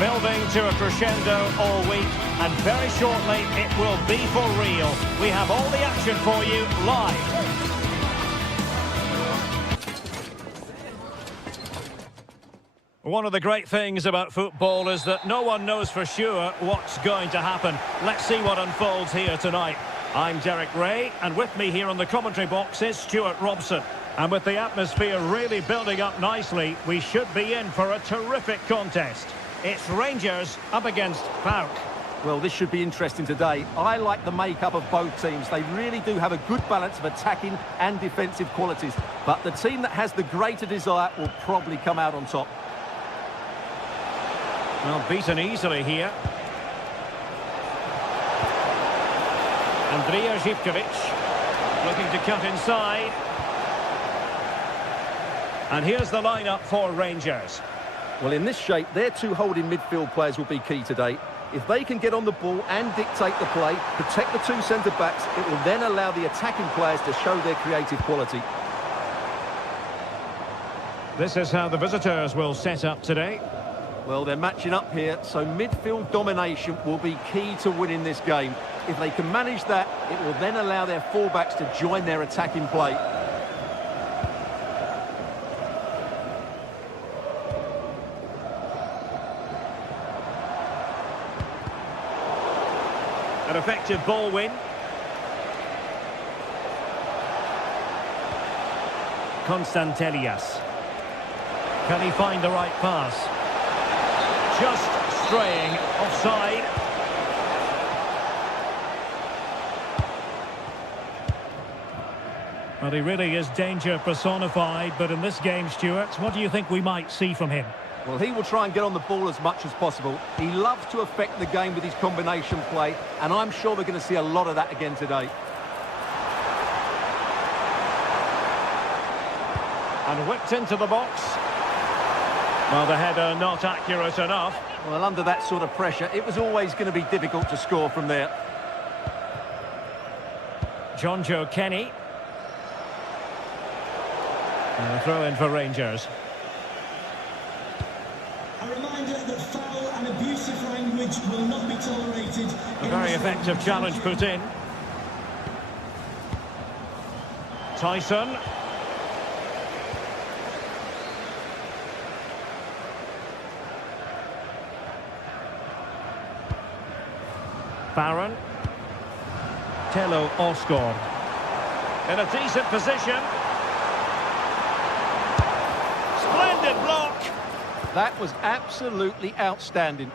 Building to a crescendo all week, and very shortly it will be for real. We have all the action for you live. One of the great things about football is that no one knows for sure what's going to happen. Let's see what unfolds here tonight. I'm Derek Ray, and with me here on the commentary box is Stuart Robson. And with the atmosphere really building up nicely, we should be in for a terrific contest. It's Rangers up against PAOK. Well, this should be interesting today. I like the makeup of both teams. They really do have a good balance of attacking and defensive qualities. But the team that has the greater desire will probably come out on top. Well, beaten easily here. Andrija Zivkovic looking to cut inside. And here's the lineup for Rangers. Well, in this shape, their two holding midfield players will be key today. If they can get on the ball and dictate the play, protect the two centre-backs, it will then allow the attacking players to show their creative quality. This is how the visitors will set up today. Well, they're matching up here, so midfield domination will be key to winning this game. If they can manage that, it will then allow their fullbacks to join their attacking play. An effective ball win. Constantelias. Can he find the right pass? Just straying offside. Well, he really is danger personified, but in this game, Stuart, what do you think we might see from him? Well, he will try and get on the ball as much as possible. He loves to affect the game with his combination play, and I'm sure we're going to see a lot of that again today. And whipped into the box. Well, the header not accurate enough. Well, under that sort of pressure, it was always going to be difficult to score from there. John Joe Kenny. And a throw in for Rangers. A reminder that foul and abusive language will not be tolerated. A very effective challenge put in. Tyson. Barron. Tello Osgård. In a decent position. Splendid block. That was absolutely outstanding.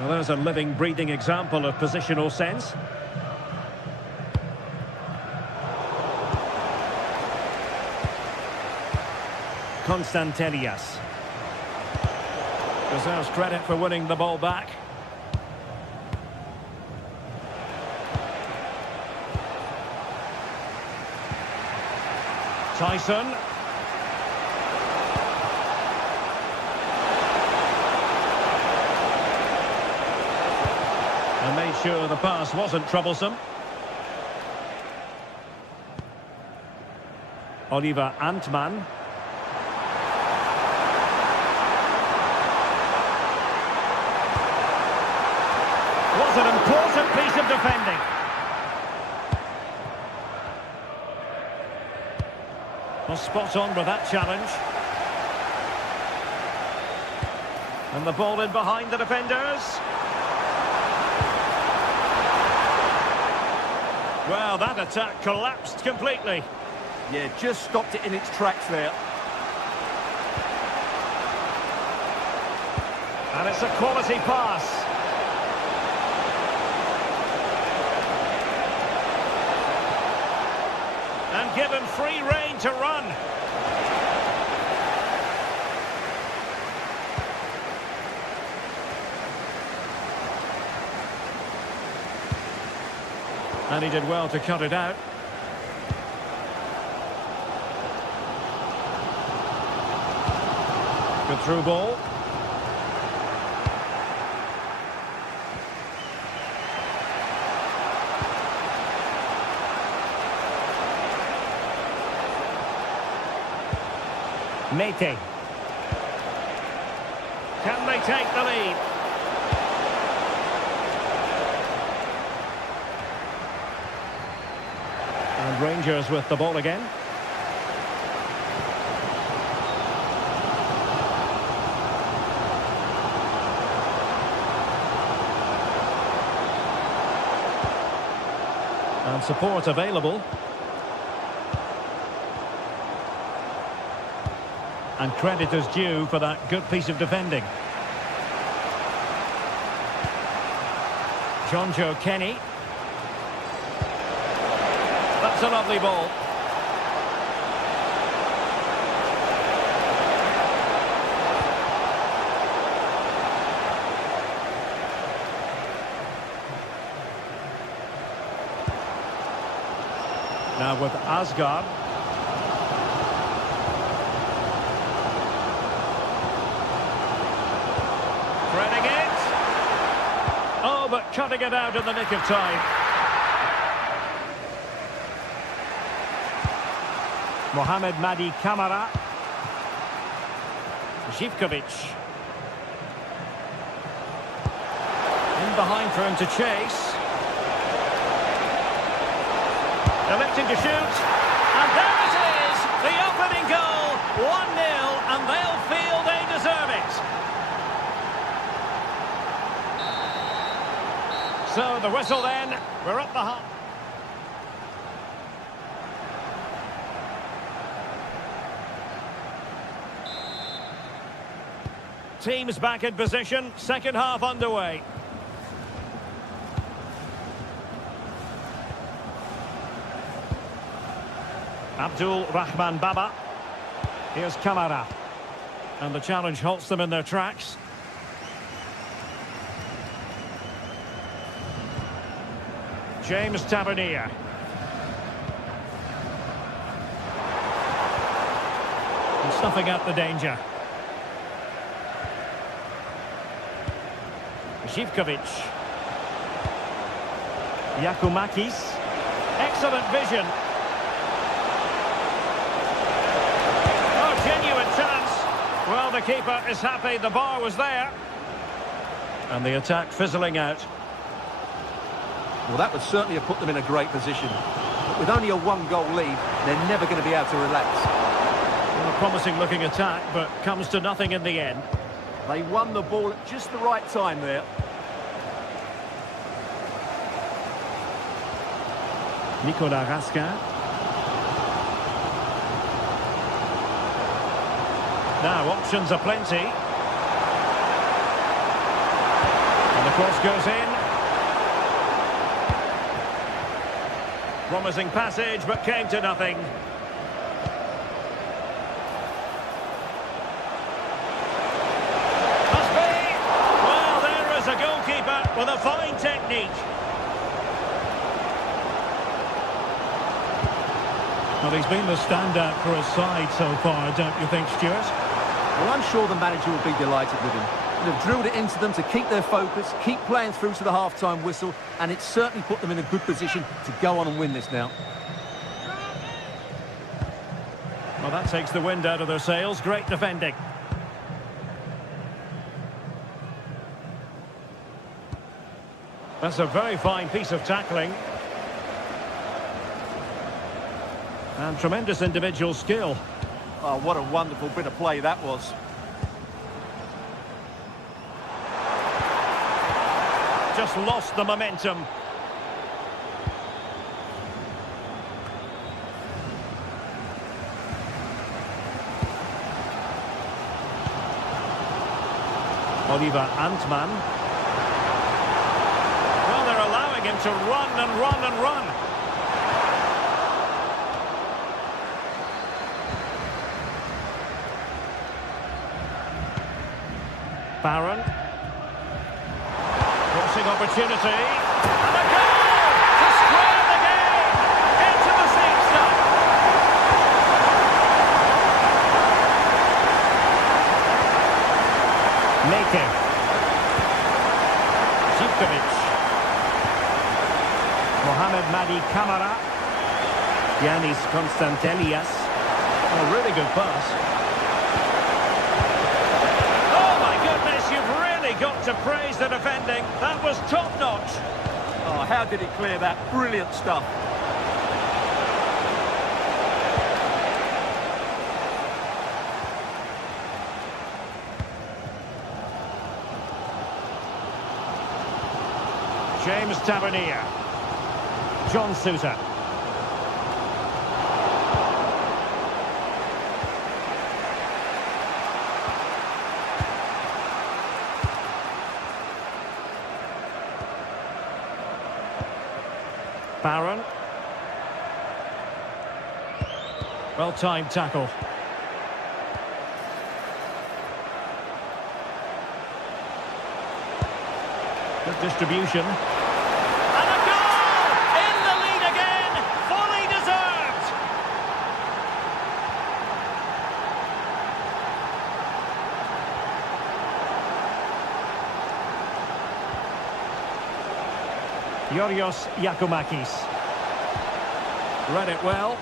Well, there's a living, breathing example of positional sense. Constantelias. Deserves credit for winning the ball back. Tyson. And made sure the pass wasn't troublesome. Oliver Antman. Was an important piece of defending. Well, spot on with that challenge. And the ball in behind the defenders. Well, that attack collapsed completely. Yeah, just stopped it in its tracks there. And it's a quality pass. And given free rein to run. And he did well to cut it out. Good through ball. Mete. Can they take the lead? And Rangers with the ball again. And support available. And credit is due for that good piece of defending. Jonjo Kenny. That's a lovely ball. Now with Asgard. Threading it. Oh, but cutting it out in the nick of time. Mohamed Madi Kamara. Zivkovic. In behind for him to chase. Electing to shoot, and there it is, the opening goal, 1-0, and they'll feel they deserve it. So the whistle then, we're up the half. Teams back in position, second half underway. Abdul Rahman Baba. Here's Kamara. And the challenge halts them in their tracks. James Tavernier. And snuffing out the danger. Zivkovic. Yakumakis. Excellent vision. Well, the keeper is happy the bar was there. And the attack fizzling out. Well, that would certainly have put them in a great position. But with only a one-goal lead, they're never going to be able to relax. Well, a promising-looking attack, but comes to nothing in the end. They won the ball at just the right time there. Nicolas Raskin. Now, options are plenty. And the cross goes in. Promising passage, but came to nothing. Must be! Well, there is a goalkeeper with a fine technique. Well, he's been the standout for his side so far, don't you think, Stuart? Well, I'm sure the manager will be delighted with him. They've drilled it into them to keep their focus, keep playing through to the half-time whistle, and it's certainly put them in a good position to go on and win this now. Well, that takes the wind out of their sails. Great defending. That's a very fine piece of tackling. And tremendous individual skill. Oh, what a wonderful bit of play that was. Just lost the momentum. Oliver Antman. Well, they're allowing him to run and run and run. Barron. Crossing opportunity. And a goal to square the game. Into the seats now. Mete. Zivkovic. Mohamed Madi Kamara. Yanis Konstantelias. A really good pass. got to praise the defending. That was top-notch. Oh, how did he clear that? Brilliant stuff. James Tavernier. John Sousa. Barron. Well-timed tackle. Good distribution. And a goal! In the lead again! Fully deserved! Yorios Yakumakis. Read it well.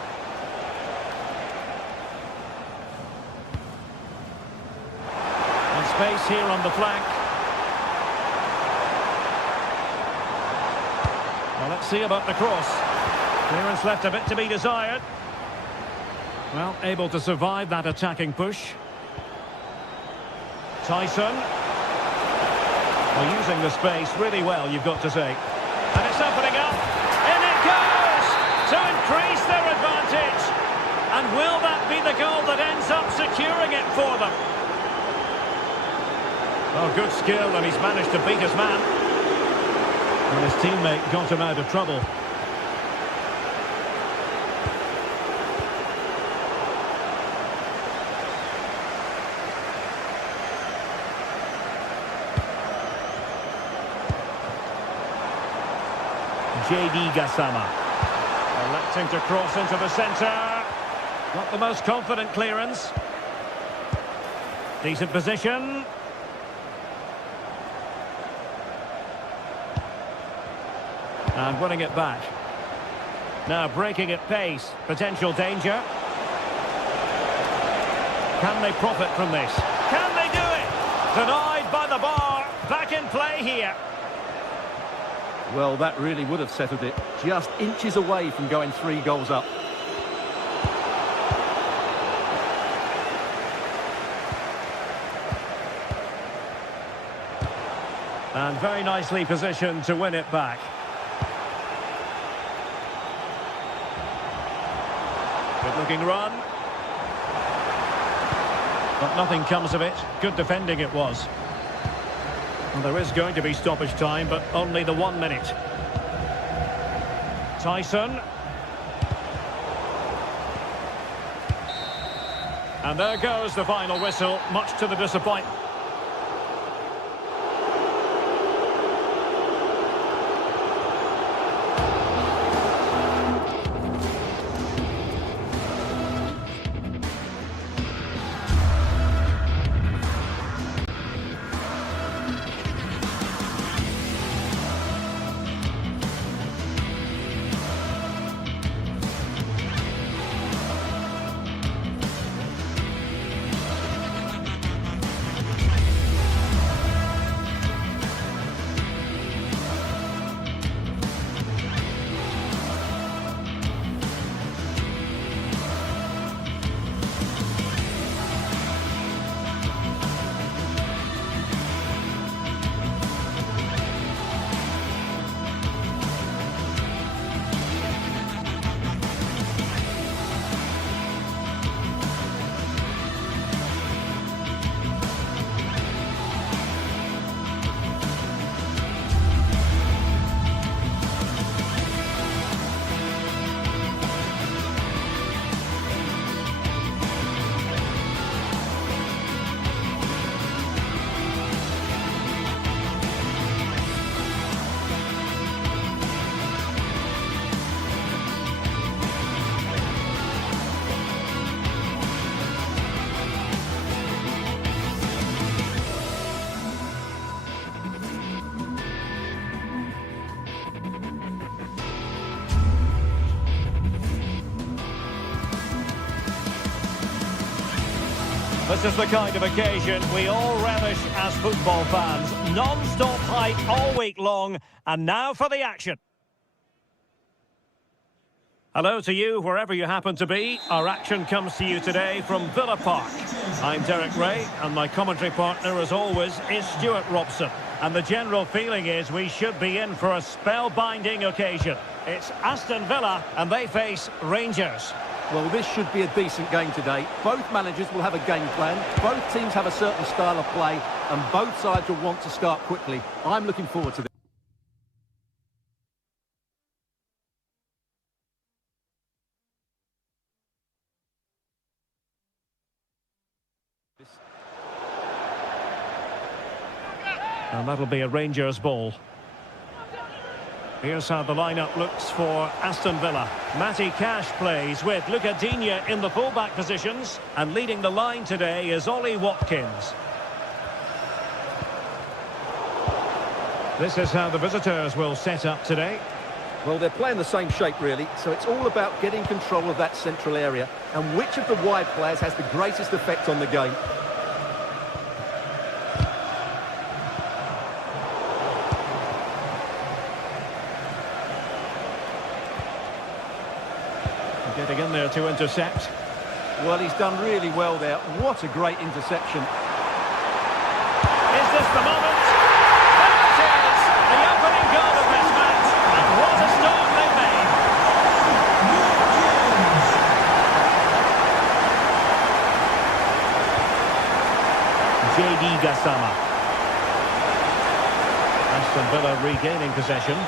And space here on the flank. Well, let's see about the cross. Clearance left a bit to be desired. Well, able to survive that attacking push. Tyson. Well, using the space really well, you've got to say. And it's opening up. In it goes! To increase their advantage. And will that be the goal that ends up securing it for them? Oh, good skill, and he's managed to beat his man. And his teammate got him out of trouble. JD Gassama. Electing to cross into the centre. Not the most confident clearance. Decent position. And winning it back. Now breaking at pace. Potential danger. Can they profit from this? Can they do it? Denied by the bar. Back in play here. Well, that really would have settled it. Just inches away from going 3 goals up. And very nicely positioned to win it back. Good looking run. But nothing comes of it. Good defending it was. Well, there is going to be stoppage time, but only the 1 minute. Tyson. And there goes the final whistle, much to the disappointment. This is the kind of occasion we all relish as football fans. Non-stop hype all week long, and now for the action. Hello to you, wherever you happen to be. Our action comes to you today from Villa Park. I'm Derek Ray, and my commentary partner, as always, is Stuart Robson. And the general feeling is we should be in for a spellbinding occasion. It's Aston Villa, and they face Rangers. Well, this should be a decent game today. Both managers will have a game plan. Both teams have a certain style of play, and both sides will want to start quickly. I'm looking forward to this. And that'll be a Rangers ball. Here's how the lineup looks for Aston Villa. Matty Cash plays with Luca Digne in the fullback positions. And leading the line today is Ollie Watkins. This is how the visitors will set up today. Well, they're playing the same shape, really, so it's all about getting control of that central area and which of the wide players has the greatest effect on the game. Getting in there to intercept. Well, he's done really well there. What a great interception. Is this the moment? There it is! The opening goal of this match. And what a start they've made. J.D. Gassama. Aston Villa regaining possession.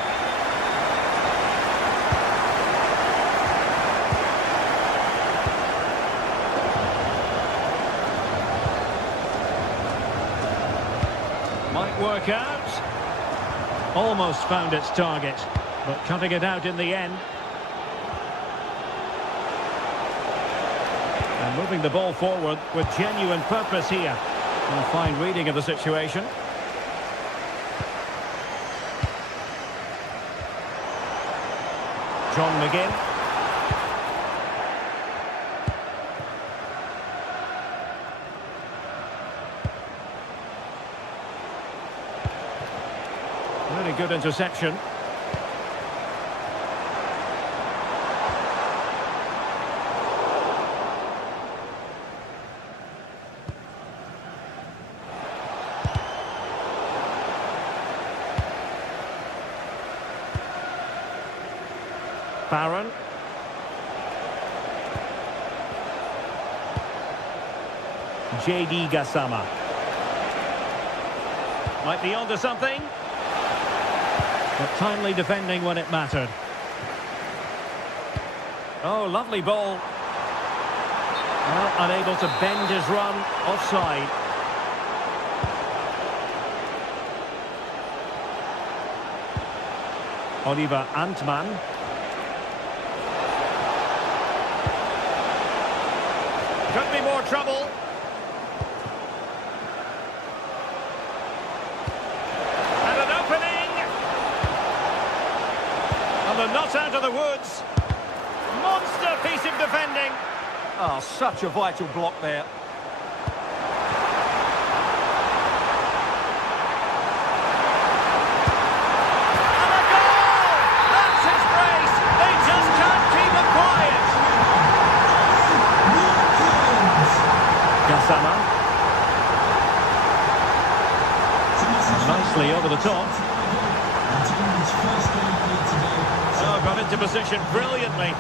Might work out. Almost found its target, but cutting it out in the end. And moving the ball forward with genuine purpose here. A fine reading of the situation. John McGinn. Really good interception. Barron. J.D. Gassama. Might be onto something. But timely defending when it mattered. Oh, lovely ball. Well, unable to bend his run. Offside. Oliver Antman. Could be more trouble. And an opening. And the not out of the woods. Monster piece of defending. Oh, such a vital block there. And a goal! That's his brace. They just can't keep it quiet. Gassama. Nicely over the top. Oh, got into position brilliantly.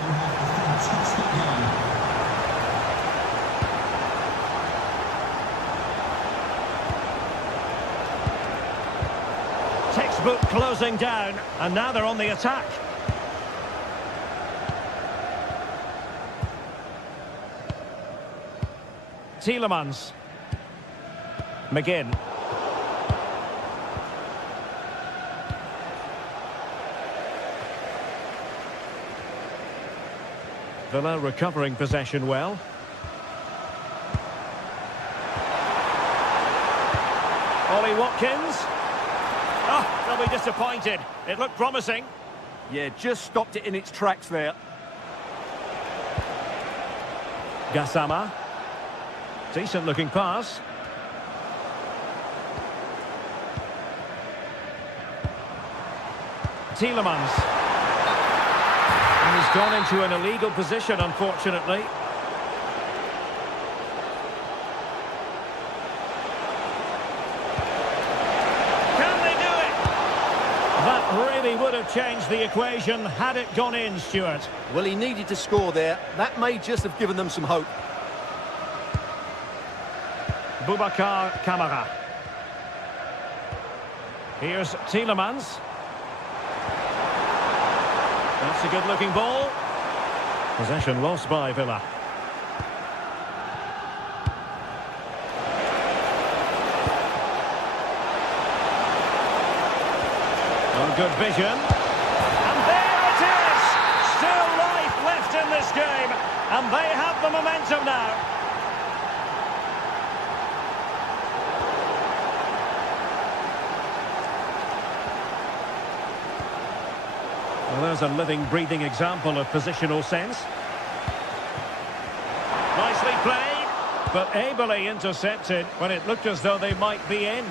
Textbook closing down, and now they're on the attack. Tielemans. McGinn. Villa recovering possession well. Ollie Watkins. Oh, they'll be disappointed. It looked promising. Yeah, just stopped it in its tracks there. Gassama. Decent looking pass. Tielemans. And he's gone into an illegal position, unfortunately. Can they do it? That really would have changed the equation had it gone in, Stuart. Well, he needed to score there. That may just have given them some hope. Boubacar Kamara. Here's Tielemans. That's a good-looking ball. Possession lost by Villa. Oh, good vision. And there it is! Still life left in this game. And they have the momentum now. Well, there's a living, breathing example of positional sense. Nicely played, but ably intercepted when it looked as though they might be in.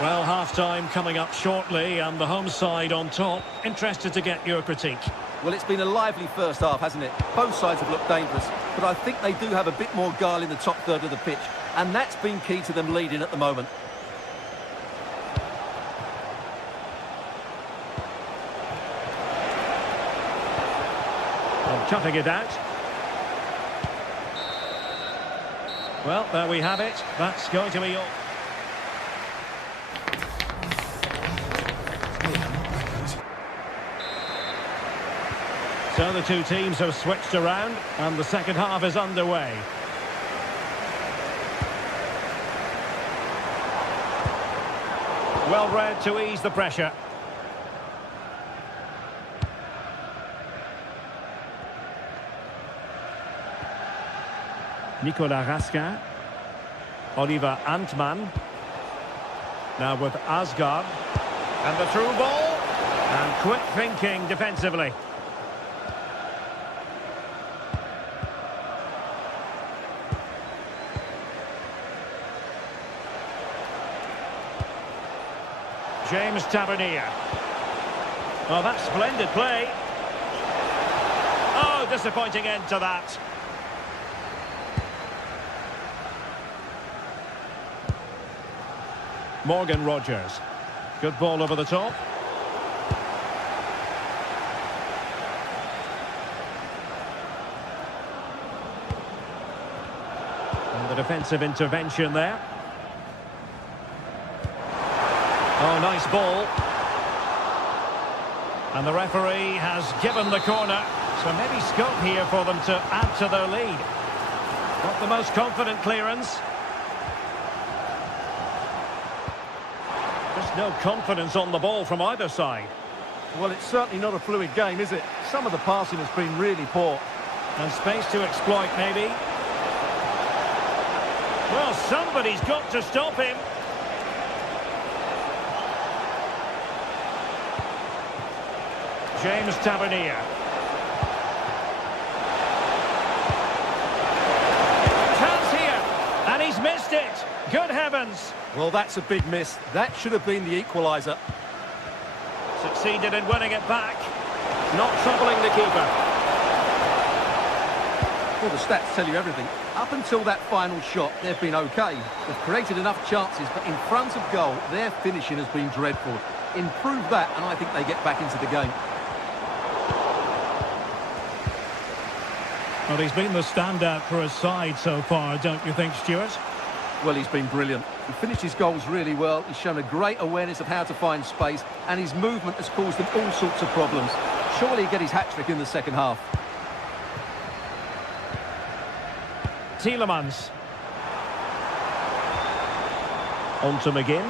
Well, half-time coming up shortly, and the home side on top. Interested to get your critique. Well, it's been a lively first half, hasn't it? Both sides have looked dangerous, but I think they do have a bit more guile in the top third of the pitch, and that's been key to them leading at the moment. Cutting it out. Well, there we have it. That's going to be all. So the two teams have switched around and the second half is underway. Well read to ease the pressure. Nicolas Raskin. Oliver Antman. Now with Asgard. And the through ball. And quick thinking defensively. James Tavernier. Oh, that's splendid play. Oh, disappointing end to that. Morgan Rogers. Good ball over the top. And the defensive intervention there. Oh, nice ball. And the referee has given the corner. So maybe scope here for them to add to their lead. Not the most confident clearance. Just no confidence on the ball from either side. Well, it's certainly not a fluid game, is it? Some of the passing has been really poor. And space to exploit, maybe. Well, somebody's got to stop him. James Tavernier. Chance here, and he's missed it. Good heavens. Well, that's a big miss. That should have been the equaliser. Succeeded in winning it back. Not troubling the keeper. Well, the stats tell you everything. Up until that final shot, they've been okay. They've created enough chances, but in front of goal, their finishing has been dreadful. Improve that, and I think they get back into the game. Well, he's been the standout for his side so far, don't you think, Stuart? Well, he's been brilliant. He finished his goals really well. He's shown a great awareness of how to find space, and his movement has caused them all sorts of problems. Surely he'll get his hat-trick in the second half. Tielemans. On to McGinn.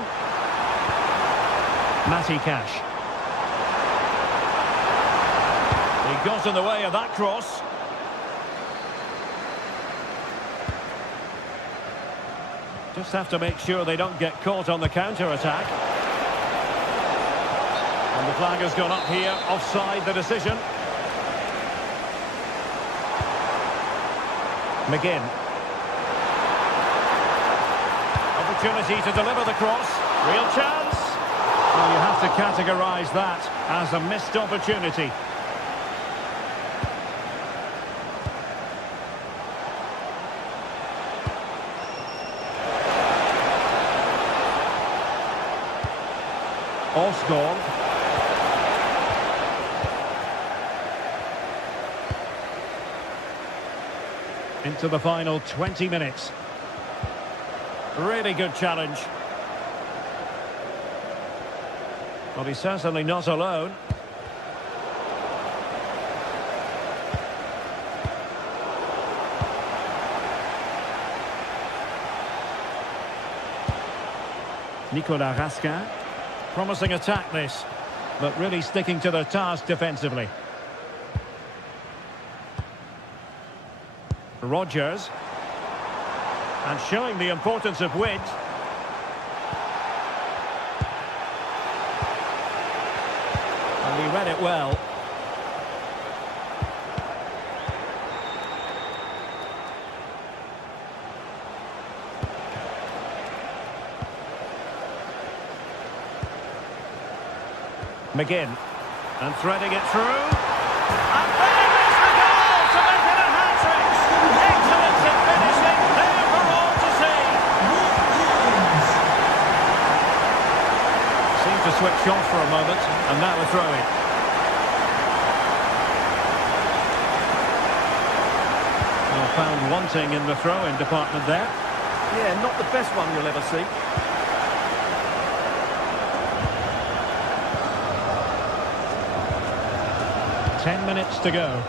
Matty Cash. He got in the way of that cross. Just have to make sure they don't get caught on the counter-attack. And the flag has gone up here, offside the decision. McGinn. Opportunity to deliver the cross. Real chance. Well, you have to categorise that as a missed opportunity. Osgård. Into the final 20 minutes. Really good challenge. Well, he's certainly not alone. Nicolas Raskin. Promising attack this, but really sticking to their task defensively. Rodgers. And showing the importance of width. And he read it well. McGinn. And threading it through. And then he makes the goal to make it a hat-trick. Excellent in finishing. There for all to see. Seemed to switch off for a moment. And now a throw-in. Well, found wanting in the throw-in department there. Yeah, not the best one you'll ever see. Ten minutes to go.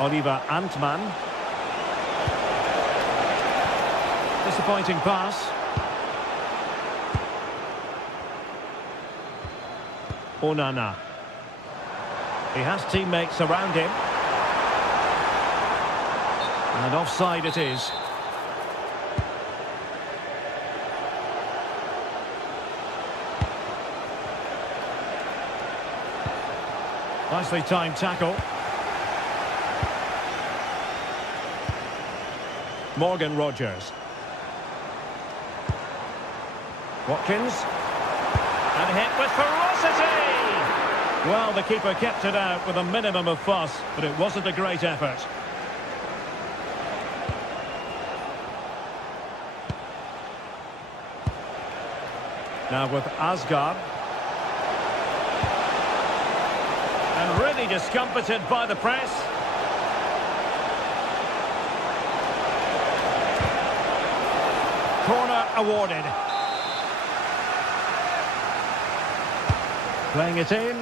Oliver Antman. Disappointing pass. Onana. He has teammates around him. And offside it is. Nicely timed tackle. Morgan Rodgers. Watkins. And hit with ferocity! Well, the keeper kept it out with a minimum of fuss, but it wasn't a great effort. Now with Asgard. And really discomfited by the press. Corner awarded. Playing it in.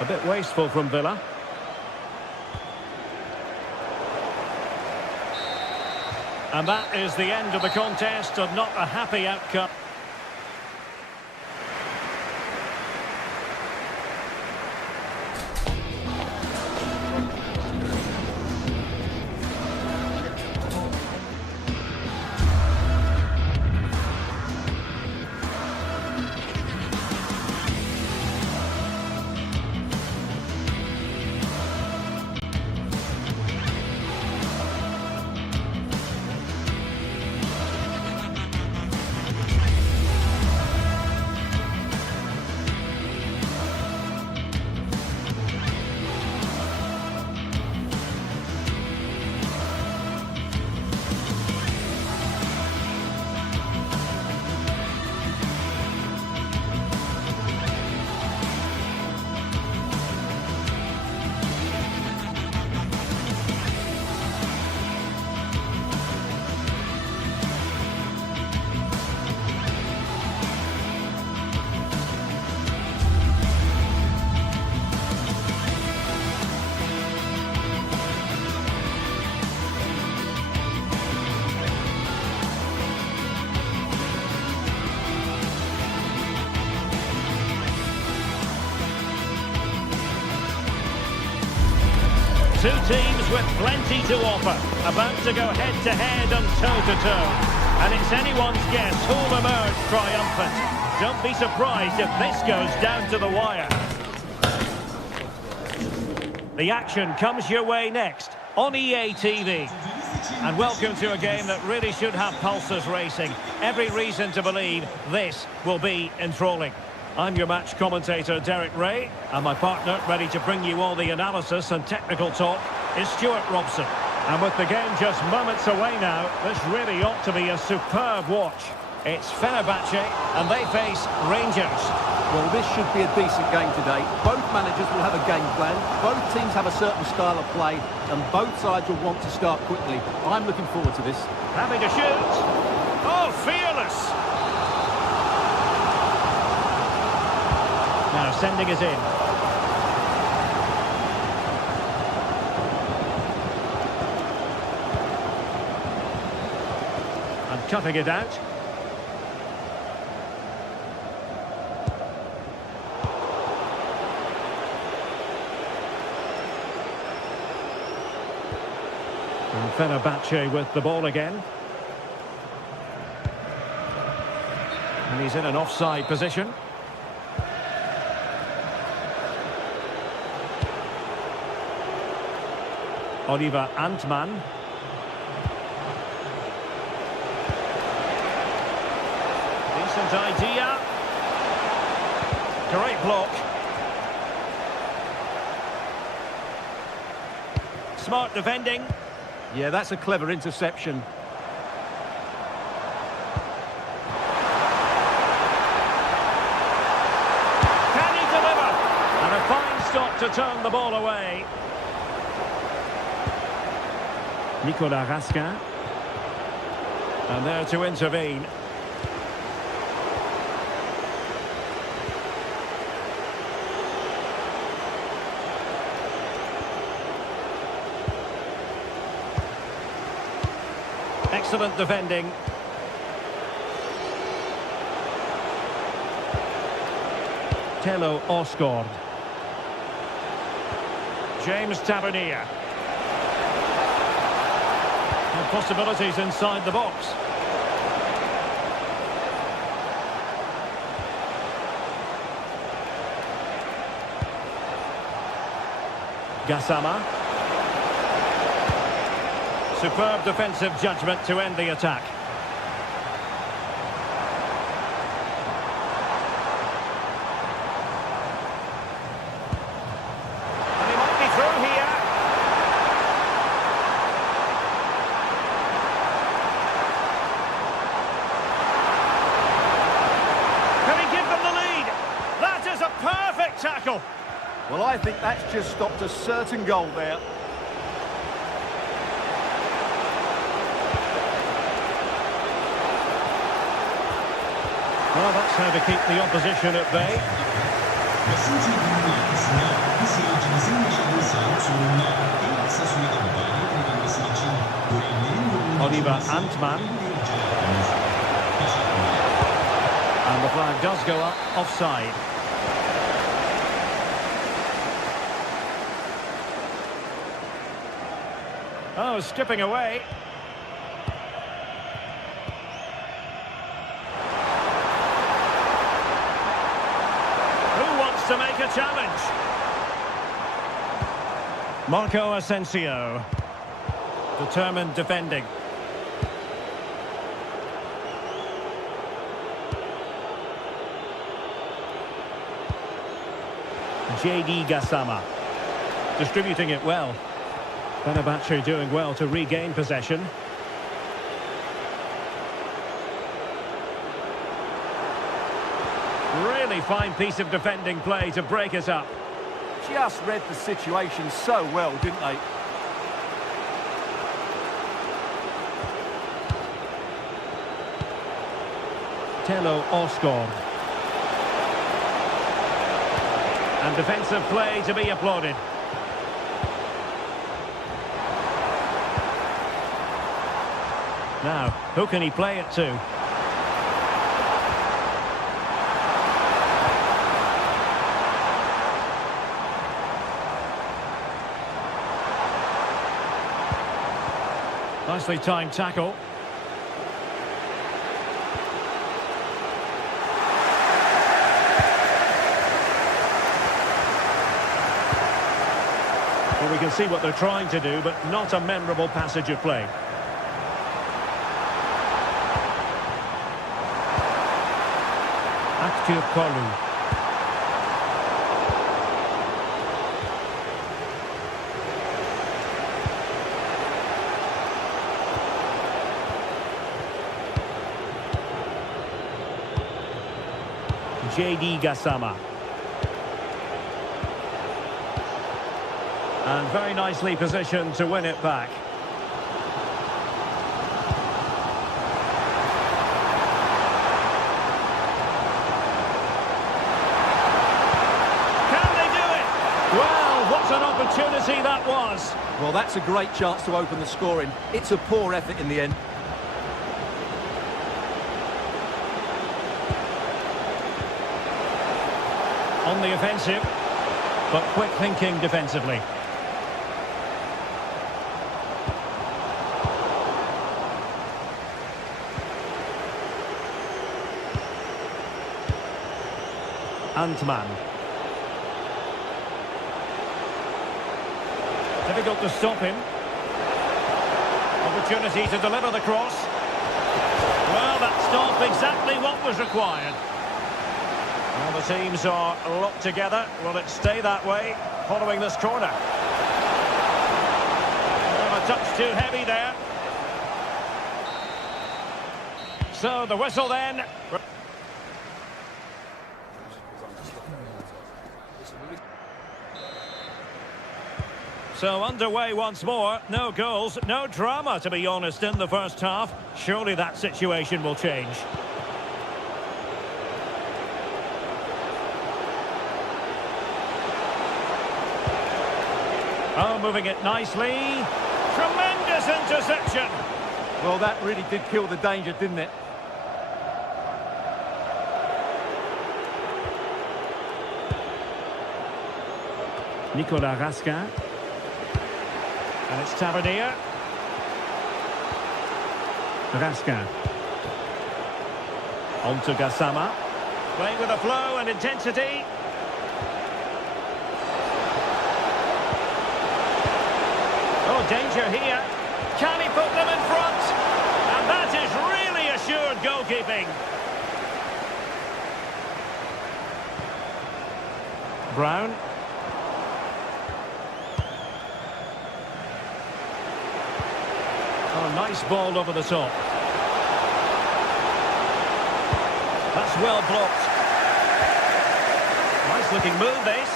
A bit wasteful from Villa. And that is the end of the contest, and not a happy outcome. Two teams with plenty to offer, about to go head-to-head and toe-to-toe. And it's anyone's guess who'll emerge triumphant. Don't be surprised if this goes down to the wire. The action comes your way next on EA TV. And welcome to a game that really should have pulses racing. Every reason to believe this will be enthralling. I'm your match commentator, Derek Ray, and my partner, ready to bring you all the analysis and technical talk, is Stuart Robson. And with the game just moments away now, this really ought to be a superb watch. It's Fenerbahce, and they face Rangers. Well, this should be a decent game today. Both managers will have a game plan. Both teams have a certain style of play, and both sides will want to start quickly. I'm looking forward to this. Happy to shoot. Oh, fearless! Now sending it in. And cutting it out. And Fenerbahce with the ball again. And he's in an offside position. Oliver Antman. Decent idea. Great block. Smart defending. Yeah, that's a clever interception. Can he deliver? And a fine stop to turn the ball away. Nicolas Raskin. And there to intervene. Excellent defending. Tello Osgård. James Tavernier. And possibilities inside the box. Gassama. Superb defensive judgment to end the attack. And he might be through here. Can he give them the lead? That is a perfect tackle. Well, I think that's just stopped a certain goal there. Well, that's how to keep the opposition at bay. Oliver Antman. And the flag does go up offside. Oh, skipping away. To make a challenge. Marco Asensio. Determined defending. JD Gassama. Distributing it well. Fenerbahce doing well to regain possession. Really fine piece of defending play to break us up. Just read the situation so well, didn't they? Tello Osgård. And defensive play to be applauded. Now, who can he play it to? Nicely timed tackle. Well, we can see what they're trying to do, but not a memorable passage of play. Active Kolu. JD Gassama. And very nicely positioned to win it back. Can they do it? Well, what an opportunity that was. Well, that's a great chance to open the scoring. It's a poor effort in the end. On the offensive, but quick thinking defensively. Antman. Difficult to stop him. Opportunity to deliver the cross. Well, that stopped exactly what was required. Well, the teams are locked together. Will it stay that way following this corner? Well, a touch too heavy there. So the whistle then. So underway once more. No goals, no drama, to be honest, in the first half. Surely that situation will change. Oh, moving it nicely. Tremendous interception. Well, that really did kill the danger, didn't it? Nicolas Raskin. And it's Tavernier. Raskin. On to Gassama. Playing with a flow and intensity. Oh, danger here. Can he put them in front? And that is really assured goalkeeping. Brown. Oh, nice ball over the top. That's well blocked. Nice looking move, this.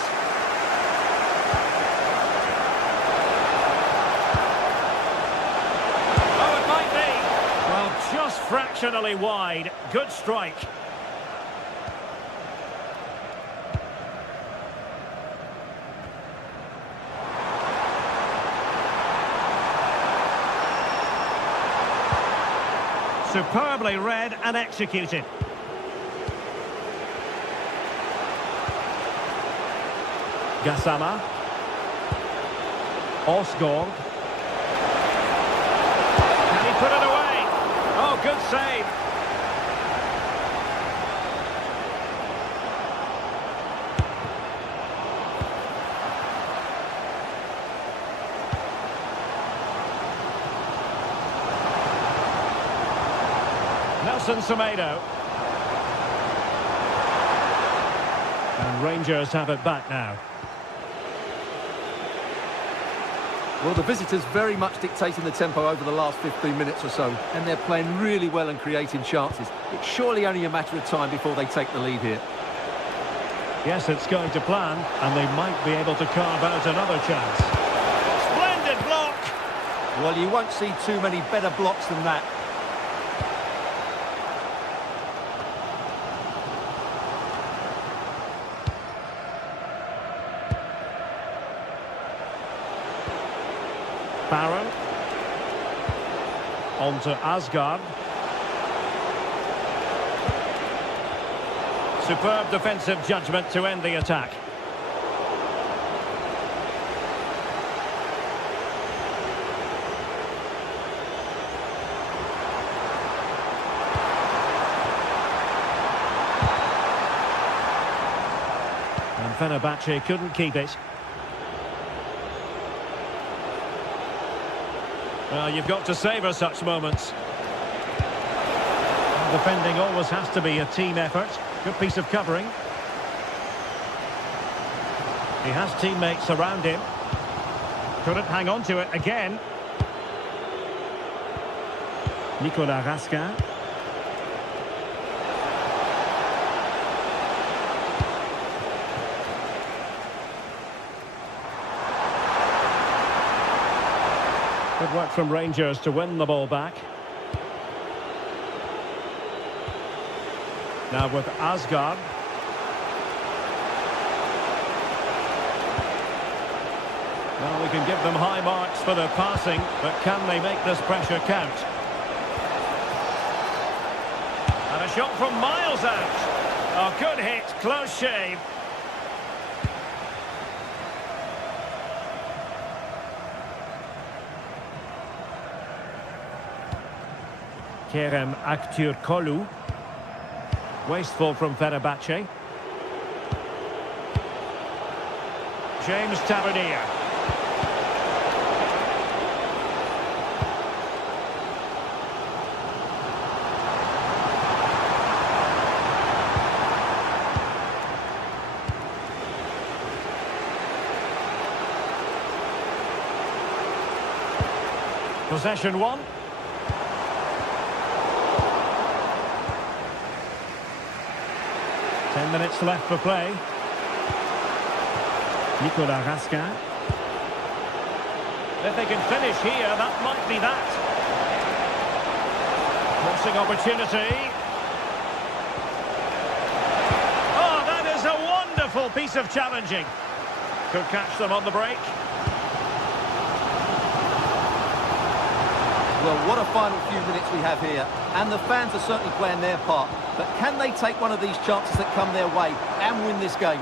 Oh, it might be. Well, just fractionally wide. Good strike. Superbly read and executed. Gassama. Osgård. Can he put it away? Oh, good save. Nelson Semedo. And Rangers have it back now. Well, the visitors very much dictating the tempo over the last 15 minutes or so, and they're playing really well and creating chances. It's surely only a matter of time before they take the lead here. Yes, it's going to plan, and they might be able to carve out another chance. Splendid block! Well, you won't see too many better blocks than that. Barron. On to Asgard. Superb defensive judgment to end the attack. Fenerbahce couldn't keep it. Well, you've got to savour such moments. Defending always has to be a team effort. Good piece of covering. He has teammates around him. Couldn't hang on to it again. Nicolas Raskin. Good work from Rangers to win the ball back. Now with Asgard. Well, we can give them high marks for their passing, but can they make this pressure count? And a shot from miles out. Oh, good hit, close shave. Kerem Aktürkoğlu. Wasteful from Fenerbahce. James Tavernier. Possession one. Ten minutes left for play. Nicolas Raskin. If they can finish here, that might be that. Crossing opportunity. Oh, that is a wonderful piece of challenging. Could catch them on the break. Well, what a final few minutes we have here. And the fans are certainly playing their part. But can they take one of these chances that come their way and win this game?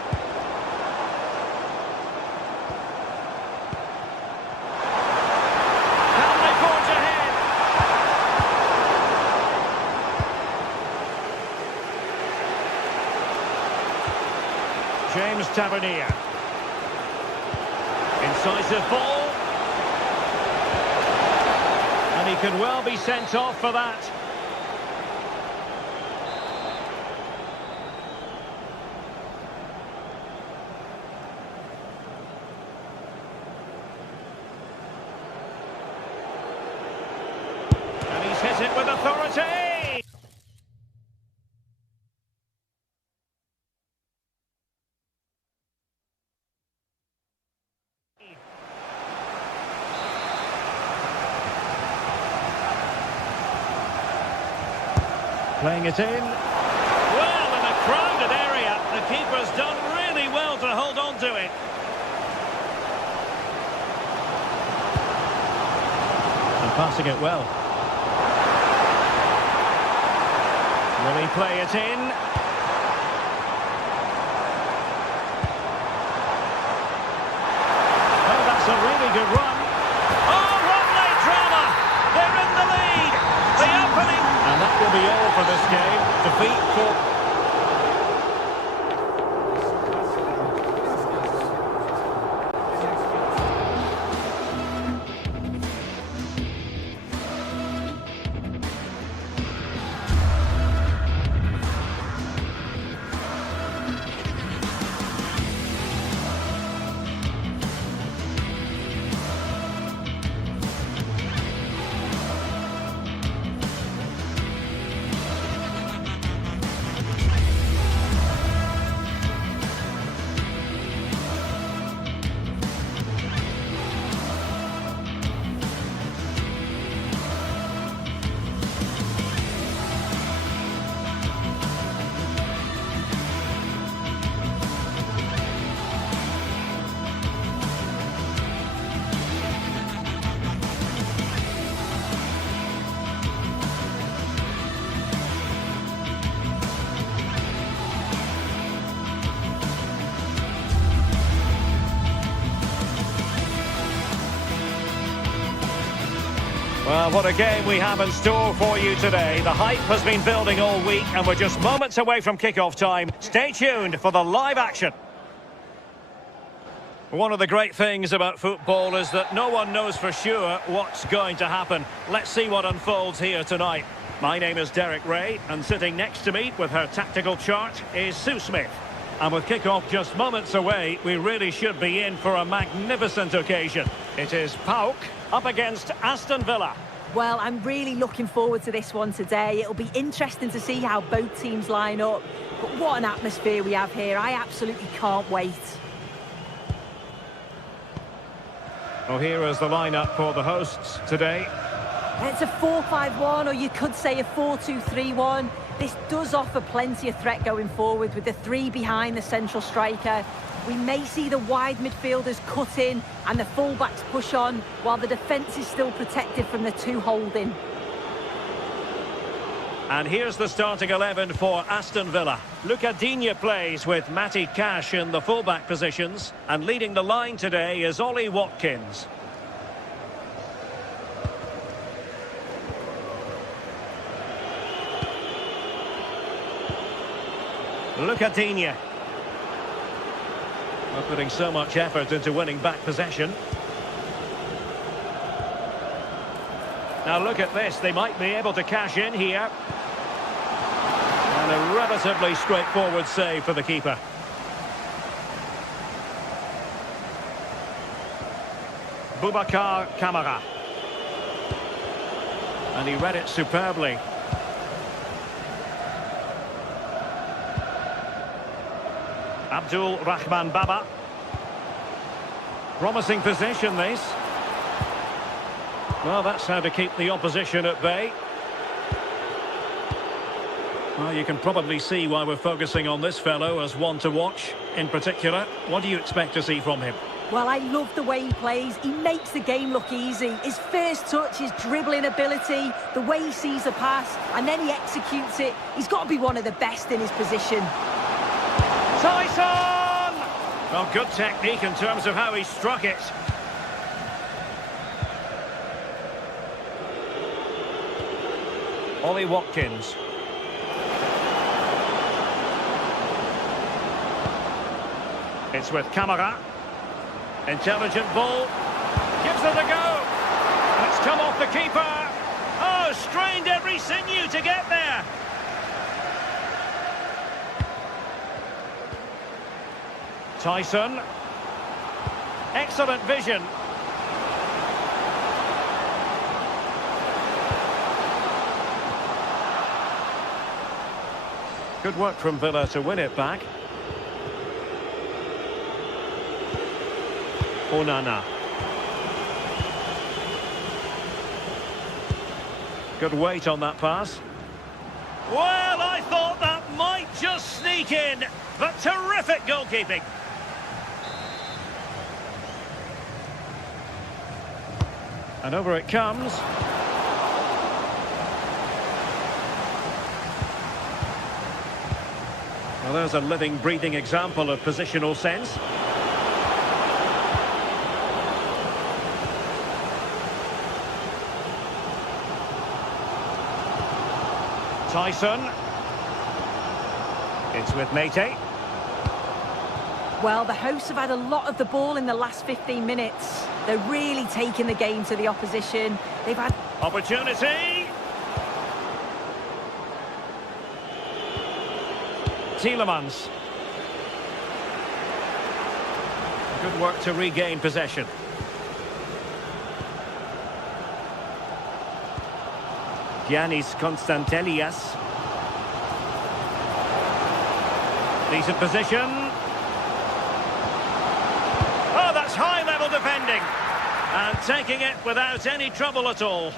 Can they forge ahead? James Tavernier. Incisive ball. And he could well be sent off for that. And he's hit it with authority. Playing it in. Well, in a crowded area, the keeper's done really well to hold on to it. And passing it well. Will he play it in? Oh, that's a really good run. Oh, what late drama! They're in the lead! The opening! And that will be all for this game. Defeat for... Well, what a game we have in store for you today. The hype has been building all week and we're just moments away from kick-off time. Stay tuned for the live action. One of the great things about football is that no one knows for sure what's going to happen. Let's see what unfolds here tonight. My name is Derek Ray, and sitting next to me with her tactical chart is Sue Smith. And with kick-off just moments away, we really should be in for a magnificent occasion. It is PAOK up against Aston Villa. Well, I'm really looking forward to this one today. It'll be interesting to see how both teams line up. But what an atmosphere we have here. I absolutely can't wait. Well, here is the lineup for the hosts today. It's a 4-5-1, or you could say a 4-2-3-1. This does offer plenty of threat going forward with the three behind the central striker. We may see the wide midfielders cut in and the fullbacks push on, while the defence is still protected from the two holding. And here's the starting 11 for Aston Villa. Luca Digne plays with Matty Cash in the fullback positions, and leading the line today is Ollie Watkins. Luca Digne. Not putting so much effort into winning back possession. Now look at this, they might be able to cash in here. And a relatively straightforward save for the keeper. Boubacar Kamara. And he read it superbly. Abdul Rahman Baba. Promising position, this. Well, that's how to keep the opposition at bay. Well, you can probably see why we're focusing on this fellow as one to watch in particular. What do you expect to see from him? Well, I love the way he plays. He makes the game look easy. His first touch, his dribbling ability, the way he sees a pass, and then he executes it. He's got to be one of the best in his position. Tyson! Well, good technique in terms of how he struck it. Ollie Watkins. It's with Kamara. Intelligent ball. Gives it a go. And it's come off the keeper. Oh, strained every sinew to get there. Tyson. Excellent vision. Good work from Villa to win it back. Onana. Good weight on that pass. Well, I thought that might just sneak in, but terrific goalkeeping. And over it comes. Well, there's a living, breathing example of positional sense. Tyson. It's with Mate. Well, the hosts have had a lot of the ball in the last 15 minutes. They're really taking the game to the opposition. They've had... Opportunity! Tielemans. Good work to regain possession. Giannis Konstantelias. Decent position. Oh, that's high-level defending. And taking it without any trouble at all.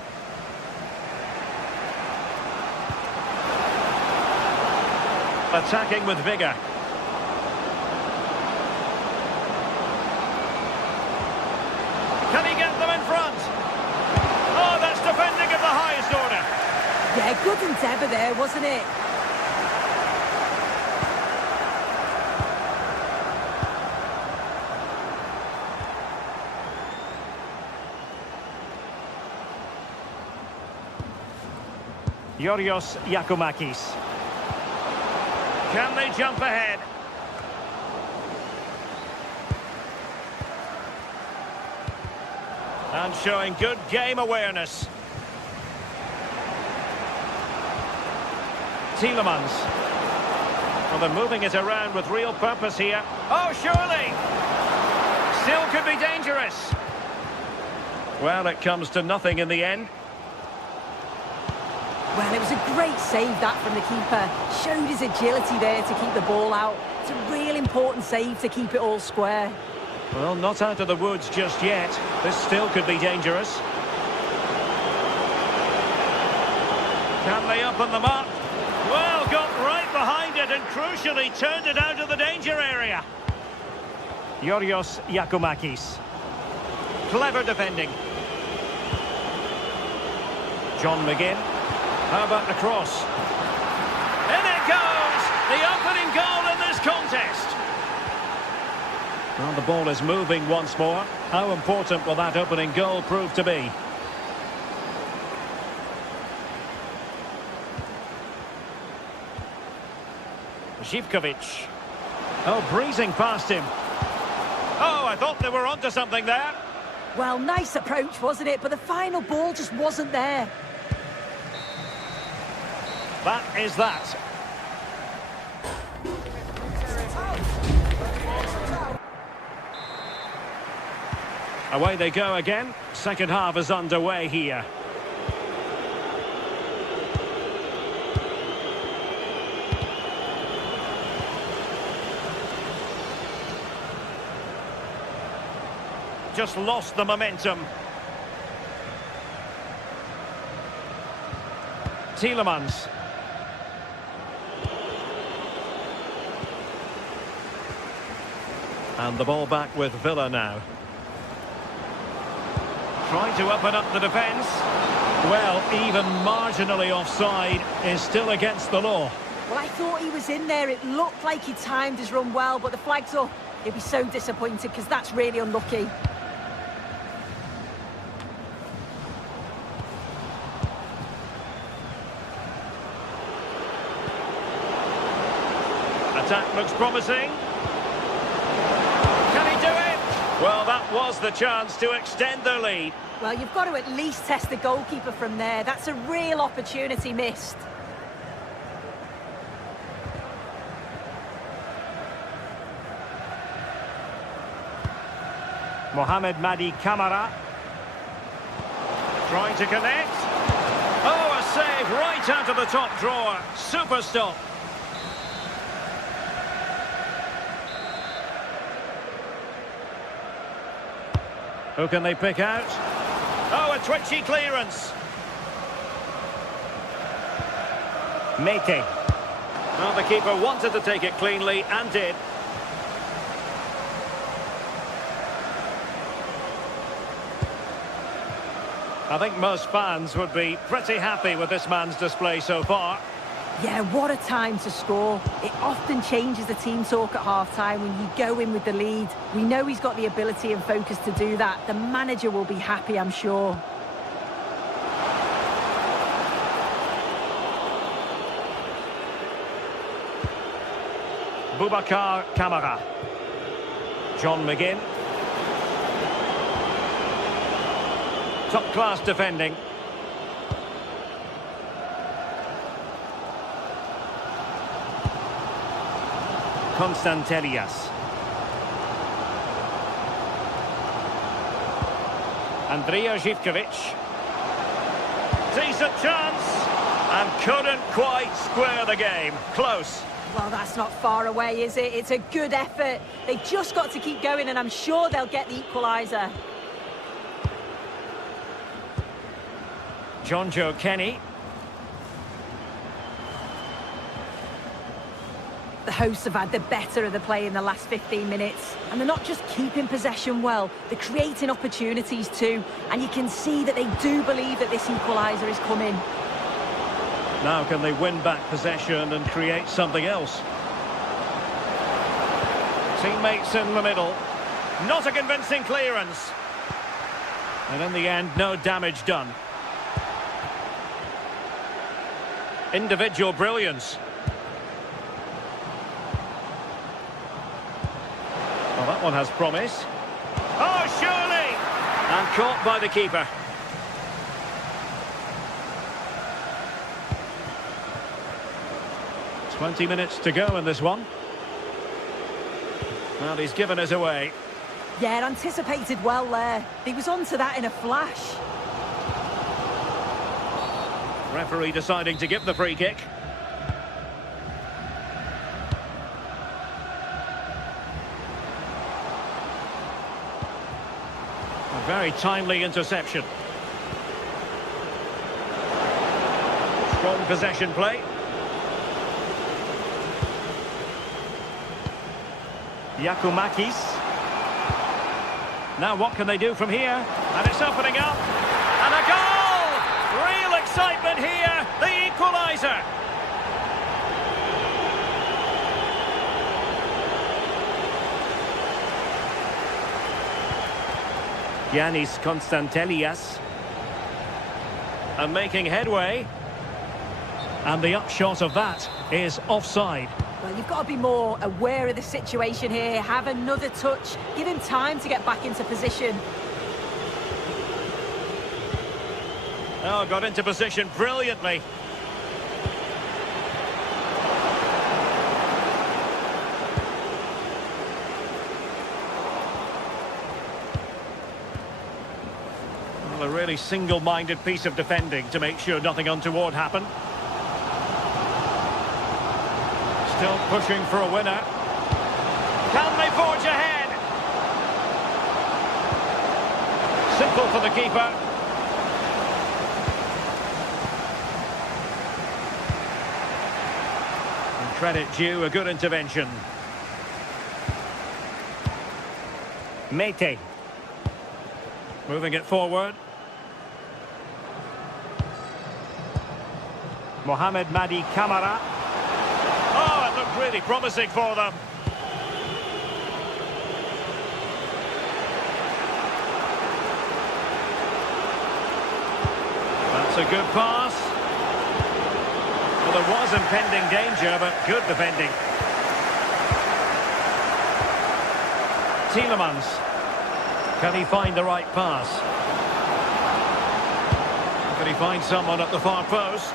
Attacking with vigour. Can he get them in front? Oh, that's defending of the highest order. Yeah, good endeavour there, wasn't it? Yorios Yakumakis. Can they jump ahead? And showing good game awareness. Tielemans. Well, they're moving it around with real purpose here. Oh, surely! Still could be dangerous. Well, it comes to nothing in the end. Well, it was a great save, that, from the keeper. Showed his agility there to keep the ball out. It's a real important save to keep it all square. Well, not out of the woods just yet. This still could be dangerous. Can they open them up? Well, got right behind it and crucially turned it out of the danger area. Yorios Yakumakis. Clever defending. John McGinn. How about the cross? In it goes! The opening goal in this contest. Well, the ball is moving once more. How important will that opening goal prove to be? Zivkovic. Oh, breezing past him. Oh, I thought they were onto something there. Well, nice approach, wasn't it? But the final ball just wasn't there. That is that. Away they go again. Second half is underway here. Just lost the momentum. Tielemans. And the ball back with Villa now. Trying to open up the defence. Well, even marginally offside is still against the law. Well, I thought he was in there. It looked like he timed his run well, but the flag's up. He'll be so disappointed because that's really unlucky. Attack looks promising. Can he do it? Well, that was the chance to extend their lead. Well, you've got to at least test the goalkeeper from there. That's a real opportunity missed. Mohamed Madi Camara. Trying to connect. Oh, a save right out of the top drawer. Super stop. Who can they pick out? Oh, a twitchy clearance. Mete. Well, the keeper wanted to take it cleanly and did. I think most fans would be pretty happy with this man's display so far. Yeah, what a time to score. It often changes the team talk at half-time when you go in with the lead. We know he's got the ability and focus to do that. The manager will be happy, I'm sure. Boubacar Kamara. John McGinn. Top-class defending. Konstantelias. Andrija Zivkovic. Decent chance. And couldn't quite square the game. Close. Well, that's not far away, is it? It's a good effort. They've just got to keep going, and I'm sure they'll get the equaliser. John Joe Kenny. The hosts have had the better of the play in the last 15 minutes. And they're not just keeping possession well, they're creating opportunities too. And you can see that they do believe that this equaliser is coming. Now can they win back possession and create something else? Teammates in the middle. Not a convincing clearance. And in the end, no damage done. Individual brilliance. Well, that one has promise. Oh, surely! And Caught by the keeper. "20 minutes to go in this one. Well, he's given us away. Yeah, anticipated well there. He was onto that in a flash. Referee deciding to give the free kick. A very timely interception. Strong possession play. Yakumakis. Now what can they do from here? And it's opening up. And a goal! Real excitement here. The equaliser. Giannis Konstantelias. And making headway. And the upshot of that is offside. Well, you've got to be more aware of the situation here. Have another touch. Give him time to get back into position. Oh, got into position brilliantly. Well, a really single-minded piece of defending to make sure nothing untoward happened. Still pushing for a winner. Can they forge ahead? Simple for the keeper. And credit due, a good intervention. Mete. Moving it forward. Mohamed Madi Kamara. Oh, it looked really promising for them. That's a good pass. Well, there was impending danger, but good defending. Tielemans. Can he find the right pass? Can he find someone at the far post?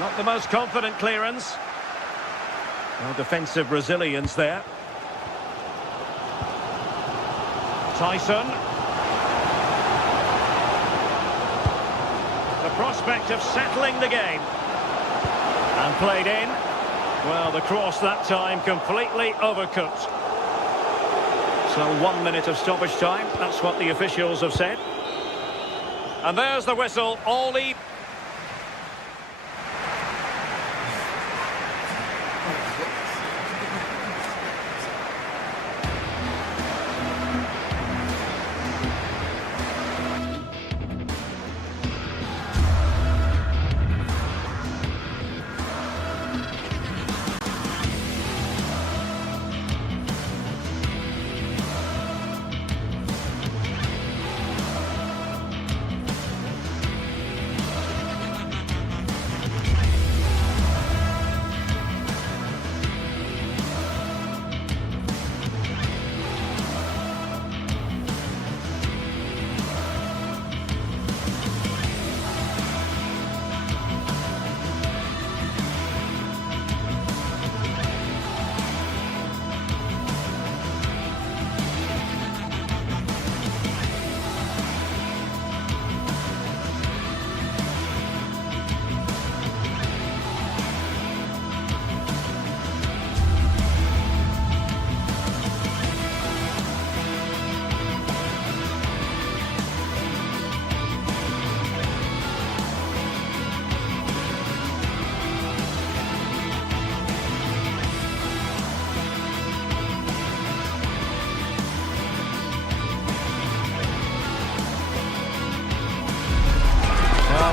Not the most confident clearance. No defensive resilience there. Tyson. The prospect of settling the game. And played in. Well, the cross that time completely overcooked. So 1 minute of stoppage time. That's what the officials have said. And there's the whistle. All the...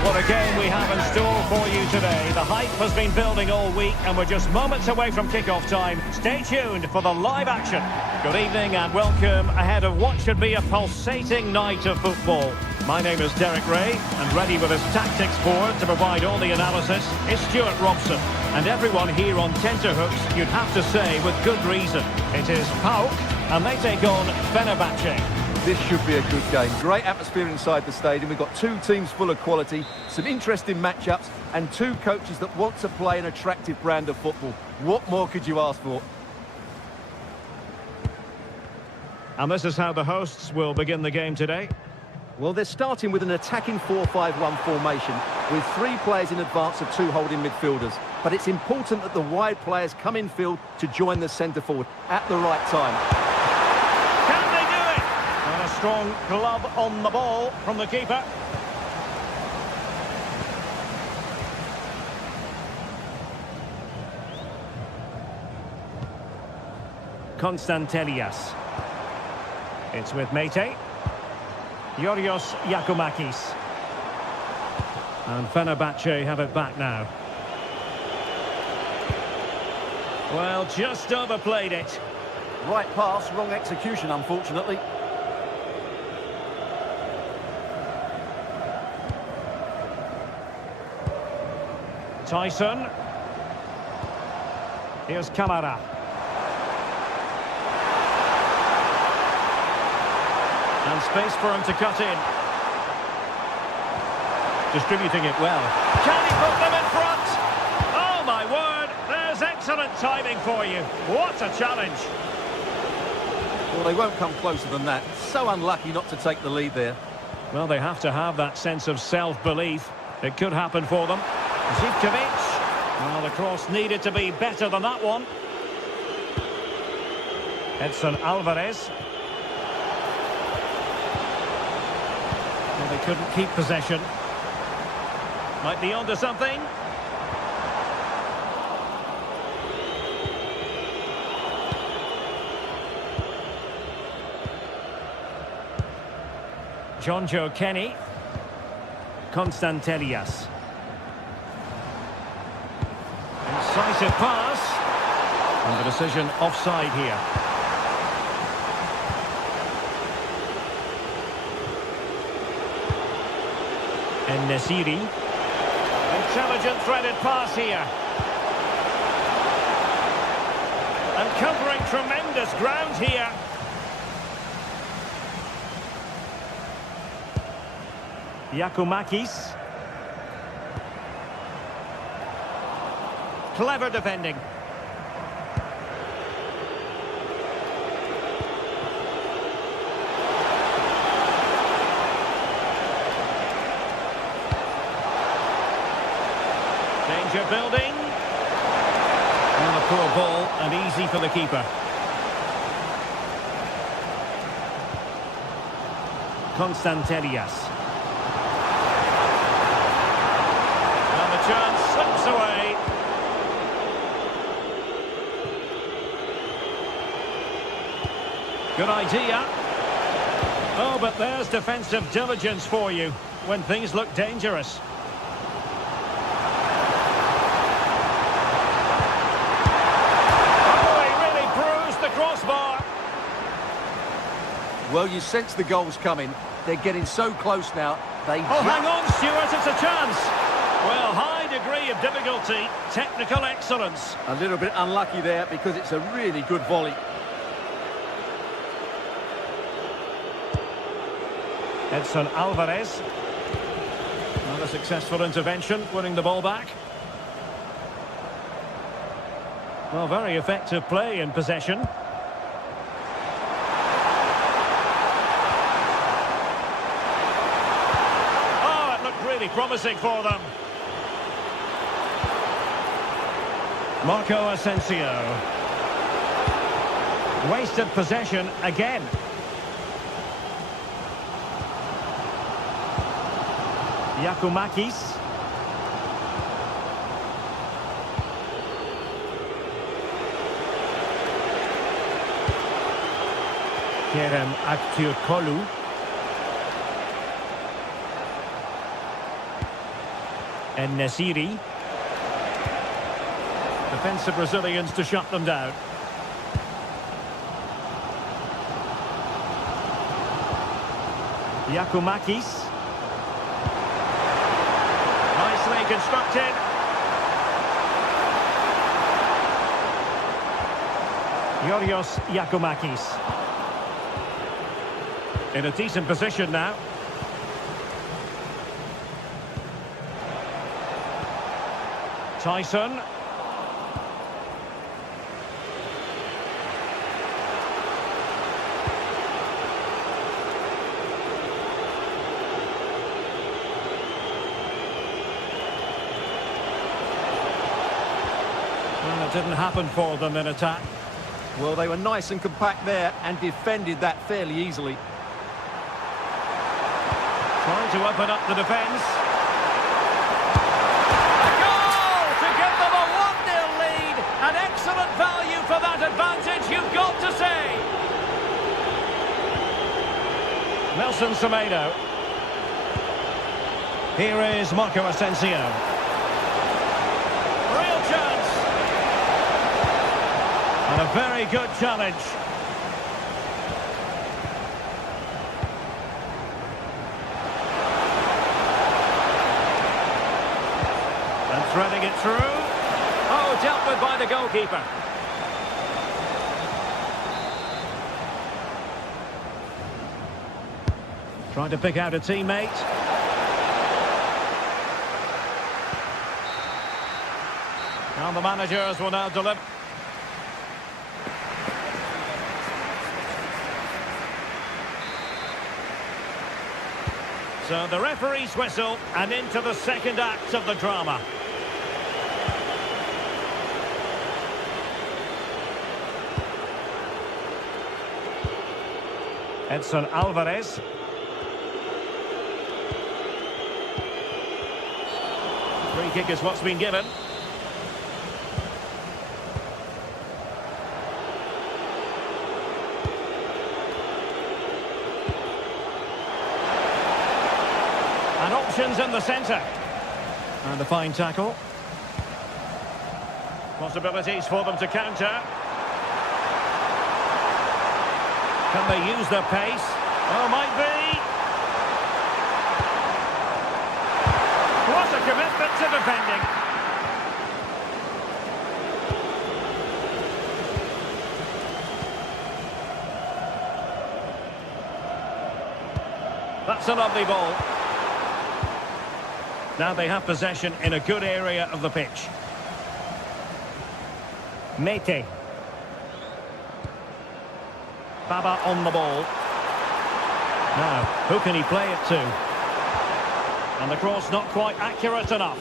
What a game we have in store for you today. The hype has been building all week and we're just moments away from kick-off time. Stay tuned for the live action. Good evening and welcome ahead of what should be a pulsating night of football. My name is Derek Ray and ready with his tactics board to provide all the analysis is Stuart Robson. And everyone here on tenterhooks, you'd have to say with good reason. It is PAOK and they take on Fenerbahce. This should be a good game. Great atmosphere inside the stadium. We've got two teams full of quality, some interesting matchups, and two coaches that want to play an attractive brand of football. What more could you ask for? And this is how the hosts will begin the game today. Well, they're starting with an attacking 4-5-1 formation with three players in advance of two holding midfielders. But it's important that the wide players come in field to join the centre forward at the right time. Can they do it? And a strong glove on the ball from the keeper. Konstantelias. It's with Mete. Yorios Giacomakis. And Fenerbahce have it back now. Well, just overplayed it. Right pass, wrong execution, unfortunately. Tyson. Here's Camara. And space for him to cut in. Distributing it well. Can he put them in front? Oh, my word. There's excellent timing for you. What a challenge. Well, they won't come closer than that. So unlucky not to take the lead there. Well, they have to have that sense of self-belief. It could happen for them. Zivkovic. Well, the cross needed to be better than that one. Edson Alvarez. Well, they couldn't keep possession. Might be onto something. Jonjo Kenny. Konstantelias. Incisive pass. And the decision offside here. En-Nesyri. Intelligent threaded pass here. And covering tremendous ground here. Giacomakis. Clever defending. Danger building. And a poor ball and easy for the keeper. Konstantelias. And the chance slips away. Good idea. Oh, but there's defensive diligence for you when things look dangerous. Well, you sense the goals coming. They're getting so close now. Hang on, Stuart, it's a chance. Well, high degree of difficulty, technical excellence. A little bit unlucky there because it's a really good volley. Edson Alvarez. Another successful intervention, winning the ball back. Well, very effective play in possession. Promising for them. Marco Asensio. Wasted possession again. Giacomakis. Kerem Aktürkoğlu. En-Nesyri. Defensive Brazilians to shut them down. Giacomakis. Nicely constructed. Yorios Giacomakis. In a decent position now. Tyson. Well, it didn't happen for them in attack. Well, they were nice and compact there and defended that fairly easily. Trying to open up the defence. A goal to give them a 1-0 lead. An excellent value for that advantage, you've got to say. Nelson Semedo. Here is Marco Asensio. Real chance. And a very good challenge. And threading it through. Oh, dealt with by the goalkeeper. Trying to pick out a teammate. And the managers will now deliver. So the referee's whistle, and into the second act of the drama. Edson Alvarez. Free kick is what's been given. And options in the centre. And a fine tackle. Possibilities for them to counter. Can they use their pace? Oh, might be. What a commitment to defending. That's a lovely ball. Now they have possession in a good area of the pitch. Mete. Baba on the ball. Now, who can he play it to? And the cross not quite accurate enough.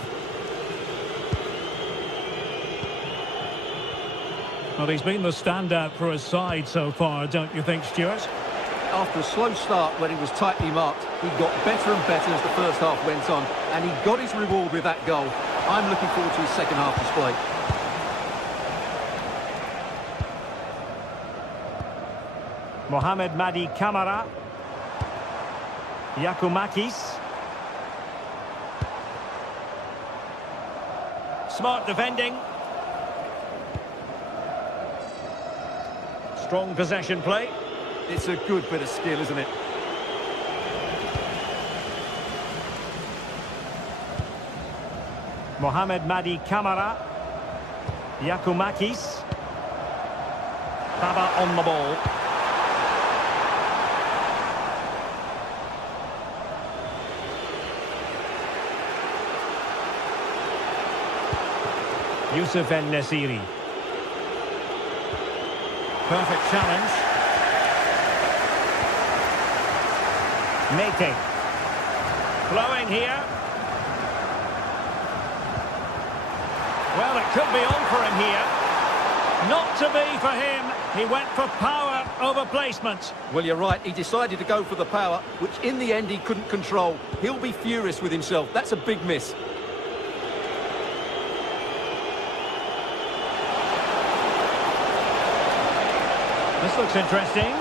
Well, he's been the standout for his side so far, don't you think, Stuart? After a slow start when he was tightly marked, he got better and better as the first half went on, and he got his reward with that goal. I'm looking forward to his second half display. Mohamed Madi Camara. Yakumakis. Smart defending. Strong possession play. It's a good bit of skill, isn't it? Mohamed Madi Camara. Yakumakis. Baba on the ball. Youssef El-Nesiri. Perfect challenge. Mete. Flowing here. Well, it could be on for him here. Not to be for him. He went for power over placement. Well, you're right. He decided to go for the power, which in the end he couldn't control. He'll be furious with himself. That's a big miss. This looks interesting.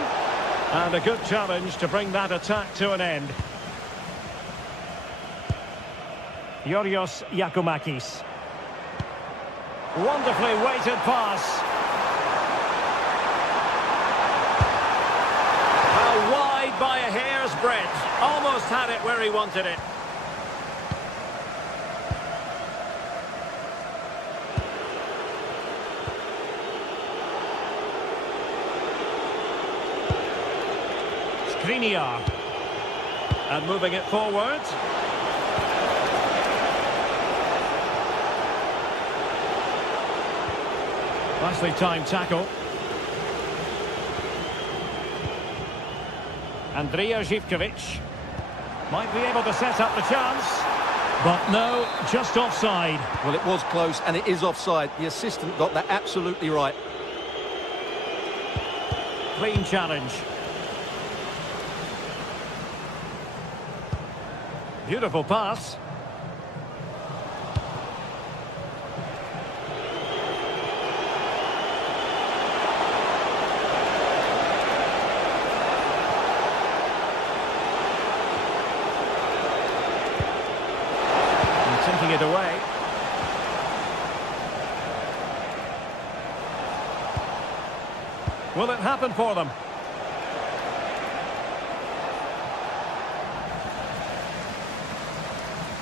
And a good challenge to bring that attack to an end. Yorios Yakumakis. Wonderfully weighted pass. How wide by a hair's breadth. Almost had it where he wanted it. Skriniar. And moving it forward. Nicely timed tackle. Andrija Zivkovic might be able to set up the chance. But no, just offside. Well, it was close, and it is offside. The assistant got that absolutely right. Clean challenge. Beautiful pass. Taking it away. Will it happen for them?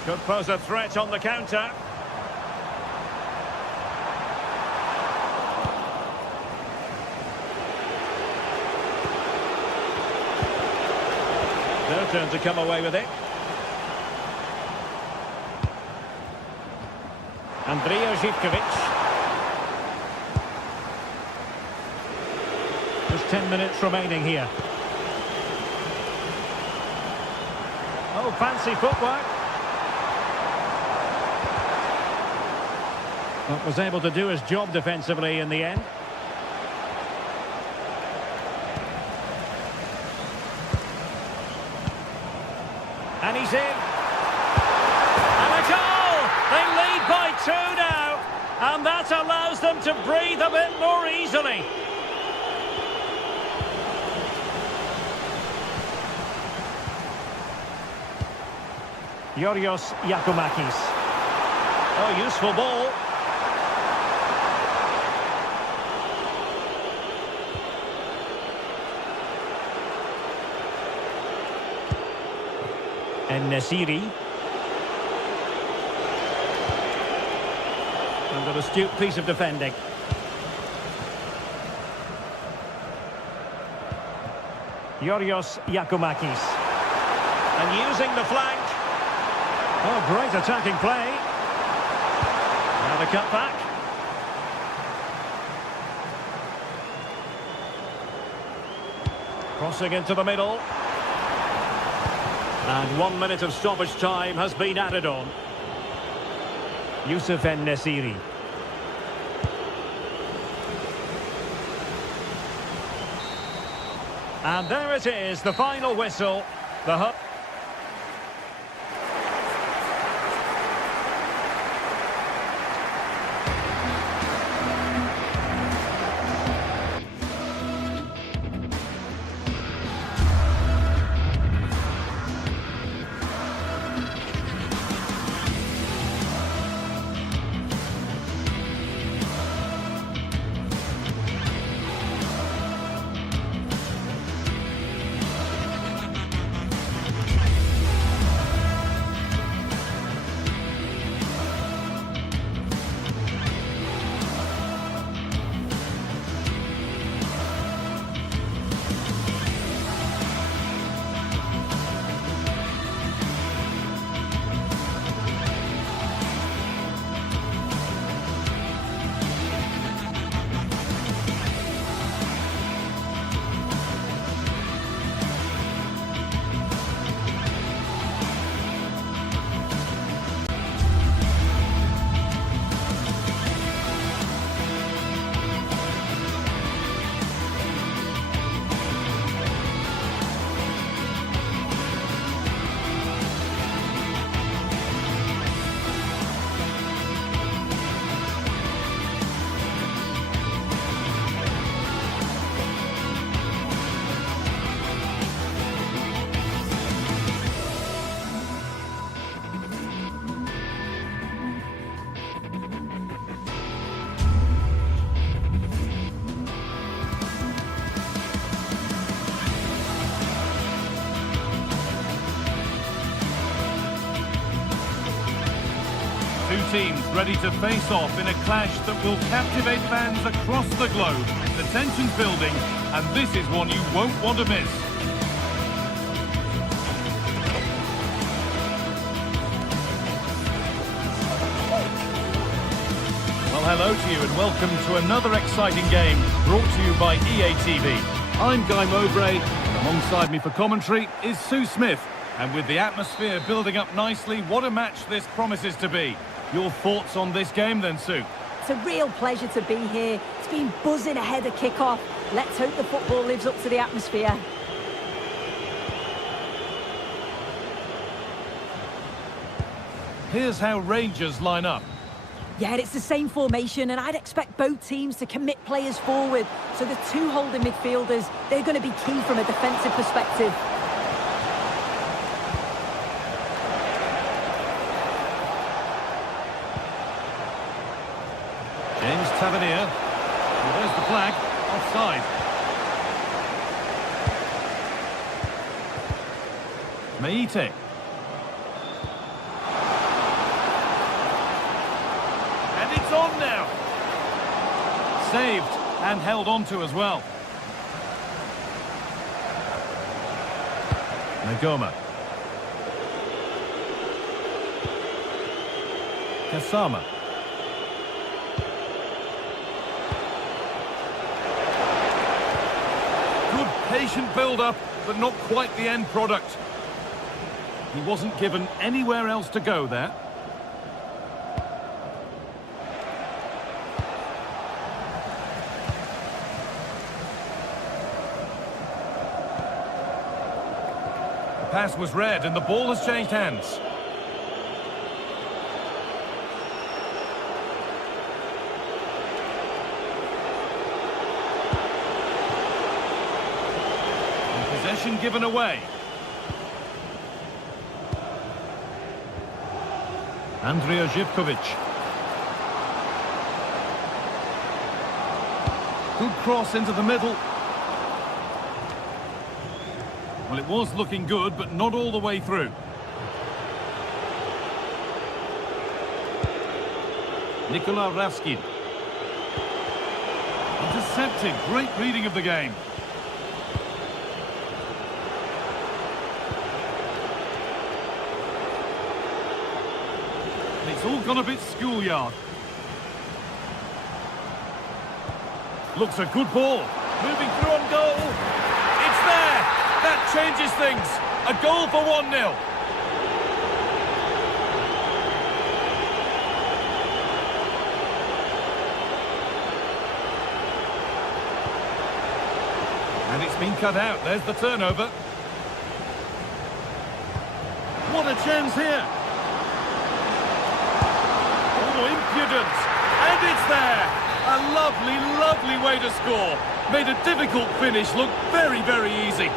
Could pose a threat on the counter. Their turn to come away with it. Andrija Zivkovic. Just 10 minutes remaining here. Oh, fancy footwork. But was able to do his job defensively in the end. And he's in. And a goal! They lead by 2 now. And that allows them to breathe a bit more easily. Yorios Yakumakis. Oh, useful ball. And Nesiri. And an astute piece of defending. Yorios Yakumakis. And using the flank. Oh, great attacking play. Now the cut back. Crossing into the middle. And 1 minute of stoppage time has been added on. Youssef En-Nesyri. And there it is, the final whistle. The Two teams ready to face off in a clash that will captivate fans across the globe. The tension's building, and this is one you won't want to miss. hello to you and welcome to another exciting game brought to you by EA TV. I'm Guy Mowbray, and alongside me for commentary is Sue Smith. And with the atmosphere building up nicely, what a match this promises to be. Your thoughts on this game then, Sue? It's a real pleasure to be here. It's been buzzing ahead of kick-off. Let's hope the football lives up to the atmosphere. Here's how Rangers line up. Yeah, it's the same formation, and I'd expect both teams to commit players forward. So the two holding midfielders, they're going to be key from a defensive perspective. James Tavernier. Well, there's the flag. Offside. Meite. And it's on now. Saved and held onto as well. Nagoma. Kasama. Good patient build-up, but not quite the end product. He wasn't given anywhere else to go there. The pass was read and the ball has changed hands. Possession given away. Andrija Živković. Good cross into the middle. Well, it was looking good, but not all the way through. Nikola Raskin. Intercepted. Great reading of the game. It's all gone a bit schoolyard. Looks a good ball. Moving through on goal. It's there. That changes things. A goal for 1-0. And it's been cut out. There's the turnover. What a chance here. Impudence, and it's there. A lovely, lovely way to score. Made a difficult finish look very, very easy.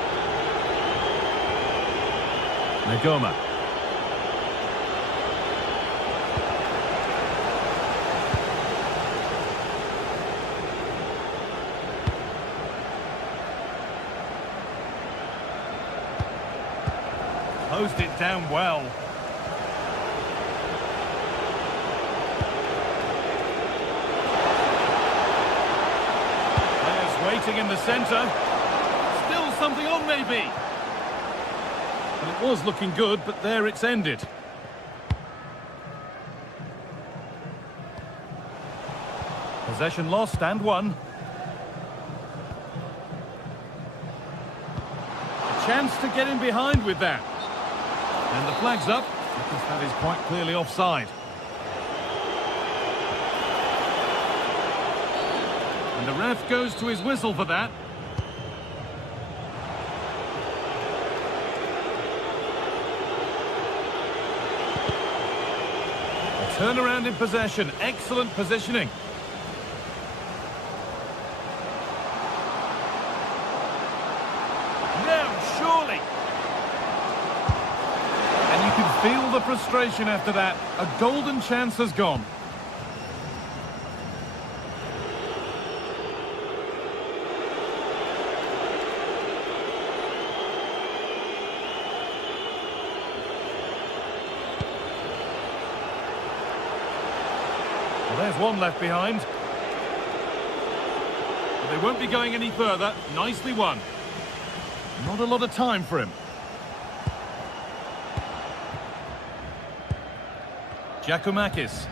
Nagoma. Closed it down well. Waiting in the centre. Still something on, maybe. And it was looking good, but there it's ended. Possession lost and won. A chance to get in behind with that. And the flag's up, because that is quite clearly offside. And the ref goes to his whistle for that. A turnaround in possession. Excellent positioning. Now, surely. And you can feel the frustration after that. A golden chance has gone. Well, there's one left behind. But they won't be going any further. Nicely won. Not a lot of time for him. Giacomakis.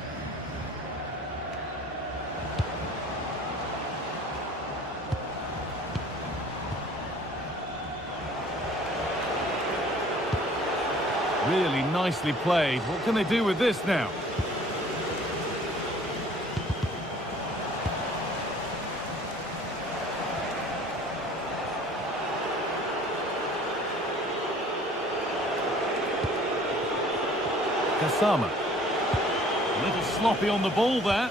Really nicely played. What can they do with this now? Kasama. A little sloppy on the ball there.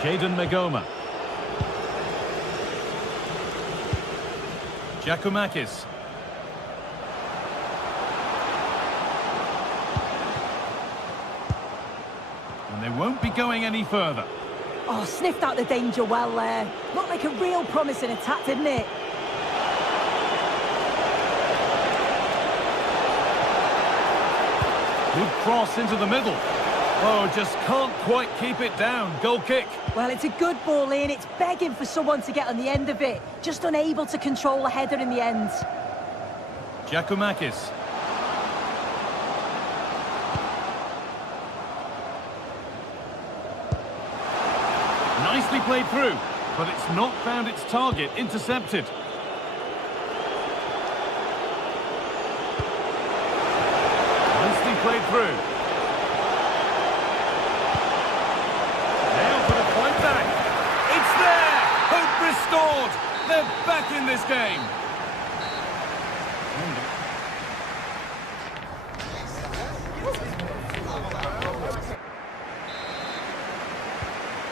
Jayden Magoma. Giacomakis. And they won't be going any further. Oh, sniffed out the danger well there. Looked like a real promising attack, didn't it? Good cross into the middle. Oh, just can't quite keep it down. Goal kick. Well, it's a good ball in. It's begging for someone to get on the end of it. Just unable to control the header in the end. Giacomakis. Nicely played through, but it's not found its target. Intercepted. Nicely played through. Now for the point back. It's there! Hope restored! They're back in this game.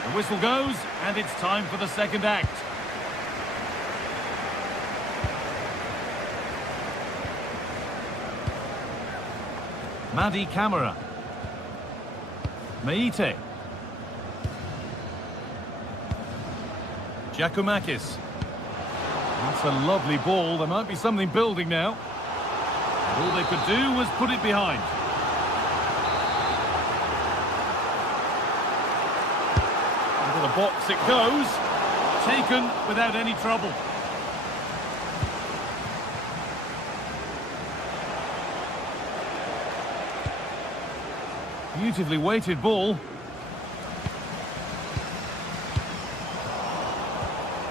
The whistle goes, and it's time for the second act. Madi Camara. Meite. Giacomakis. That's a lovely ball. There might be something building now. And all they could do was put it behind. Into the box it goes. Taken without any trouble. Beautifully weighted ball.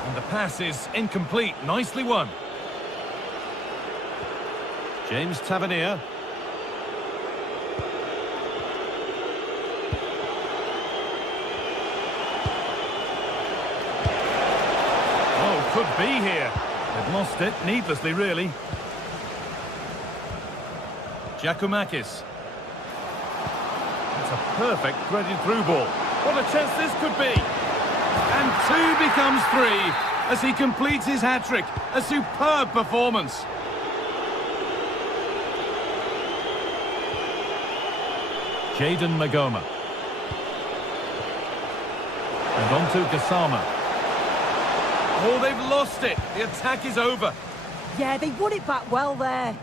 And the pass is incomplete. Nicely won. James Tavernier. Oh, could be here. They've lost it needlessly, really. Giacomakis. A perfect threaded through ball. What a chance this could be. And 2 becomes 3 as he completes his hat-trick. A superb performance. Jayden Magoma. And on to Kasama. Oh, they've lost it. The attack is over. Yeah, they won it back well there.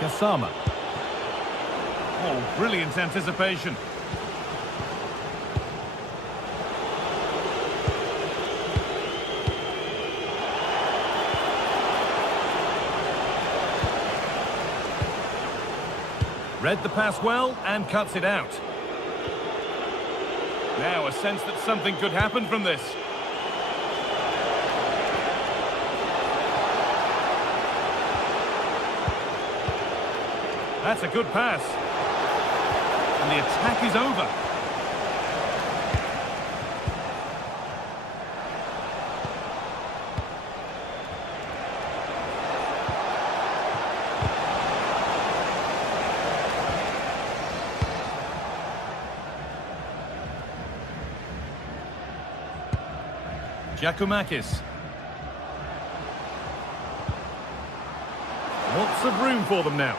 Kasama. Oh, brilliant anticipation. Read the pass well and cuts it out. Now a sense that something could happen from this. That's a good pass. And the attack is over. Giacomakis. Lots of room for them now.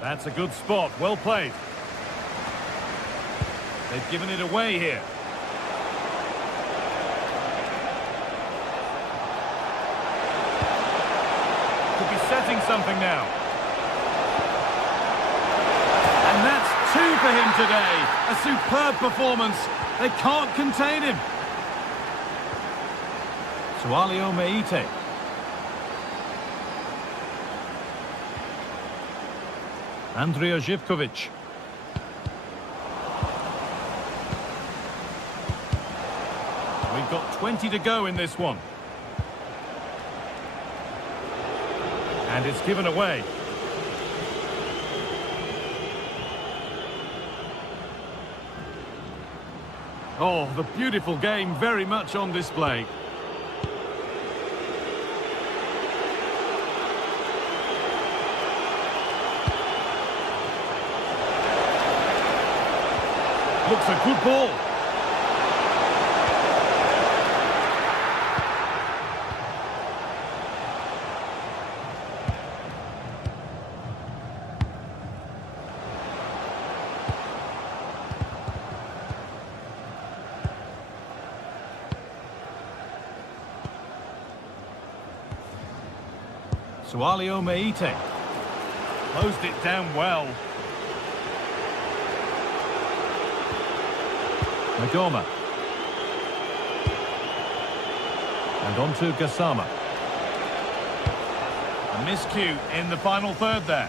That's a good spot. Well played. They've given it away here. Could be setting something now. And that's Two for him today. A superb performance. They can't contain him. Sualio Meite. Andrija Živković. We've got 20 to go in this one. And it's given away. Oh, the beautiful game very much on display. Looks a good ball. Sualio Meite closed it down well. Magoma. And on to Gassama. A miscue in the final third there.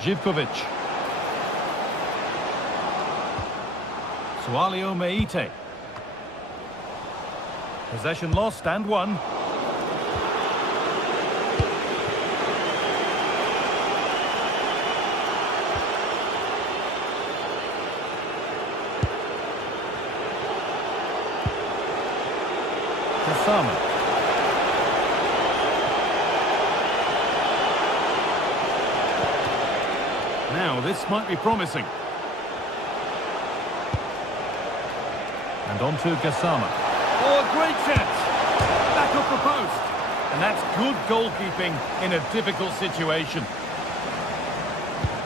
Živković. Sualio Meite. Possession lost and won. Gassama. Now this might be promising. And on to Gassama. Oh, a great chance! Back off the post! And that's good goalkeeping in a difficult situation.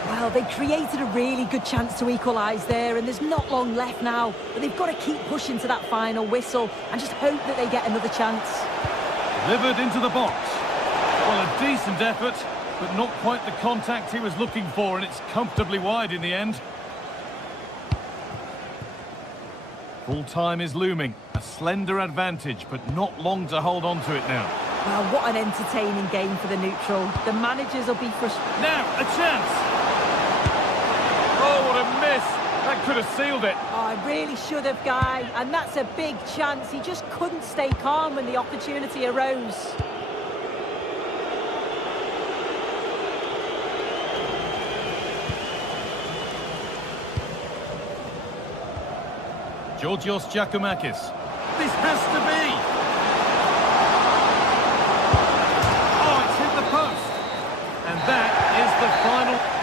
Well, they created a really good chance to equalise there, and there's not long left now. But they've got to keep pushing to that final whistle and just hope that they get another chance. Delivered into the box. Well, a decent effort, but not quite the contact he was looking for, and it's comfortably wide in the end. Full time is looming. A slender advantage, but not long to hold on to it now. Well, what an entertaining game for the neutral. The managers will be frustrated. Now, a chance! Oh, what a miss! That could have sealed it. Oh, I really should have, Guy. And that's a big chance. He just couldn't stay calm when the opportunity arose. Georgios Giacomakis. This has to be! Oh, it's hit the post! And that is the final...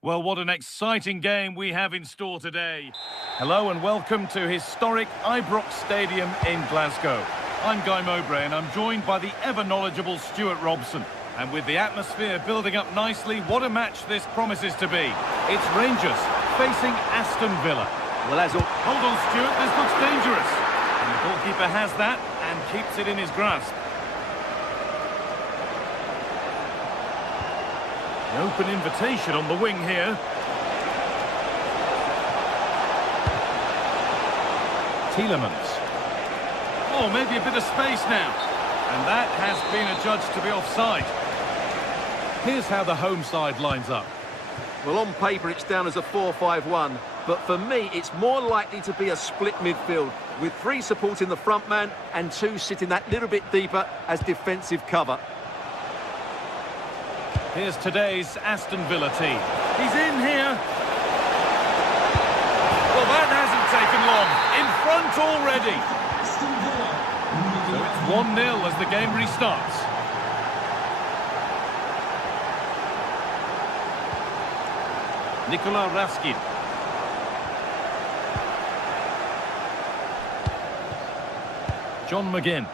Well, what an exciting game we have in store today. Hello and welcome to historic Ibrox Stadium in Glasgow. I'm Guy Mowbray and I'm joined by the ever-knowledgeable Stuart Robson. And with the atmosphere building up nicely, what a match this promises to be. It's Rangers facing Aston Villa. Well, as all... Hold on, Stuart, this looks dangerous. And the goalkeeper has that and keeps it in his grasp. An open invitation on the wing here. Tielemans. Oh, maybe a bit of space now. And that has been adjudged to be offside. Here's how the home side lines up. Well, on paper, it's down as a 4-5-1. But for me, it's more likely to be a split midfield, with 3 supporting the front man and 2 sitting that little bit deeper as defensive cover. Here's today's Aston Villa team. He's in here. Well, that hasn't taken long. In front already. So it's 1-0 as the game restarts. Nikola Raskin. John McGinn.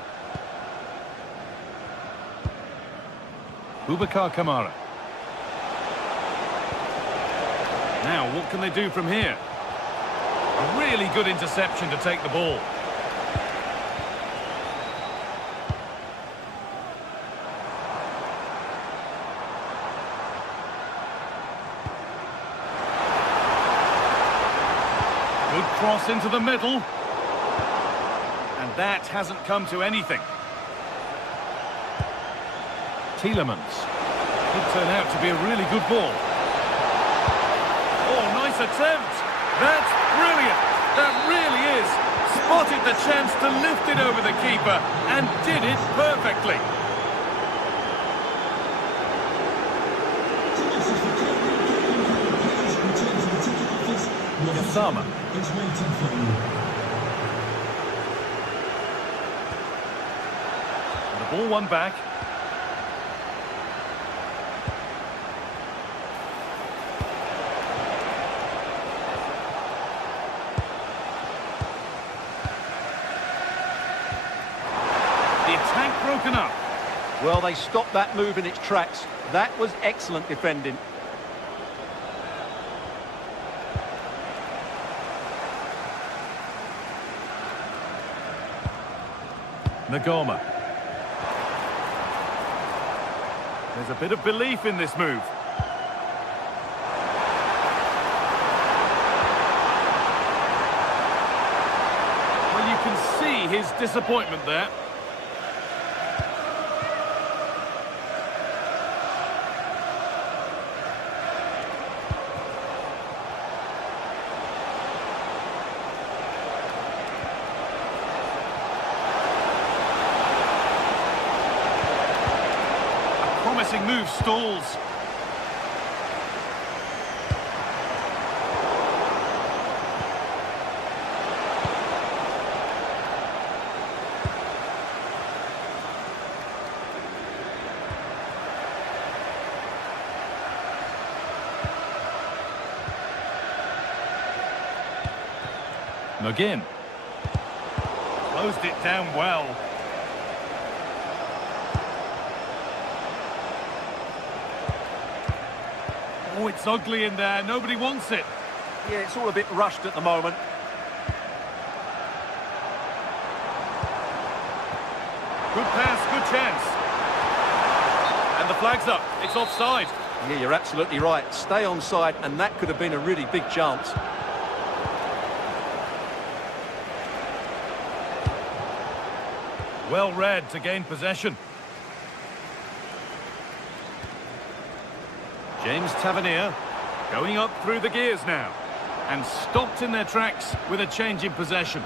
Boubacar Kamara. Now, what can they do from here? A really good interception to take the ball. Good cross into the middle. And that hasn't come to anything. Tielemans. Could turn out to be a really good ball. Oh, nice attempt. That's brilliant. That really is. Spotted the chance to lift it over the keeper and did it perfectly. Osama. The ball won back. The attack broken up. Well, they stopped that move in its tracks. That was excellent defending. Nagoma. There's a bit of belief in this move. Well, you can see his disappointment there. Promising move stalls. McGinn. Closed it down well. Oh, it's ugly in there. Nobody wants it. Yeah, it's all a bit rushed at the moment. Good pass, good chance. And the flag's up. It's offside. Yeah, you're absolutely right. Stay onside, and that could have been a really big chance. Well read to gain possession. James Tavernier going up through the gears now and stopped in their tracks with a change in possession.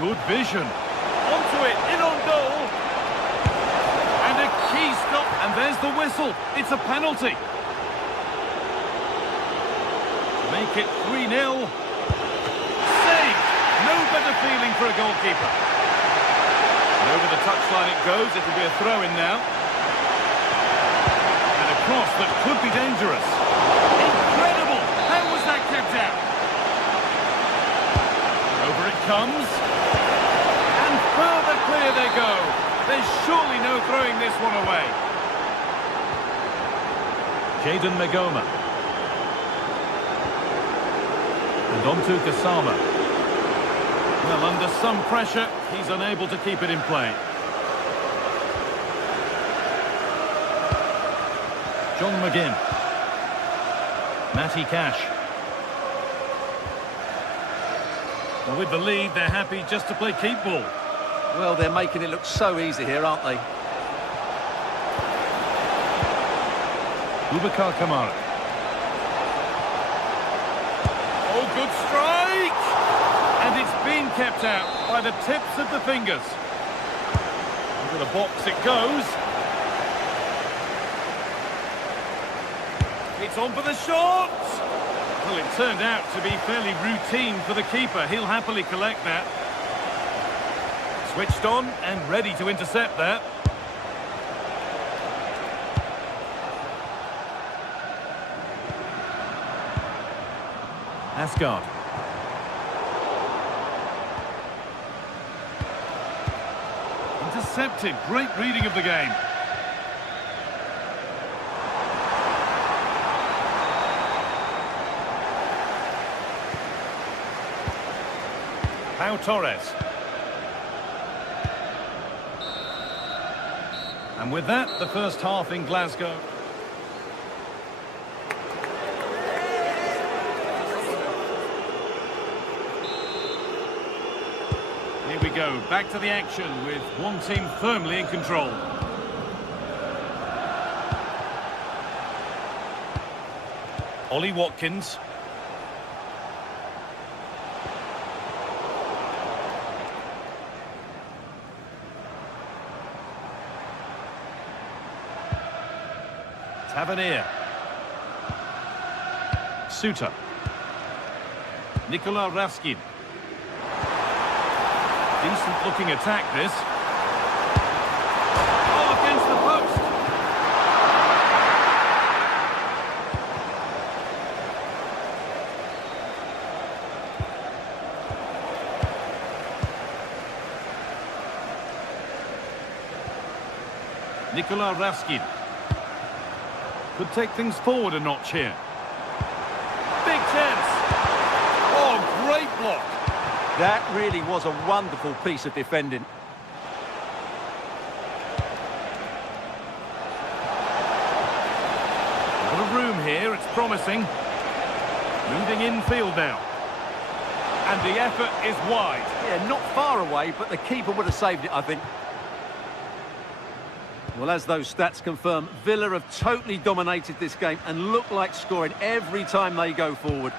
Good vision. Onto it, in on goal. And a key stop, and there's the whistle. It's a penalty. Make it 3-0. Saved. No better feeling for a goalkeeper. And over the touchline it goes. It'll be a throw-in now. And a cross that could be dangerous. Incredible! How was that kept out? comes. And further clear they go. There's surely no throwing this one away. Jayden Magoma. And on to Kasama. Well, under some pressure, he's unable to keep it in play. John McGinn. Matty Cash. Well, with the lead, they're happy just to play keep ball. Well, they're making it look so easy here, aren't they? Boubacar Kamara. Oh, good strike! And it's been kept out by the tips of the fingers. Into the box it goes. It's on for the shot! Well, it turned out to be fairly routine for the keeper. He'll happily collect that. Switched on and ready to intercept that. Asgard. Intercepted. Great reading of the game. Pau Torres. And with that, the first half in Glasgow. Here we go, back to the action with one team firmly in control. Ollie Watkins. Tavernier. Suter. Nikola Raskin. Decent looking attack this. Oh, against the post. Nikola Raskin. Could take things forward a notch here. Big chance. Oh, great block. That really was a wonderful piece of defending. A lot of room here, it's promising. Moving infield now. And the effort is wide. Yeah, not far away, but the keeper would have saved it, I think. Well, as those stats confirm, Villa have totally dominated this game and look like scoring every time they go forward.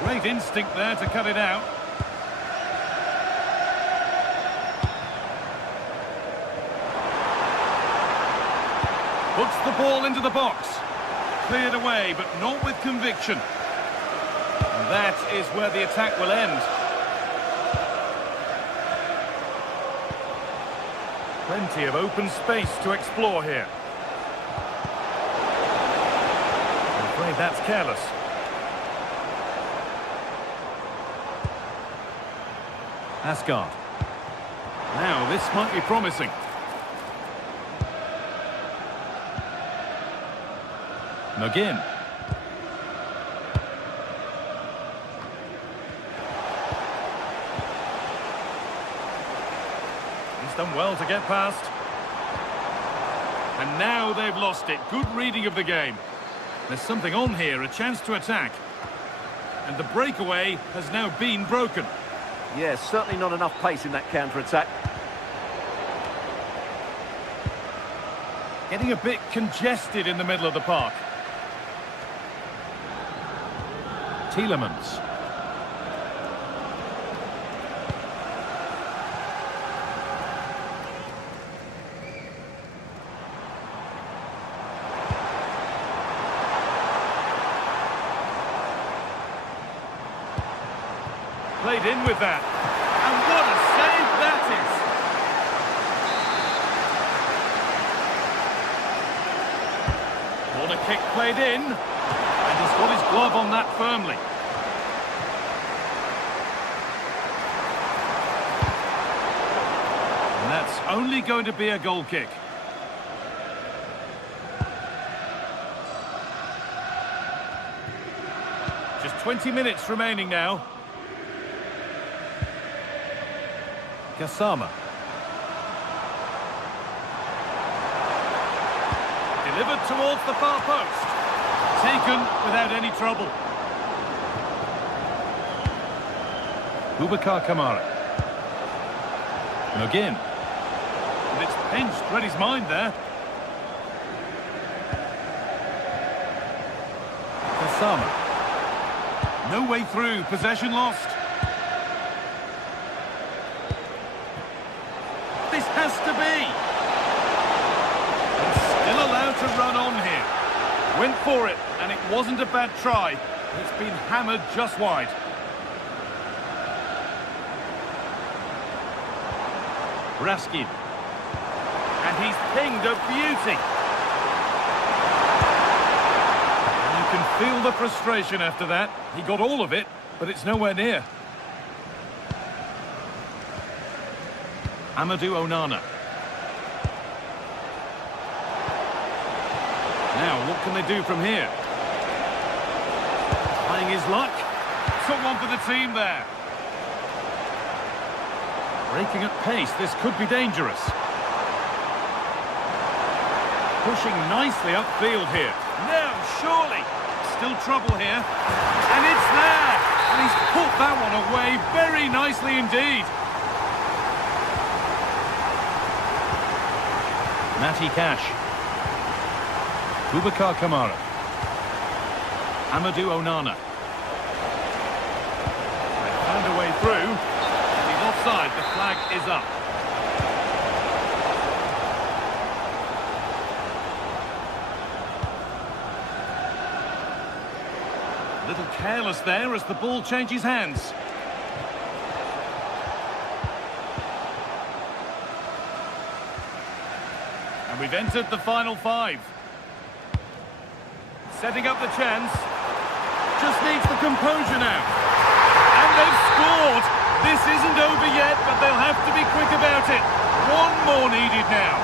Great instinct there to cut it out. Puts the ball into the box. Cleared away, but not with conviction. And that is where the attack will end. Plenty of open space to explore here. I'm afraid that's careless. Asgard. Now, this might be promising. McGinn. He's done well to get past. And now they've lost it. Good reading of the game. There's something on here, a chance to attack. And the breakaway has now been broken. Yeah, certainly not enough pace in that counter-attack. Getting a bit congested in the middle of the park. Tielemans. Played in with that. And what a save that kick played in. And he's got his glove on that firmly. And that's only going to be a goal kick. Just 20 minutes remaining now. Gassama. Delivered towards the far post. Taken without any trouble. Boubacar Kamara. Again. And it's pinched, read his mind there. Gassama. No way through, possession lost. This has to be. And still allowed to run on here. Went for it, and it wasn't a bad try. It's been hammered just wide. Raskin. And he's pinged a beauty. And you can feel the frustration after that. He got all of it, but it's nowhere near. Amadou Onana. Now, what can they do from here? Trying his luck. Took one for the team there. Breaking at pace, this could be dangerous. Pushing nicely upfield here. No, surely. Still trouble here. And it's there! And he's put that one away very nicely indeed. Matty Cash. Boubacar Kamara. Amadou Onana. They found a way through. He's offside, the flag is up. A little careless there as the ball changes hands. And we've entered the final 5. Setting up the chance. Just needs the composure now. And they've scored. This isn't over yet, but they'll have to be quick about it. One more needed now.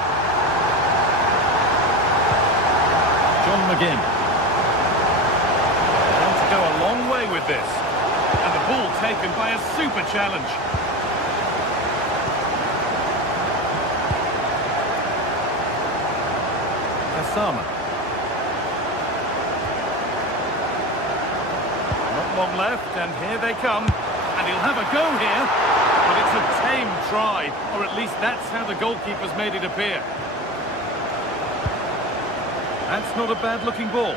John McGinn. They want to go a long way with this. And the ball taken by a super challenge. Gassama. Long left, and here they come, and he'll have a go here, but it's a tame try, or at least that's how the goalkeeper's made it appear. That's not a bad looking ball.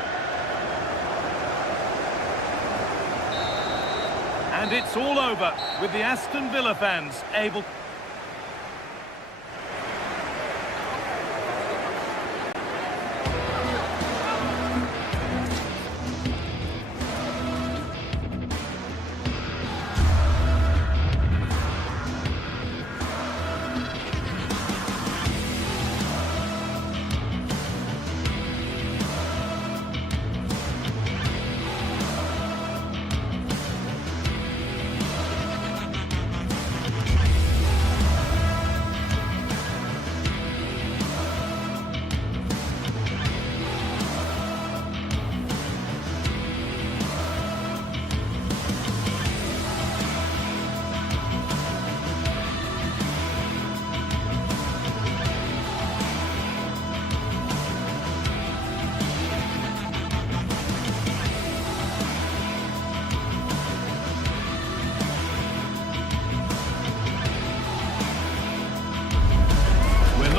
And it's all over, with the Aston Villa fans able...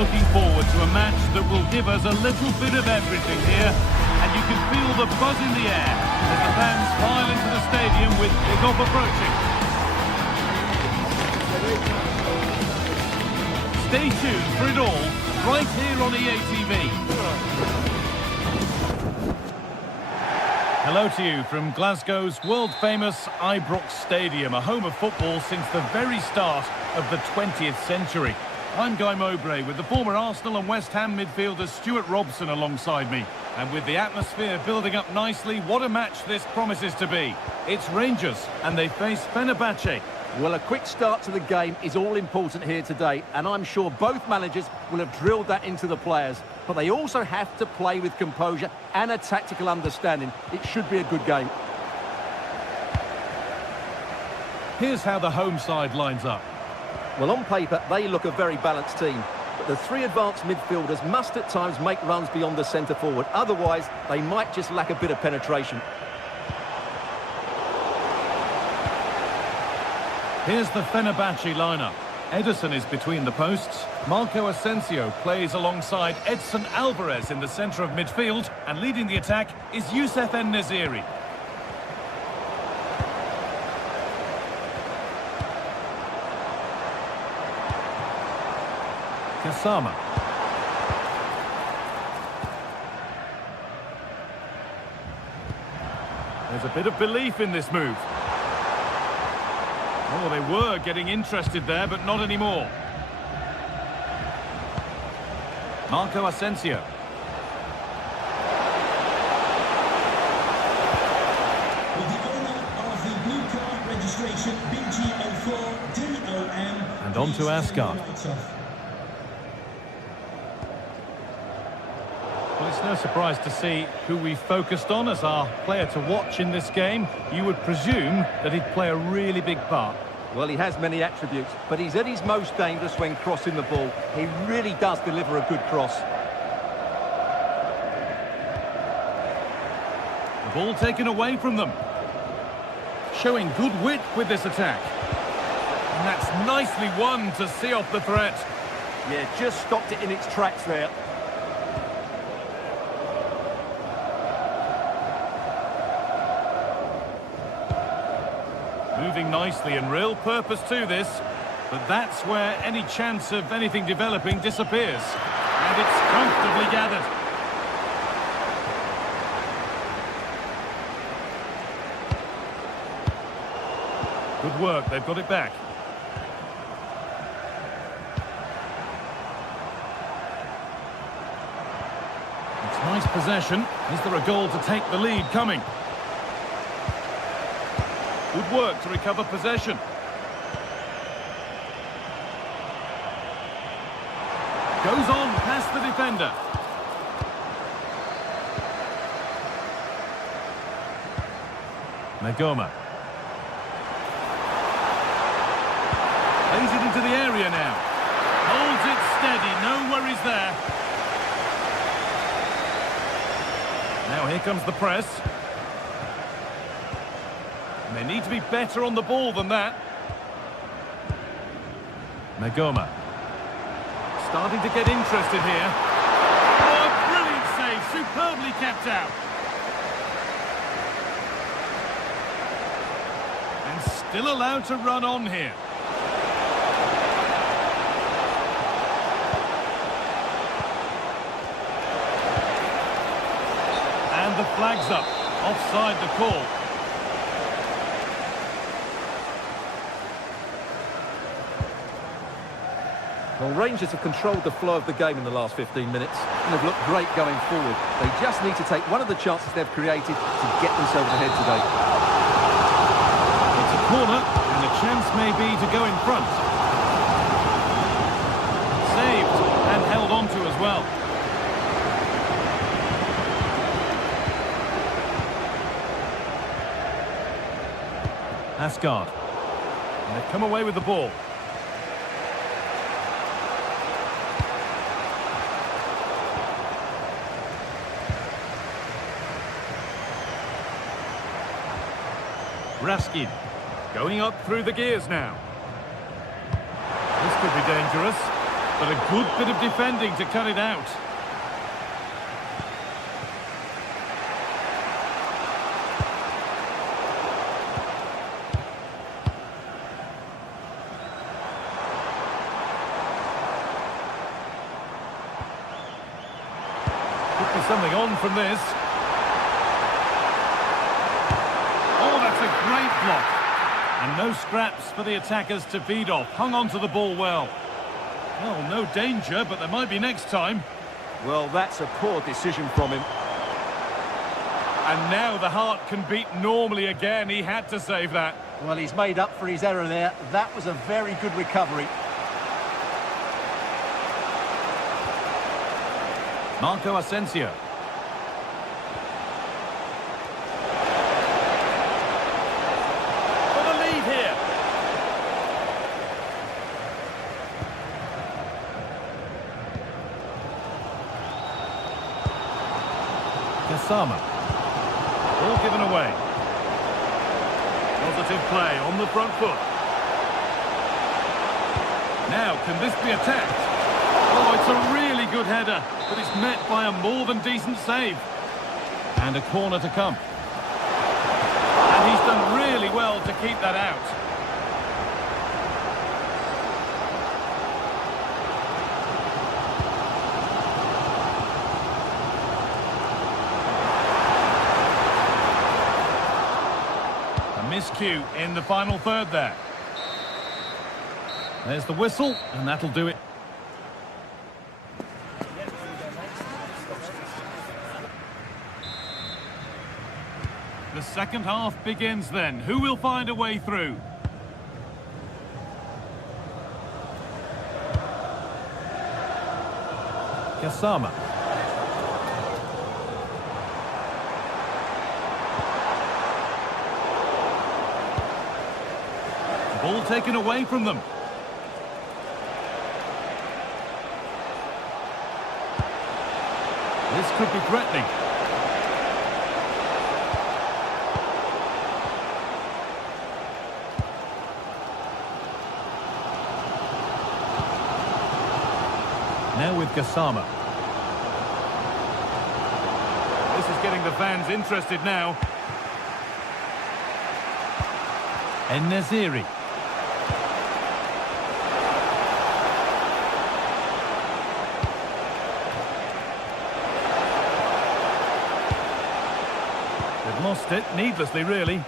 Looking forward to a match that will give us a little bit of everything here, and you can feel the buzz in the air as the fans file into the stadium with kick-off approaching. Stay tuned for it all, right here on EA TV. Hello to you from Glasgow's world-famous Ibrox Stadium, a home of football since the very start of the 20th century. I'm Guy Mowbray with the former Arsenal and West Ham midfielder Stuart Robson alongside me. And with the atmosphere building up nicely, what a match this promises to be. It's Rangers and they face Fenerbahce. Well, a quick start to the game is all important here today, and I'm sure both managers will have drilled that into the players. But they also have to play with composure and a tactical understanding. It should be a good game. Here's how the home side lines up. Well, on paper, they look a very balanced team. But the three advanced midfielders must at times make runs beyond the centre-forward. Otherwise, they might just lack a bit of penetration. Here's the Fenerbahce lineup. Ederson is between the posts. Marco Asensio plays alongside Edson Alvarez in the centre of midfield. And leading the attack is Youssef En-Nesyri. Kasama. There's a bit of belief in this move. Oh, they were getting interested there, but not anymore. Marco Asensio. With the owner of the blue card registration, BG04 DOM. And on to Asgard. Well, it's no surprise to see who we focused on as our player to watch in this game. You would presume that he'd play a really big part. Well, he has many attributes, but he's at his most dangerous when crossing the ball. He really does deliver a good cross. The ball taken away from them. Showing good wit with this attack. And that's nicely won to see off the threat. Yeah, just stopped it in its tracks there. Moving nicely and real purpose to this. But that's where any chance of anything developing disappears. And it's comfortably gathered. Good work, they've got it back. It's nice possession. Is there a goal to take the lead coming? Good work to recover possession. Goes on past the defender. Magoma. Plays it into the area now. Holds it steady, no worries there. Now here comes the press. And they need to be better on the ball than that. Magoma. Starting to get interested here. Oh, a brilliant save, superbly kept out. And still allowed to run on here. And the flag's up. Offside the call. Well, Rangers have controlled the flow of the game in the last 15 minutes and have looked great going forward. They just need to take one of the chances they've created to get themselves ahead today. It's a corner, and the chance may be to go in front. Saved, and held on to as well. Asgard. And they've come away with the ball. Raskin, going up through the gears now. This could be dangerous, but a good bit of defending to cut it out. Could be something on from this. Great block. And no scraps for the attackers to feed off. Hung on to the ball well. Oh, no danger, but there might be next time. Well, that's a poor decision from him. And now the heart can beat normally again. He had to save that. Well, he's made up for his error there. That was a very good recovery. Marco Asensio. For the lead here. Gassama. All given away. Positive play on the front foot. Now, can this be attacked? Oh, it's a really good header, but it's met by a more than decent save. And a corner to come. And he's done really well to keep that out. Miscue in the final third there. There's the whistle, and that'll do it. The second half begins then. Who will find a way through? Gassama. Ball taken away from them. This could be threatening. Now with Gassama. This is getting the fans interested now. En-Nesyri. They've lost it, needlessly, really.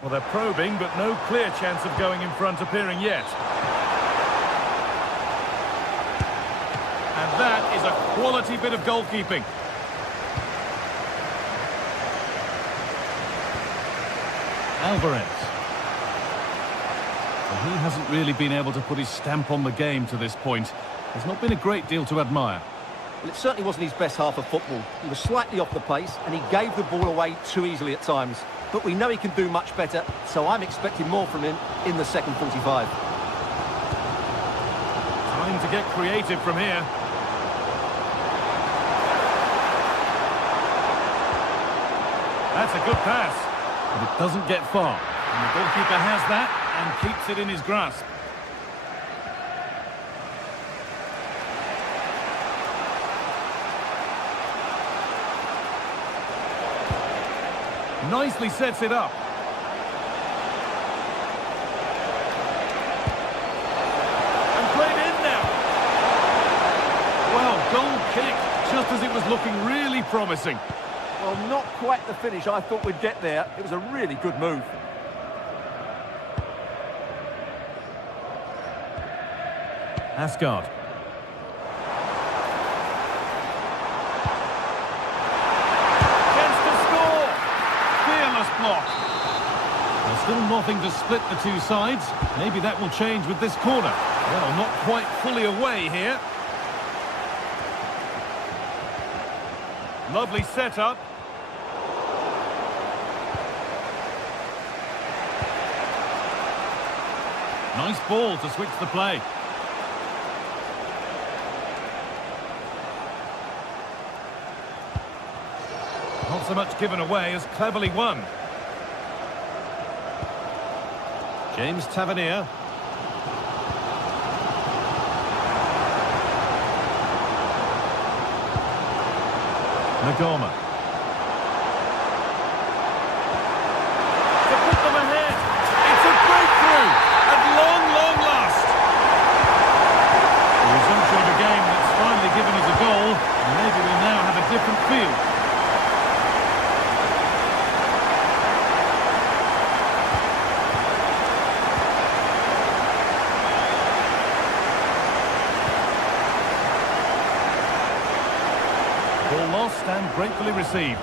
Well, they're probing, but no clear chance of going in front appearing yet. And that is a quality bit of goalkeeping. Alvarez. Well, he hasn't really been able to put his stamp on the game to this point. There's not been a great deal to admire. Well, it certainly wasn't his best half of football. He was slightly off the pace, and he gave the ball away too easily at times. But we know he can do much better, so I'm expecting more from him in the second 45. Time to get creative from here. That's a good pass, but it doesn't get far. And the goalkeeper has that and keeps it in his grasp. Nicely sets it up. And played in now. Well, goal kick, just as it was looking really promising. Well, not quite the finish I thought we'd get there. It was a really good move. Asgard. Chance to score! Fearless block. There's still nothing to split the two sides. Maybe that will change with this corner. Well, not quite fully away here. Lovely setup. Nice ball to switch the play. Not so much given away as cleverly won. James Tavernier. Nagoma. To put them ahead. It's a breakthrough at long, long last. The resumption of a game that's finally given us a goal, and maybe we'll now have a different feel. Ball lost and gratefully received.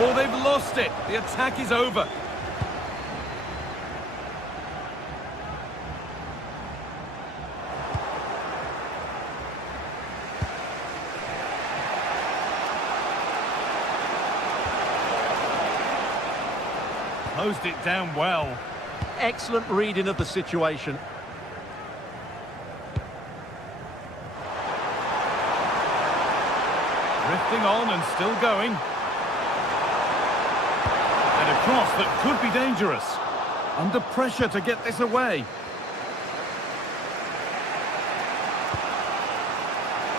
Oh, they've lost it. The attack is over. Closed it down well. Excellent reading of the situation. Drifting on and still going. And a cross that could be dangerous. Under pressure to get this away.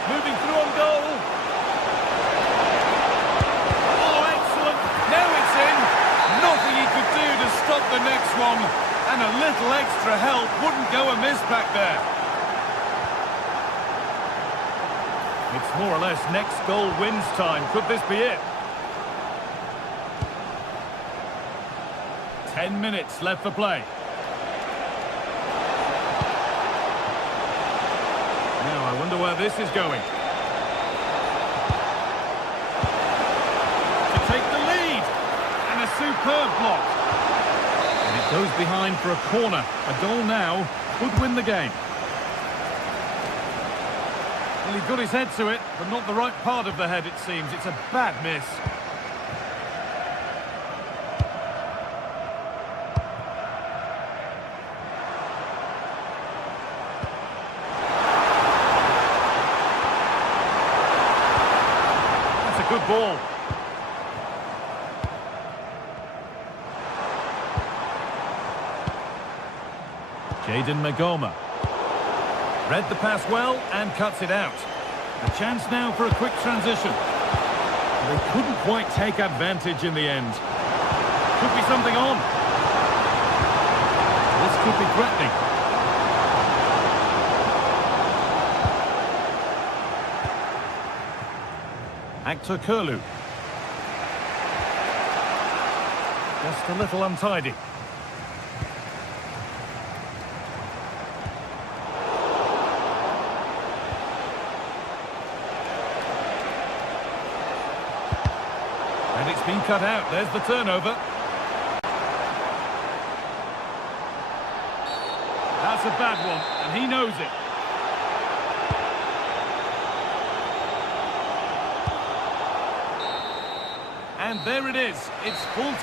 Moving through on goal. Oh, excellent. Now it's in. Nothing he could do to stop the next one. And a little extra help wouldn't go amiss back there. It's more or less next goal wins time. Could this be it? 10 minutes left for play. Now I wonder where this is going. To take the lead. And a superb block. And it goes behind for a corner. A goal now could win the game. Well, he got his head to it, but not the right part of the head, it seems. It's a bad miss. That's a good ball. Jayden Magoma. Read the pass well and cuts it out. A chance now for a quick transition. They couldn't quite take advantage in the end. Could be something on. This could be threatening. Actor Curlew. Just a little untidy. And it's been cut out. There's the turnover. That's a bad one, and he knows it. And there it is. It's full.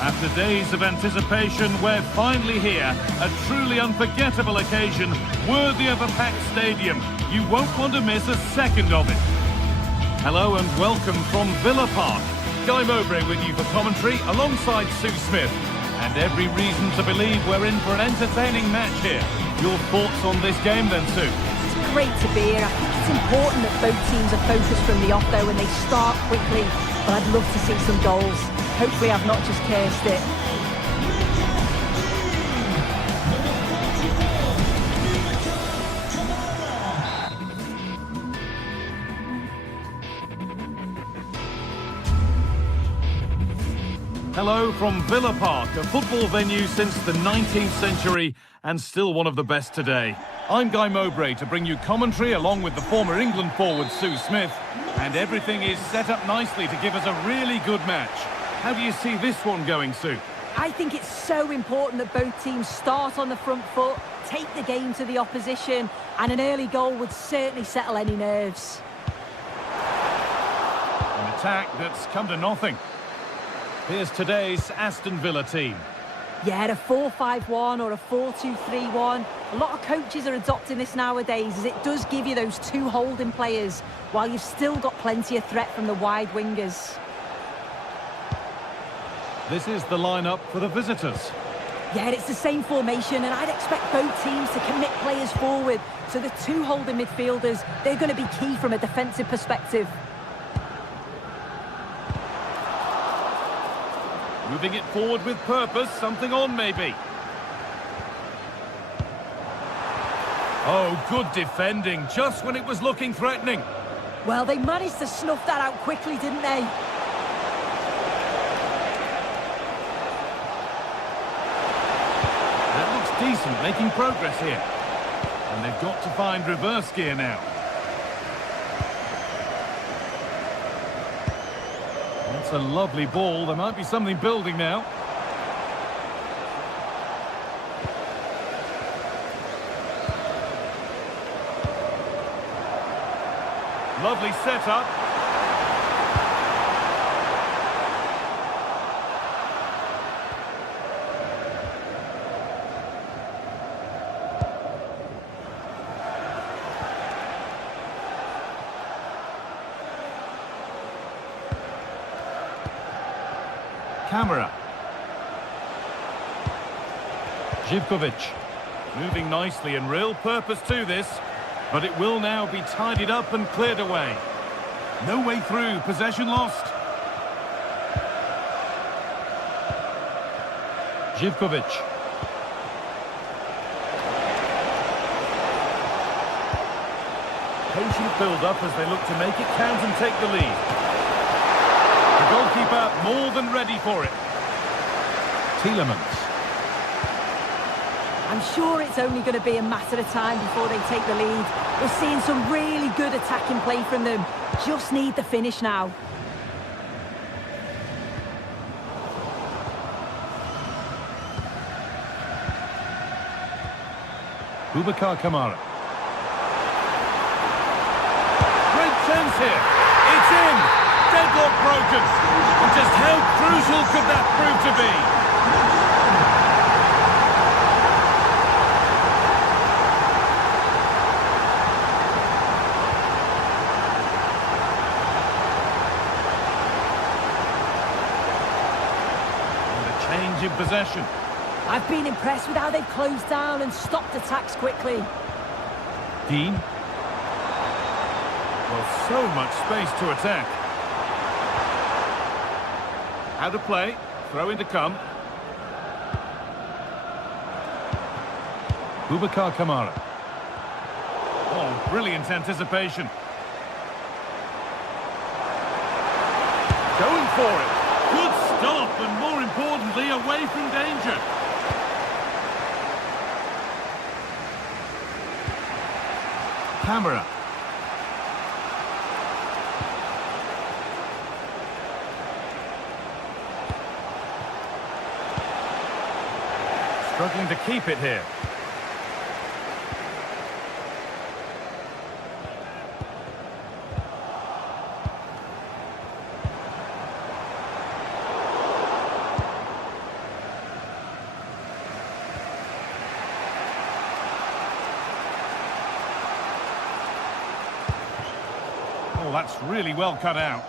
After days of anticipation, we're finally here. A truly unforgettable occasion, worthy of a packed stadium. You won't want to miss a second of it. Hello and welcome from Villa Park. Guy Mowbray with you for commentary, alongside Sue Smith. And every reason to believe we're in for an entertaining match here. Your thoughts on this game then, Sue? It's great to be here. I think it's important that both teams are focused from the off, though, and they start quickly. But I'd love to see some goals. Hopefully I've not just cursed it. Hello from Villa Park, a football venue since the 19th century and still one of the best today. I'm Guy Mowbray to bring you commentary along with the former England forward Sue Smith, and everything is set up nicely to give us a really good match. How do you see this one going, Sue? I think it's so important that both teams start on the front foot, take the game to the opposition, and an early goal would certainly settle any nerves. An attack that's come to nothing. Here's today's Aston Villa team. Yeah, a 4-5-1 or a 4-2-3-1. A lot of coaches are adopting this nowadays, as it does give you those two holding players, while you've still got plenty of threat from the wide wingers. This is the lineup for the visitors. Yeah, it's the same formation, and I'd expect both teams to commit players forward. So the two holding midfielders, they're going to be key from a defensive perspective. Moving it forward with purpose, something on maybe. Oh, good defending, just when it was looking threatening. Well, they managed to snuff that out quickly, didn't they? That looks decent, making progress here. And they've got to find reverse gear now. That's a lovely ball. There might be something building now. Lovely setup. Camera. Živkovic. Moving nicely and real purpose to this, but it will now be tidied up and cleared away. No way through, possession lost. Živkovic. Patient build-up as they look to make it count and take the lead. The goalkeeper more than ready for it. Tielemans. I'm sure it's only going to be a matter of time before they take the lead. We're seeing some really good attacking play from them. Just need the finish now. Boubacar Kamara. Great chance here. It's in. Deadlock broken. And just how crucial could that prove to be? And a change in possession. I've been impressed with how they've closed down and stopped attacks quickly. Dean. Well, so much space to attack. Out of play, throw in to come. Boubacar Kamara. Oh, brilliant anticipation. Going for it. Good stop, and more importantly, away from danger. Camera. Struggling to keep it here. Oh, that's really well cut out.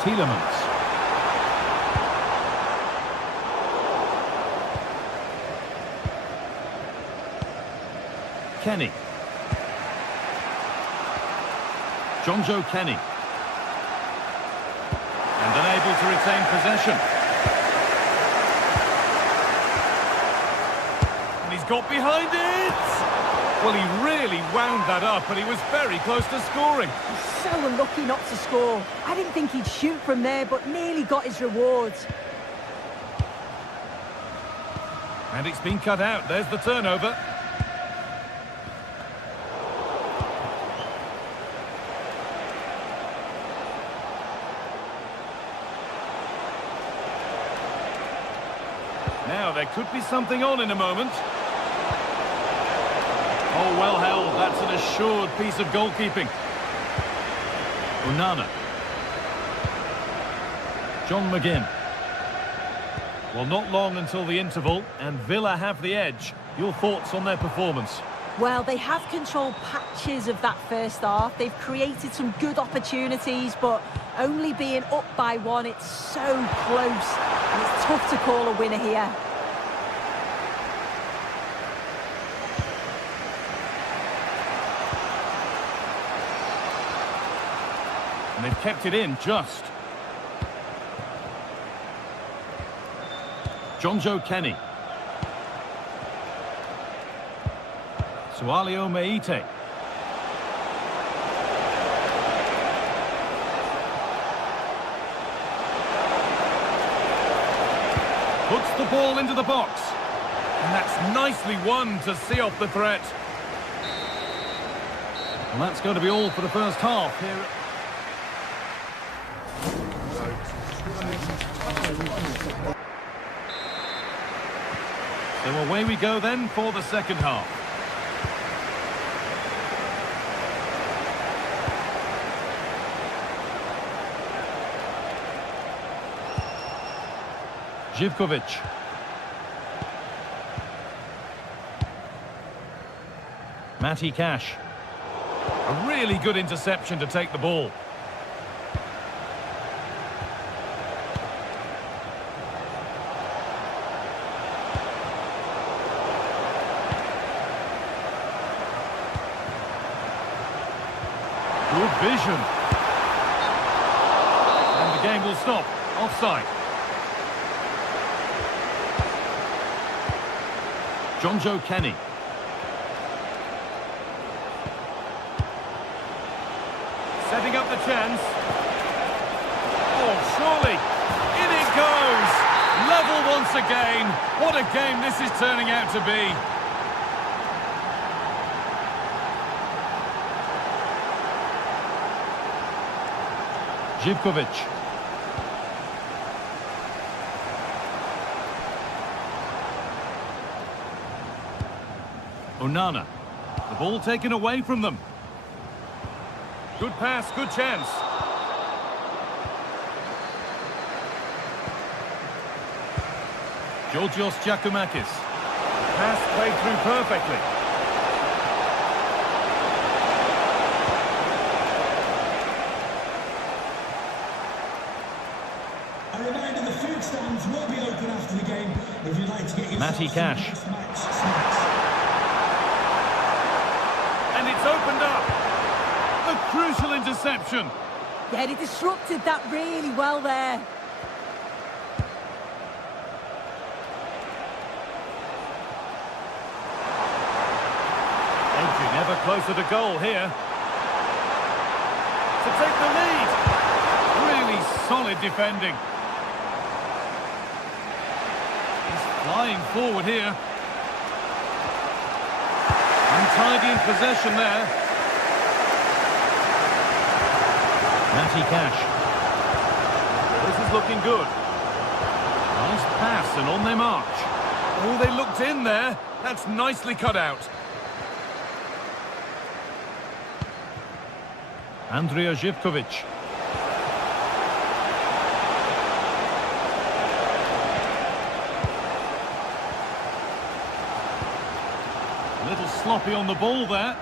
Tielemans. Kenny. Joe Kenny. And unable to retain possession. And he's got behind it! Well, he really wound that up, and he was very close to scoring. He's so unlucky not to score. I didn't think he'd shoot from there, but nearly got his rewards. And it's been cut out. There's the turnover. Now, there could be something on in a moment. Oh, well held. That's an assured piece of goalkeeping. Onana. John McGinn. Well, not long until the interval, and Villa have the edge. Your thoughts on their performance? Well, they have controlled patches of that first half. They've created some good opportunities, but only being up by one, it's so close. And it's tough to call a winner here. And they've kept it in just. Jonjo Kenny. Sualio Meite. Puts the ball into the box. And that's nicely won to see off the threat. And that's going to be all for the first half here. So away we go then for the second half. Živković. Matty Cash. A really good interception to take the ball. Good vision. And the game will stop. Offside. Jonjo Kenny. Setting up the chance. Oh, surely. In it goes. Level once again. What a game this is turning out to be. Živković. Onana. The ball taken away from them. Good pass, good chance. Georgios Giacomakis. Pass played through perfectly. A reminder, the food stands will be open after the game if you'd like to get your Matty Cash. match snacks. And it's opened up. A crucial interception. Yeah, he disrupted that really well there. Edging ever closer to goal here. To take the lead. Really solid defending. He's flying forward here. Untidy in possession there. Matty Cash. This is looking good. Nice pass and on their march. Oh, they looked in there. That's nicely cut out. Andrija Živković. A little sloppy on the ball there.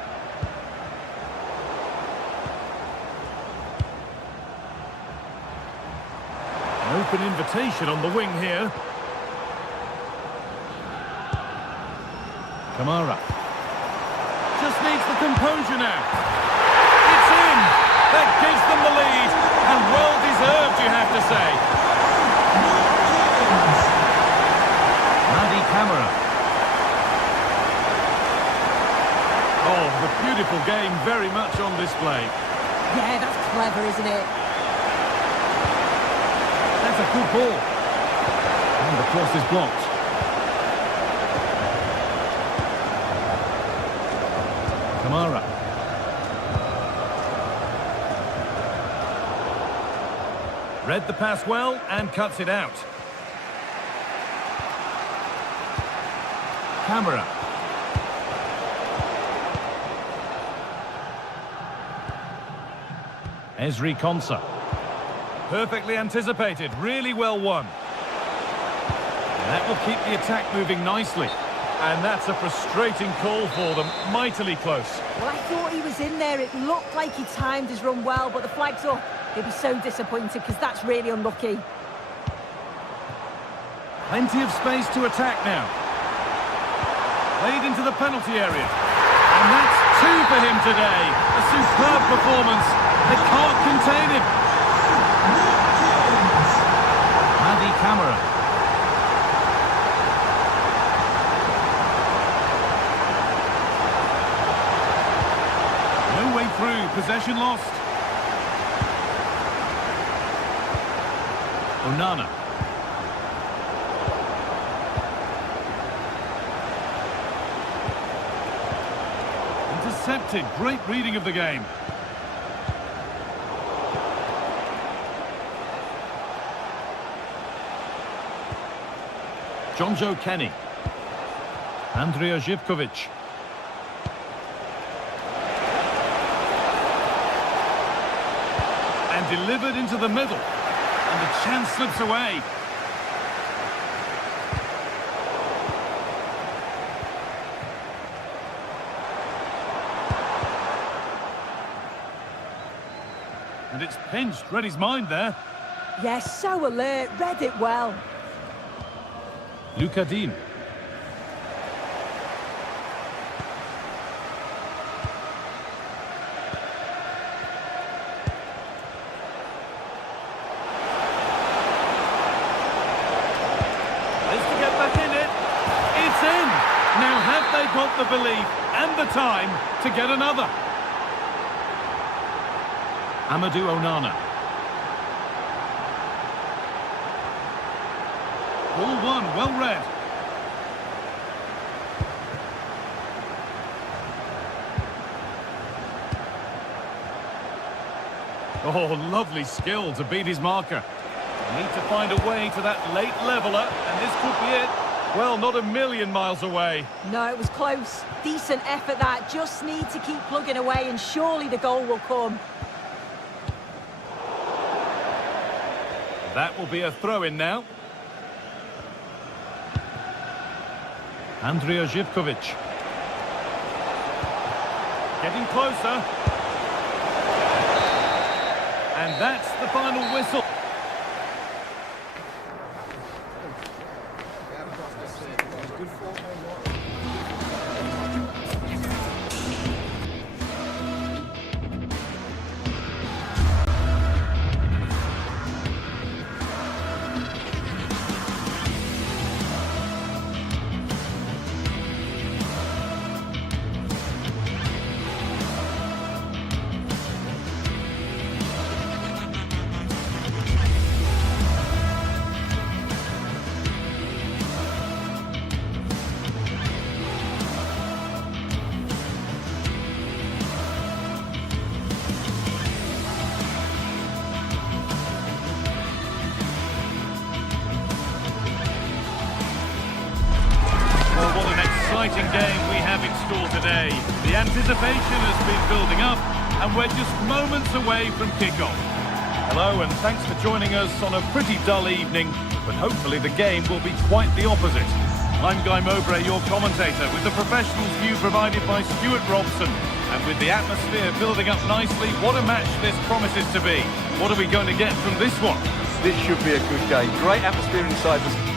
An open invitation on the wing here. Kamara. Just needs the composure now. It's in! That gives them the lead. And well deserved, you have to say. Madi Kamara. Oh, the beautiful game very much on display. Yeah, that's clever, isn't it? That's a good ball. And the cross is blocked. Kamara. Read the pass well and cuts it out. Kamara. Ezri Konsa. Perfectly anticipated, really well won. That will keep the attack moving nicely. And that's a frustrating call for them, mightily close. Well, I thought he was in there. It looked like he timed his run well, but the flag's up. He'll be so disappointed because that's really unlucky. Plenty of space to attack now. Played into the penalty area. And that's two for him today. A superb performance. They can't contain him. Madi Camara. No way through. Possession lost. Onana. Intercepted. Great reading of the game. Jonjo Kenny. Andrija Živković. And delivered into the middle. And the chance slips away. And it's pinched. Read his mind there. Yes, so alert. Read it well. Luka Dean. Now have they got the belief and the time to get another? Amadou Onana. Ball one, well read. Oh, lovely skill to beat his marker. Need to find a way to that late leveller, and this could be it. Well, not a million miles away. No, it was close. Decent effort that. Just need to keep plugging away and surely the goal will come. That will be a throw-in now. Andrija Živković. Getting closer. And that's the final whistle. Exciting game we have in store today. The anticipation has been building up and we're just moments away from kickoff. Hello and thanks for joining us on a pretty dull evening, but hopefully the game will be quite the opposite. I'm Guy Mowbray, your commentator, with the professionals view provided by Stuart Robson. And with the atmosphere building up nicely, what a match this promises to be. What are we going to get from this one? This should be a good game. Great atmosphere inside the...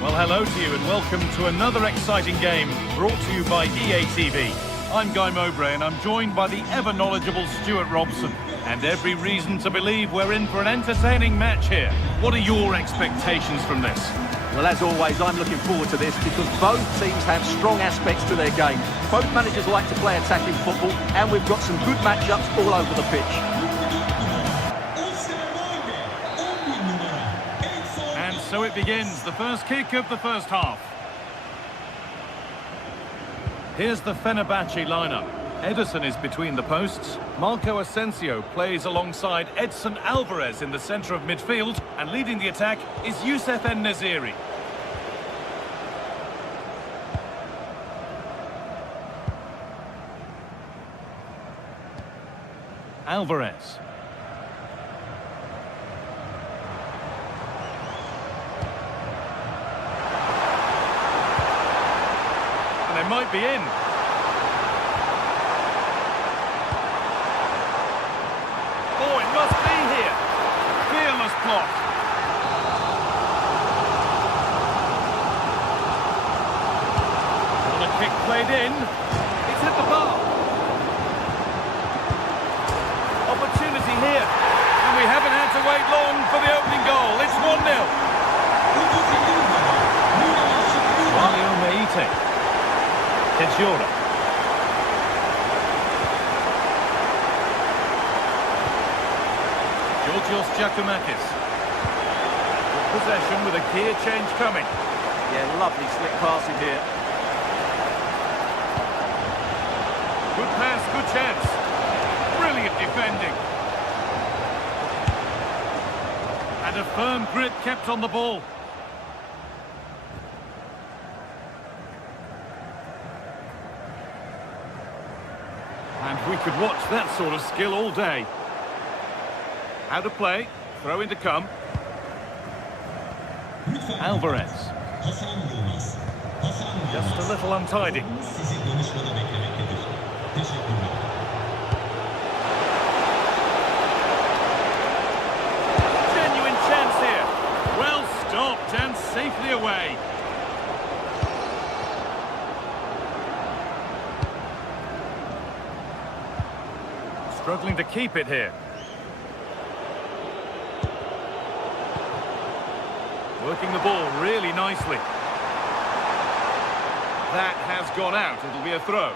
Well, hello to you and welcome to another exciting game brought to you by EA TV. I'm Guy Mowbray and I'm joined by the ever-knowledgeable Stuart Robson. And every reason to believe we're in for an entertaining match here. What are your expectations from this? Well, as always, I'm looking forward to this because both teams have strong aspects to their game. Both managers like to play attacking football and we've got some good matchups all over the pitch. So it begins, the first kick of the first half. Here's the Fenerbahce lineup. Ederson is between the posts. Marco Asensio plays alongside Edson Alvarez in the centre of midfield. And leading the attack is Youssef En-Nesyri. Alvarez. And they might be in. Oh, it must be here. Fearless block. Well, a kick played in. It's hit the bar. Opportunity here. And we haven't had to wait long for the opening goal. It's 1-0. Mario Meite. Tejura. Georgios Giacomakis. Good possession with a gear change coming. Yeah, lovely slick passing here. Good pass, good chance. Brilliant defending. And a firm grip kept on the ball. And we could watch that sort of skill all day. How to play, throw in to come. Alvarez. Just a little untidy. Genuine chance here. Well stopped and safely away. Struggling to keep it here. Working the ball really nicely. That has gone out. It'll be a throw.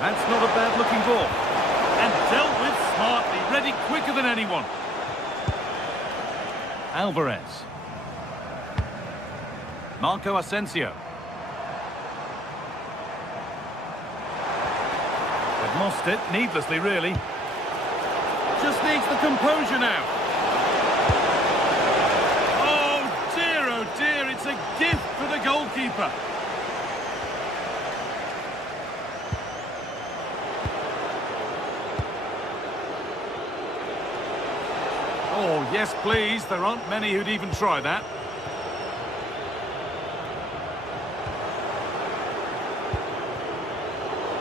That's not a bad-looking ball. And dealt with smartly, ready quicker than anyone. Alvarez. Marco Asensio. They've lost it, needlessly, really. Just needs the composure now. Oh dear, it's a gift for the goalkeeper. Oh, yes, please. There aren't many who'd even try that.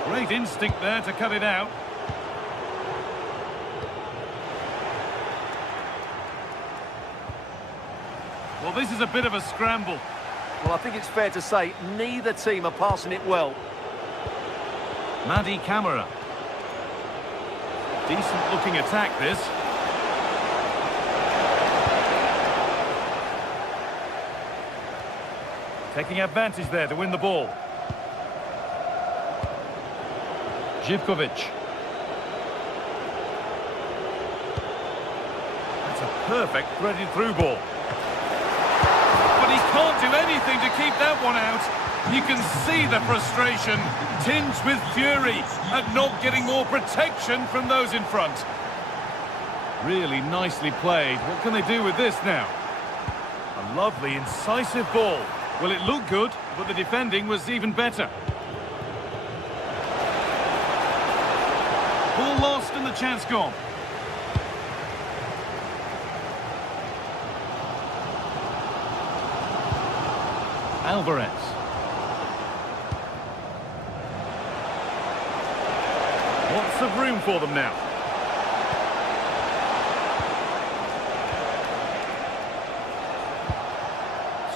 Great instinct there to cut it out. Well, this is a bit of a scramble. Well, I think it's fair to say neither team are passing it well. Madi Camara. Decent looking attack, this. Taking advantage there to win the ball. Živkovic. That's a perfect threaded through ball. But he can't do anything to keep that one out. You can see the frustration, tinged with fury at not getting more protection from those in front. Really nicely played. What can they do with this now? A lovely, incisive ball. Well, it looked good, but the defending was even better. Ball lost and the chance gone. Alvarez. Lots of room for them now.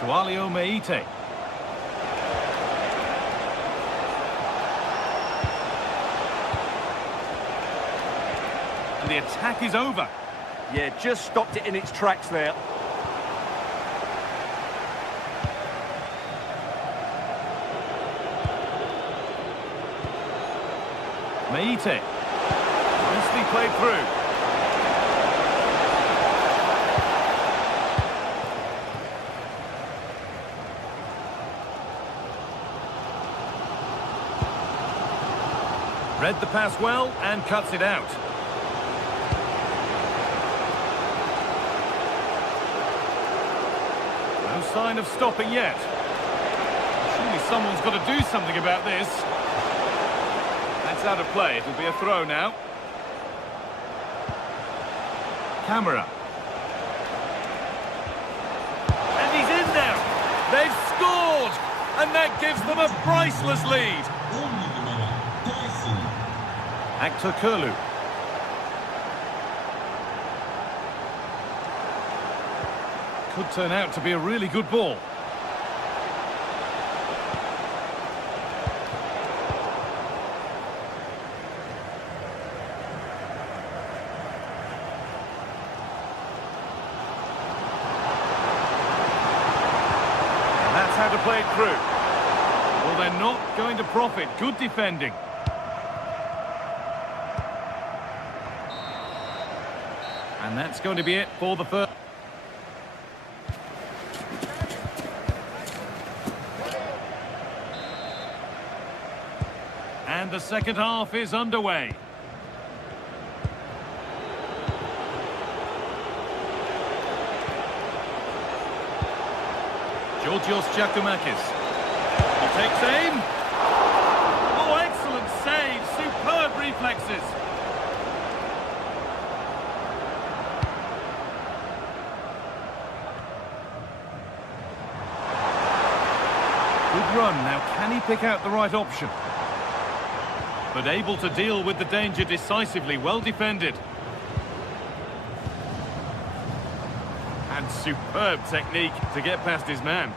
Mario Meite. And the attack is over. Yeah, just stopped it in its tracks there. Meite. Nicely played through. Read the pass well and cuts it out. sign of stopping yet. Surely someone's got to do something about this. That's out of play. It'll be a throw now. Camera. And he's in there. They've scored. And that gives them a priceless lead. Actor Curlew. Could turn out to be a really good ball. That's how to play it through. Well, they're not going to profit. Good defending. And that's going to be it for the first. And the second half is underway. Georgios Giacomakis. He takes aim. Oh, excellent save. Superb reflexes. Good run. Now, can he pick out the right option? But able to deal with the danger decisively. Well defended. And superb technique to get past his man.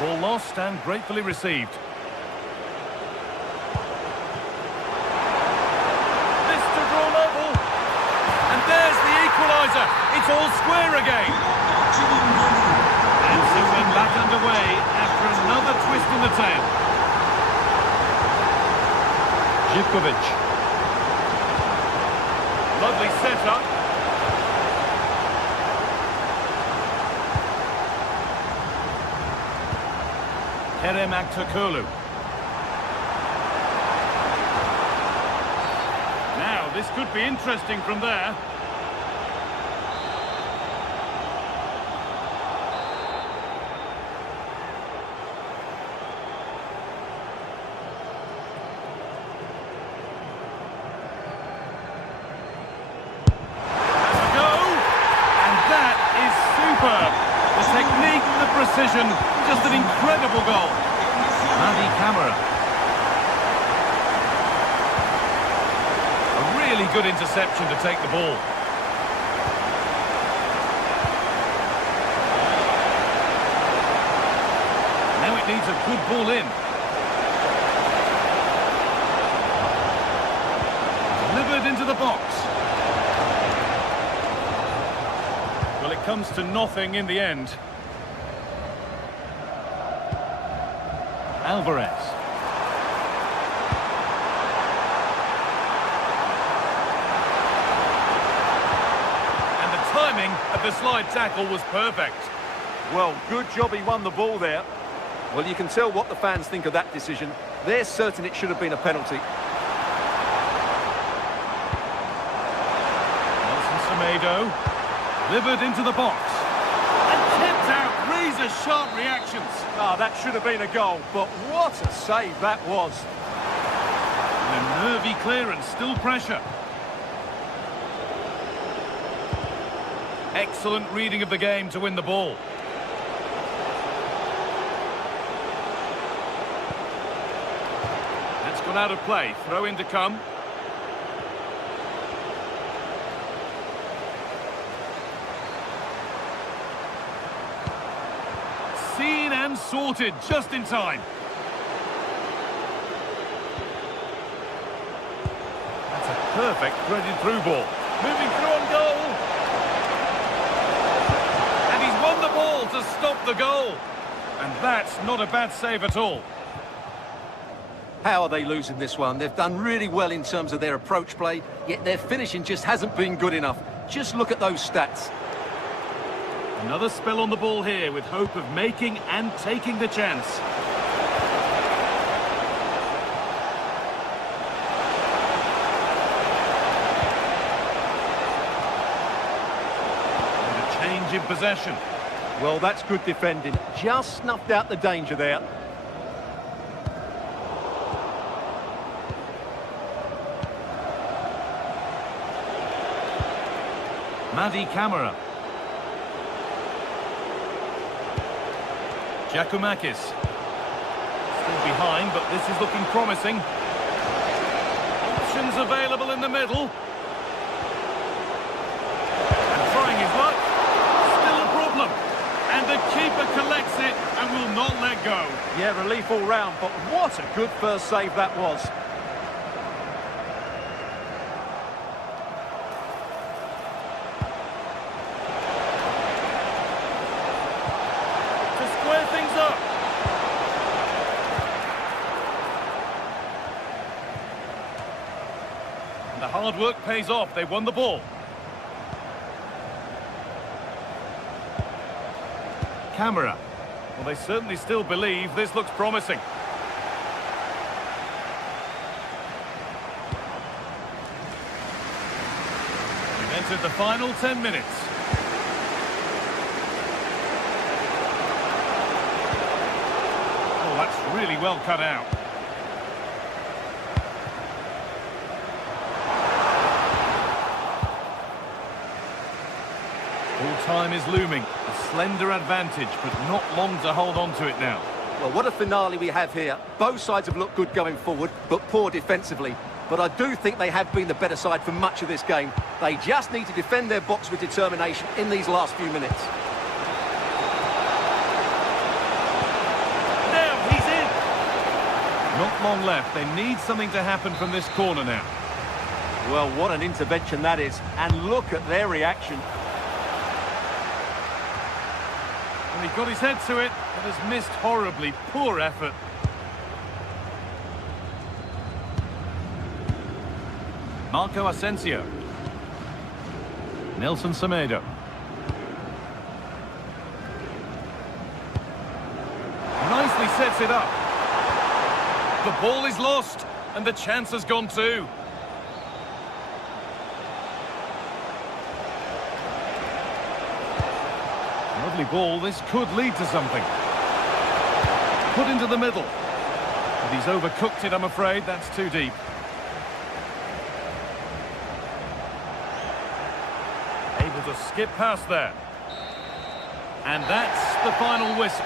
Ball lost and gratefully received. This to draw level. And there's the equaliser. It's all square again. And so we're back underway after another twist in the tail. Živkovic. Lovely setup. Kerem Aktürkoğlu. Now, this could be interesting from there. The technique, the precision, just an incredible goal. Madi Camera. A really good interception to take the ball. Now it needs a good ball in. Delivered into the box. Well, it comes to nothing in the end. Alvarez. And the timing of the slide tackle was perfect. Well, good job he won the ball there. Well, you can tell what the fans think of that decision. They're certain it should have been a penalty. Nelson Semedo. Delivered into the box. And tipped out. Razor-sharp reactions. Ah, that should have been a goal, but what a save that was. And a nervy clearance, still pressure. Excellent reading of the game to win the ball. That's gone out of play. Throw in to come. Seen and sorted just in time. That's a perfect threaded through ball. Moving through on goal. And he's won the ball to stop the goal. And that's not a bad save at all. How are they losing this one? They've done really well in terms of their approach play, yet their finishing just hasn't been good enough. Just look at those stats. Another spell on the ball here with hope of making and taking the chance. in possession. Well, that's good defending. Just snuffed out the danger there. Madi Camara. Giacomakis. Still behind, but this is looking promising. Options available in the middle. And trying his luck. Still a problem. And the keeper collects it and will not let go. Yeah, relief all round, but what a good first save that was. To square things up. And the hard work pays off. They won the ball. Camera. Well, they certainly still believe this looks promising. We've entered the final 10 minutes. Oh, that's really well cut out. Full time is looming. A slender advantage, but not long to hold on to it now. Well, what a finale we have here. Both sides have looked good going forward, but poor defensively. But I do think they have been the better side for much of this game. They just need to defend their box with determination in these last few minutes. Now he's in! Not long left. They need something to happen from this corner now. Well, what an intervention that is. And look at their reaction. And he got his head to it, but has missed horribly. Poor effort. Marco Asensio. Nelson Semedo. Nicely sets it up. The ball is lost, and the chance has gone too. Lovely ball, this could lead to something. Put into the middle. But he's overcooked it, I'm afraid. That's too deep. Able to skip past there. And that's the final whistle.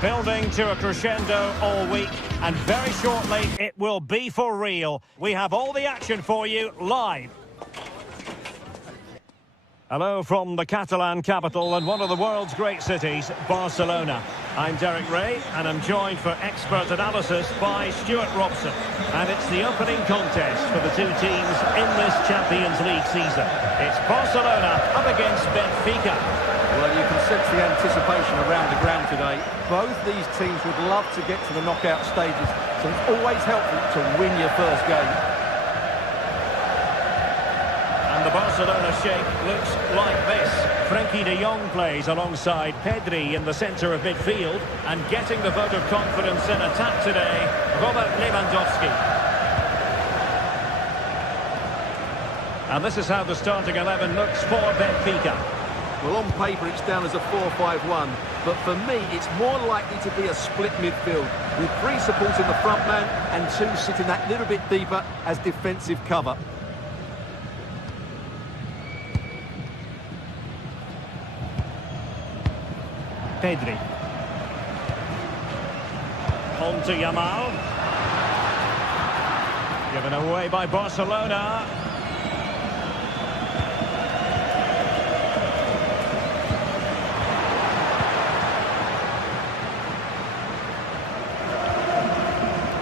Building to a crescendo all week, and very shortly it will be for real. We have all the action for you live. Hello from the Catalan capital and one of the world's great cities, Barcelona. I'm Derek Ray, and I'm joined for expert analysis by Stuart Robson. And it's the opening contest for the two teams in this Champions League season. It's Barcelona up against Benfica. Well, you can sense the anticipation around the ground today. Both these teams would love to get to the knockout stages, so it's always helpful to win your first game. And the Barcelona shape looks like this. Frenkie de Jong plays alongside Pedri in the centre of midfield, and getting the vote of confidence in attack today, Robert Lewandowski. And this is how the starting 11 looks for Benfica. Well, on paper it's down as a 4-5-1, but for me it's more likely to be a split midfield, with three supporting the front man and two sitting that little bit deeper as defensive cover. Pedri. On to Yamal. Given away by Barcelona.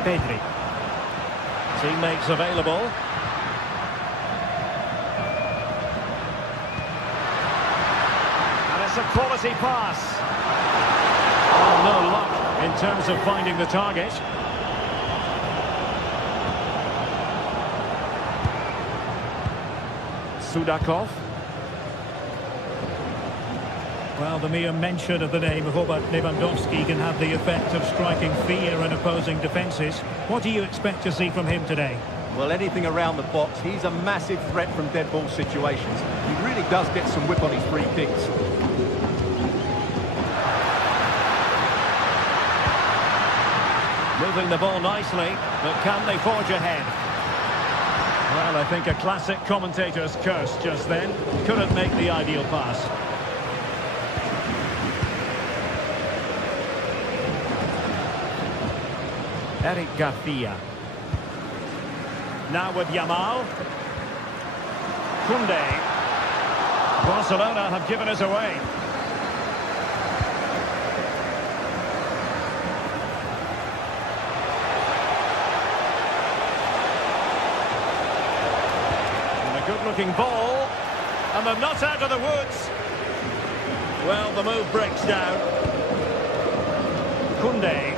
Pedri. Teammates available. And it's a quality pass. Oh, no luck in terms of finding the target. Sudakov. Well, the mere mention of the name of Robert Lewandowski can have the effect of striking fear in opposing defences. What do you expect to see from him today? Well, anything around the box. He's a massive threat from dead ball situations. He really does get some whip on his free kicks. Moving the ball nicely, but can they forge ahead? Well, I think a classic commentator's curse just then. Couldn't make the ideal pass. Eric Garcia. Now with Yamal. Koundé. Barcelona have given us away. And a good-looking ball. And they're not out of the woods. Well, the move breaks down. Koundé.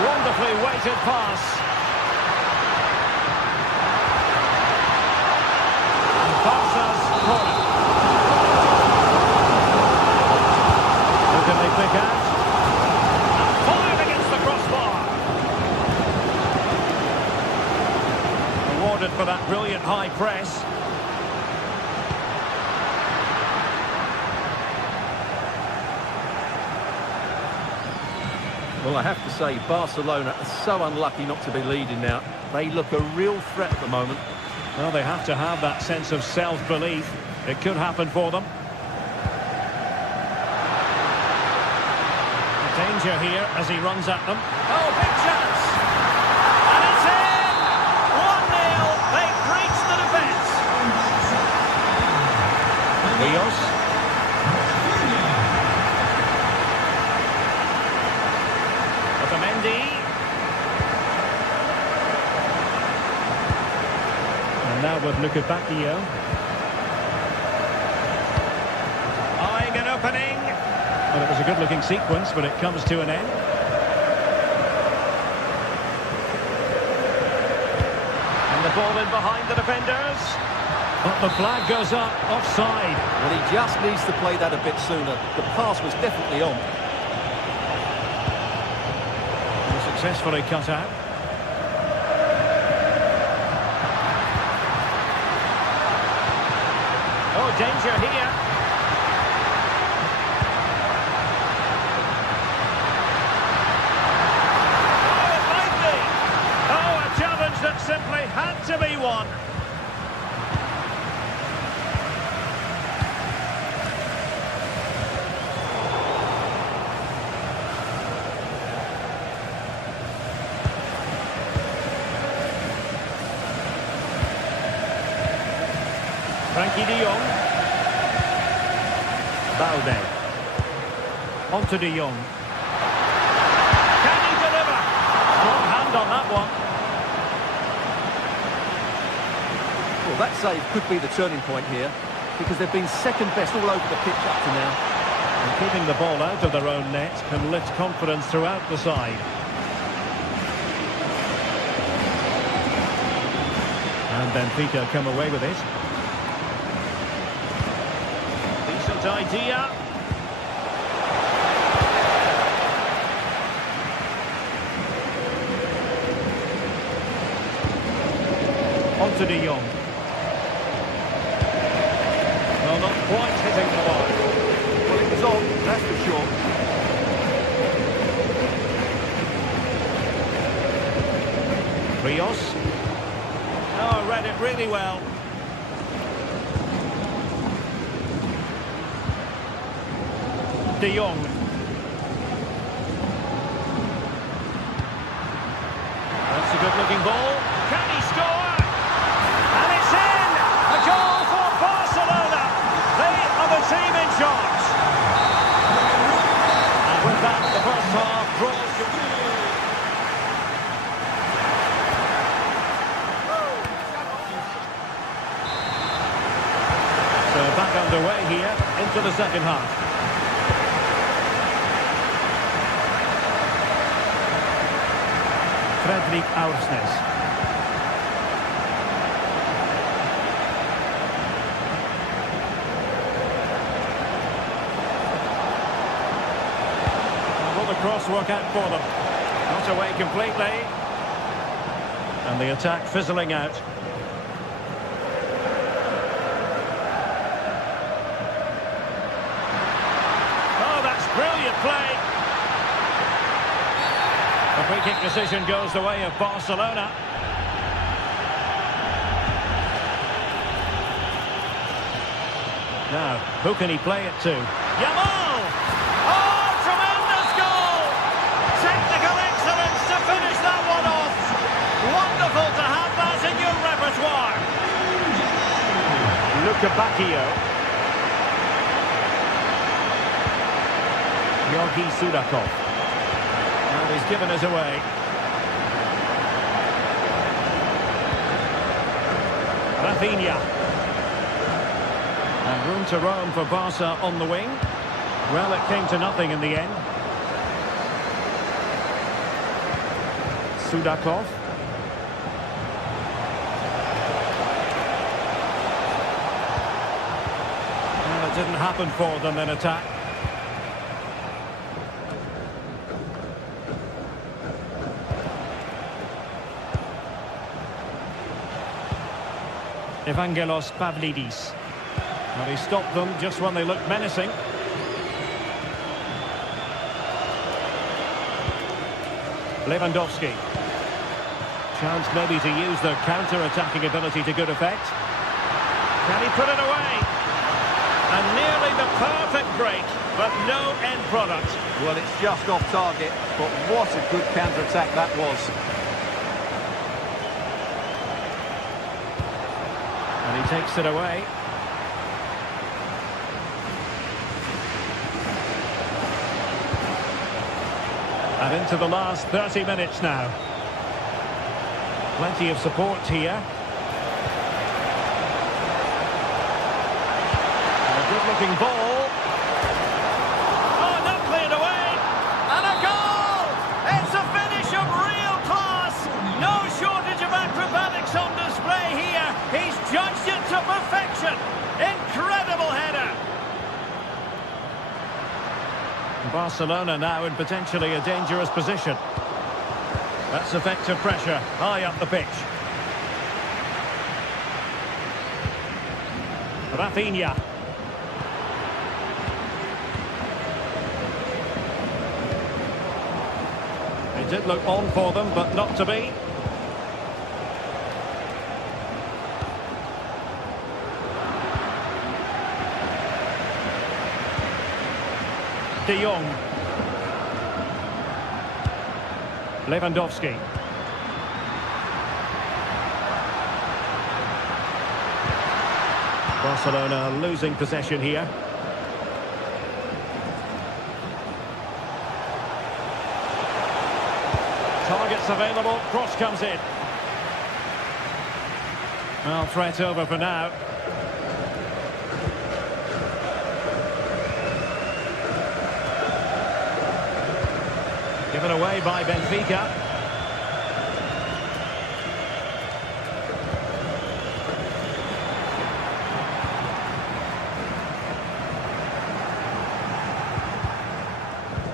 Wonderfully weighted pass. And Barca's corner. Who can they pick out? And fired against the crossbar. Awarded for that brilliant high press. Well, I have to say, Barcelona are so unlucky not to be leading now. They look a real threat at the moment. Well, they have to have that sense of self-belief. It could happen for them. Danger here as he runs at them. Oh, big chance! And it's in! 1-0. They've breached the defence. Rios. And now with Luka Bacchio. Eyeing an opening. Well, it was a good-looking sequence, but it comes to an end. And the ball in behind the defenders. But the flag goes up, offside. Well, he just needs to play that a bit sooner. The pass was definitely on. Successfully cut out. Oh, danger here. Oh, it might be. Oh, a challenge that simply had to be won. Frankie de Jong. Balde. On to de Jong. Can he deliver? Strong hand on that one. Well, that save could be the turning point here, because they've been second best all over the pitch up to now. And keeping the ball out of their own net can lift confidence throughout the side. And Benfica come away with it. Decent idea. On to de Jong. Well, not quite hitting the line. Well, it was on, that's for sure. Rios. Oh, read it really well. De Jong. That's a good-looking ball. Can he score? And it's in! A goal for Barcelona. They are the team in charge. And with that, the first half draws to... So back underway here into the second half. Fredrik Aursnes. Will the cross work out for them? Not away completely. And the attack fizzling out. Brilliant play. The free kick decision goes the way of Barcelona. Now, who can he play it to? Yamal! Oh, tremendous goal! Technical excellence to finish that one off. Wonderful to have that in your repertoire. Luka Bacchio. Georgi Sudakov. And he's given us away. Rafinha. And room to roam for Barca on the wing. Well, it came to nothing in the end. Sudakov. Well, it didn't happen for them in attack. Evangelos Pavlidis. Well, he stopped them just when they looked menacing. Lewandowski. Chance maybe to use their counter-attacking ability to good effect. Can he put it away? And nearly the perfect break, but no end product. Well, it's just off target, but what a good counter-attack that was. And he takes it away. And into the last 30 minutes now. Plenty of support here. And a good-looking ball. Oh, not cleared away. And a goal! It's a finish of real class. No shortage of acrobatics on display here. He's judged it to perfection. Incredible header. Barcelona now in potentially a dangerous position. That's effective pressure high up the pitch. Rafinha. It did look on for them, but not to be. De Jong. Lewandowski. Barcelona losing possession here. Targets available, cross comes in. Well, threat over for now. Given away by Benfica.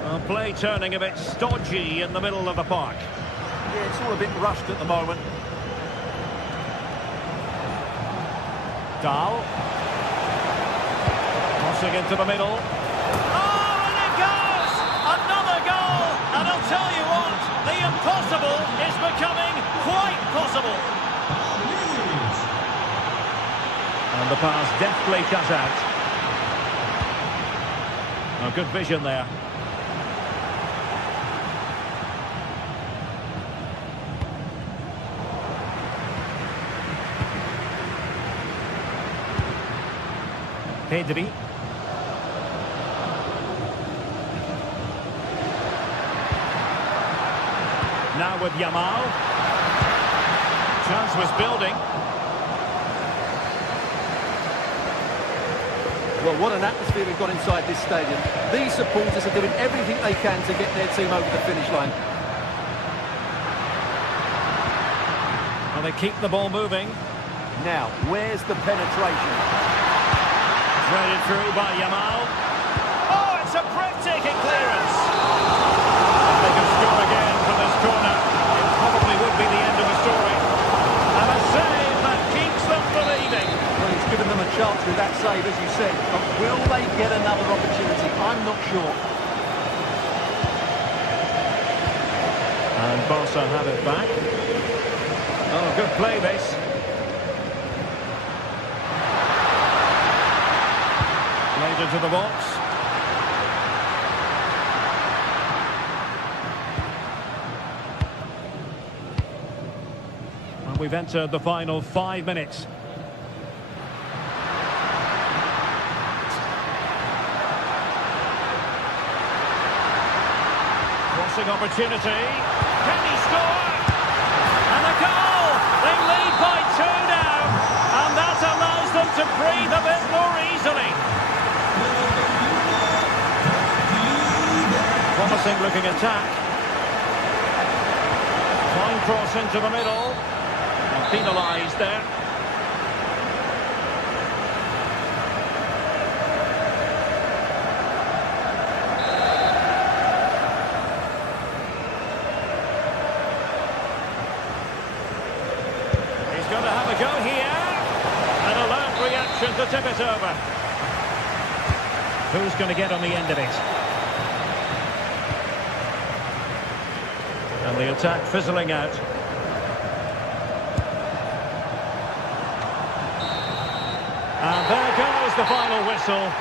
Well, play turning a bit stodgy in the middle of the park. Yeah, it's all a bit rushed at the moment. Dahl. Crossing into the middle. Oh, and it goes! Another goal! And I'll tell you what, the impossible is becoming quite possible. And the pass deftly cut out. Oh, good vision there. Pedri. Now with Yamal. Chance was building. Well, what an atmosphere we've got inside this stadium. These supporters are doing everything they can to get their team over the finish line. Well, they keep the ball moving. Now, where's the penetration? Threaded through by Yamal. Oh, it's a breathtaking clearance. They can score again from this corner. It probably would be the end of the story. And a save that keeps them believing. Well, he's given them a chance with that save, as you said. But will they get another opportunity? I'm not sure. And Barca have it back. Oh, good play this. Played into the box. And we've entered the final 5 minutes. Crossing opportunity. Can he score? And the goal! They lead by 2 now. And that allows them to breathe a bit more easily. Promising looking attack. Fine cross into the middle. And penalised there. He's going to have a go here. An alert reaction to tip it over. Who's going to get on the end of it? And the attack fizzling out. And there goes the final whistle.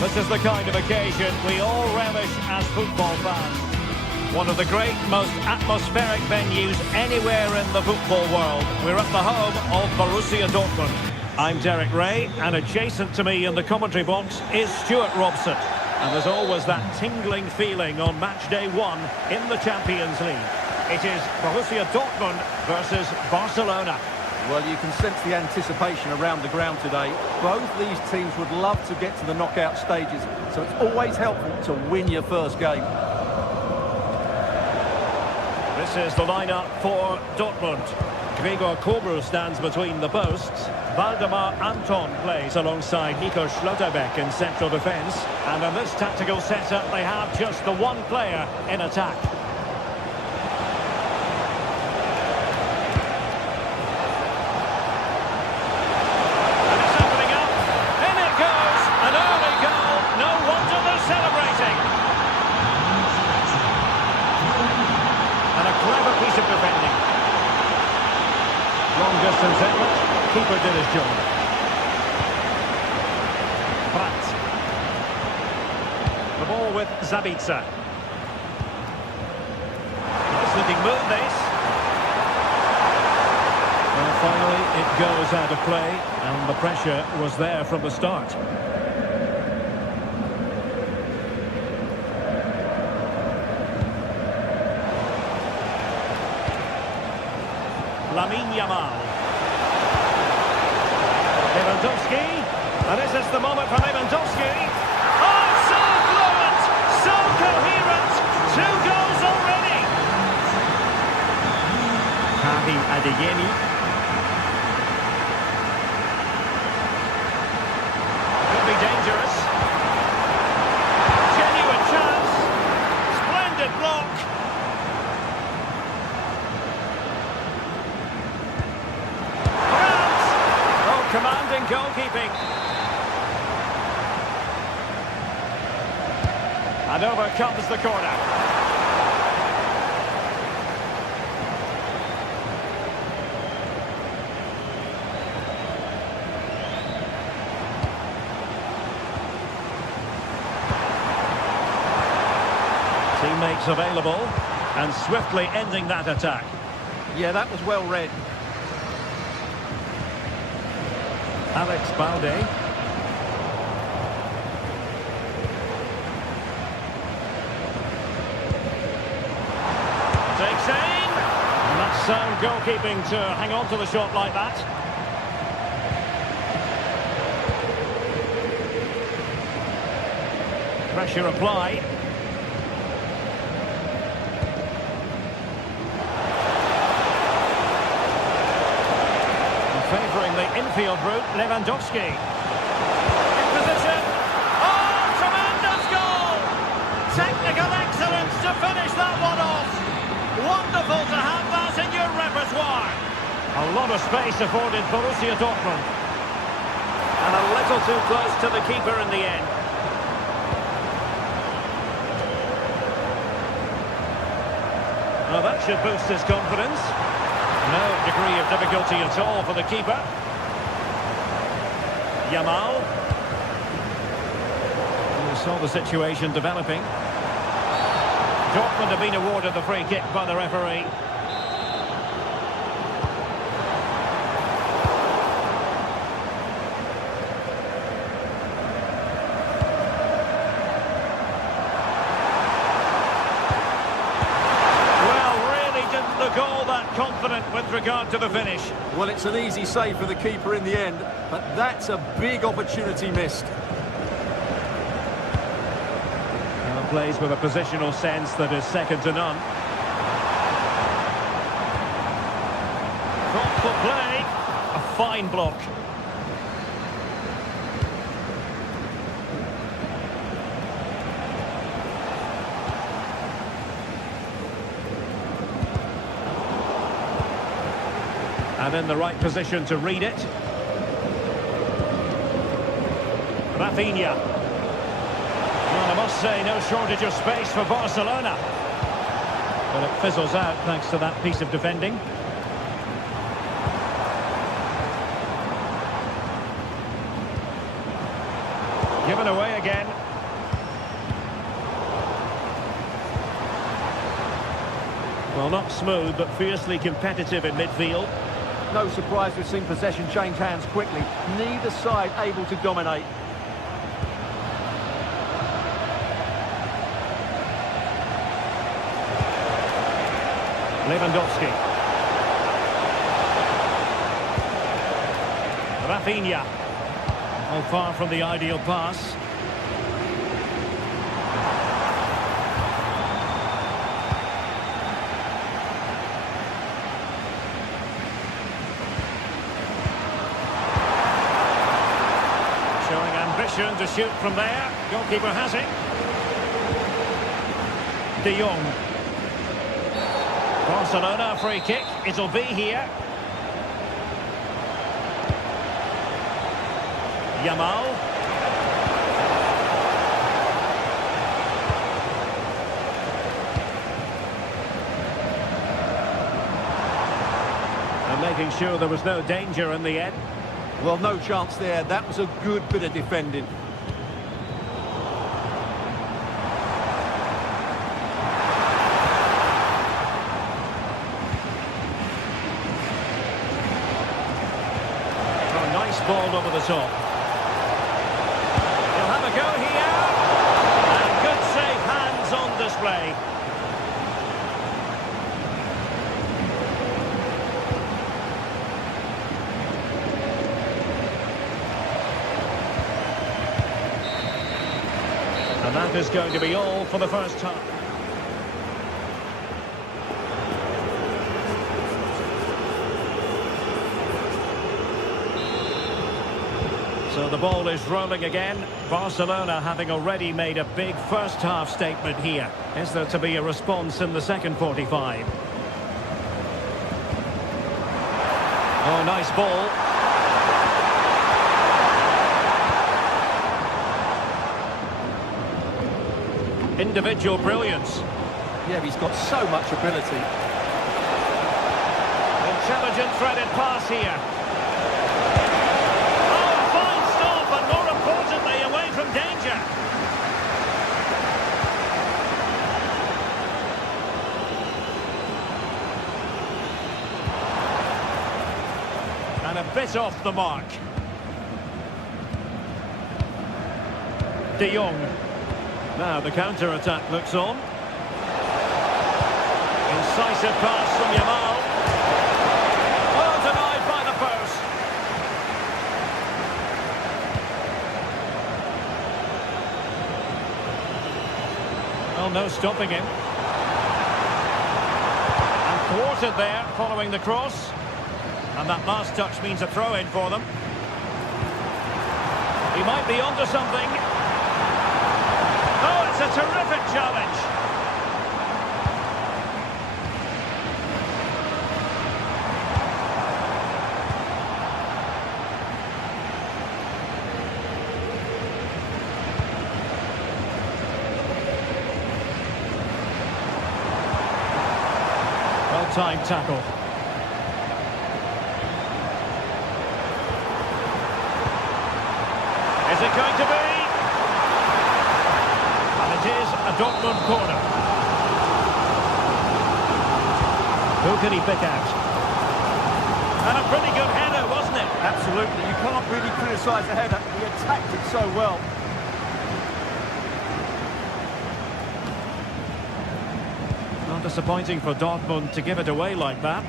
This is the kind of occasion we all relish as football fans. One of the great, most atmospheric venues anywhere in the football world. We're at the home of Borussia Dortmund. I'm Derek Ray, and adjacent to me in the commentary box is Stuart Robson. And there's always that tingling feeling on match day 1 in the Champions League. It is Borussia Dortmund versus Barcelona. Well, you can sense the anticipation around the ground today. Both these teams would love to get to the knockout stages, so it's always helpful to win your first game. This is the lineup for Dortmund. Gregor Kobel stands between the posts. Waldemar Anton plays alongside Nico Schlotterbeck in central defence. And in this tactical setup, they have just the one player in attack. And it's opening up. In it goes. An early goal. No wonder they're celebrating. And a clever piece of defending. Long distance outlet. Keeper did his job. Pratt. The ball with Zabitzer. Nice looking move this. Well, finally it goes out of play, and the pressure was there from the start. Lamine Yamal. Lewandowski. And this is the moment for Lewandowski. Oh, so fluent! So coherent! 2 goals already! Karim Adeyemi. Could be dangerous. Genuine chance. Splendid block. Commanding goalkeeping. And over comes the corner. Teammates available and swiftly ending that attack. Yeah, that was well read. Alex Balde. Takes aim. And that's sound goalkeeping to hang on to the shot like that. Pressure applied. Favouring the infield route, Lewandowski. In position. Oh, tremendous goal! Technical excellence to finish that one off. Wonderful to have that in your repertoire. A lot of space afforded Borussia Dortmund. And a little too close to the keeper in the end. Well, that should boost his confidence. No degree of difficulty at all for the keeper. Yamal. We saw the situation developing. Dortmund have been awarded the free kick by the referee. All that confident with regard to the finish. Well, it's an easy save for the keeper in the end, but that's a big opportunity missed. And plays with a positional sense that is second to none. Thoughtful play, a fine block. And in the right position to read it. Rafinha. Well, I must say, no shortage of space for Barcelona. But it fizzles out thanks to that piece of defending. Given away again. Well, not smooth, but fiercely competitive in midfield. No surprise we've seen possession change hands quickly. Neither side able to dominate. Lewandowski. Rafinha. Oh, far from the ideal pass. Showing ambition to shoot from there. Goalkeeper has it. De Jong. Barcelona free kick. It'll be here. Yamal. And making sure there was no danger in the end. Well, no chance there. That was a good bit of defending. Oh, nice ball over the top. He'll have a go here. And good safe hands on display. And that is going to be all for the first half. So the ball is rolling again. Barcelona having already made a big first half statement here. Is there to be a response in the second 45? Oh, nice ball. Individual brilliance. Yeah, he's got so much ability. Intelligent threaded pass here. Oh, fine stop, and more importantly, away from danger. And a bit off the mark. De Jong. Now the counter-attack looks on. Incisive pass from Yamal. Oh, denied by the post. Oh, no stopping him. And thwarted there following the cross. And that last touch means a throw-in for them. He might be onto something. Oh, it's a terrific challenge. Well-timed tackle. Is it going to be? It is a Dortmund corner. Who can he pick out? And a pretty good header, wasn't it? Absolutely. You can't really criticise the header. He attacked it so well. Not disappointing for Dortmund to give it away like that.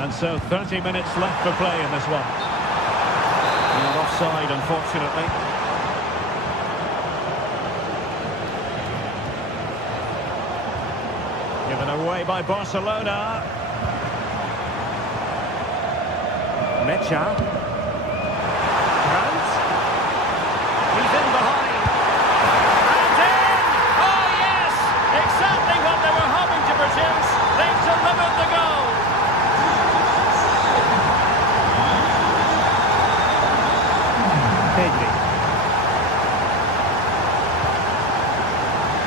And so 30 minutes left for play in this one. And offside, unfortunately. Given away by Barcelona. Mecha. Brandt. He's in behind. And in! Oh, yes! Exactly what they were hoping to produce. They've delivered the goal.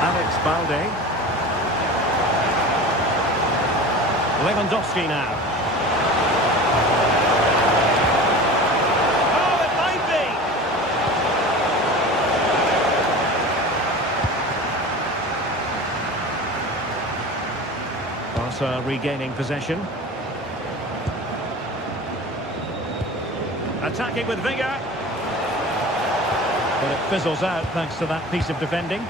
Alex Balde. Lewandowski now. Oh, it might be. Barca regaining possession. Attacking with vigour. But it fizzles out thanks to that piece of defending.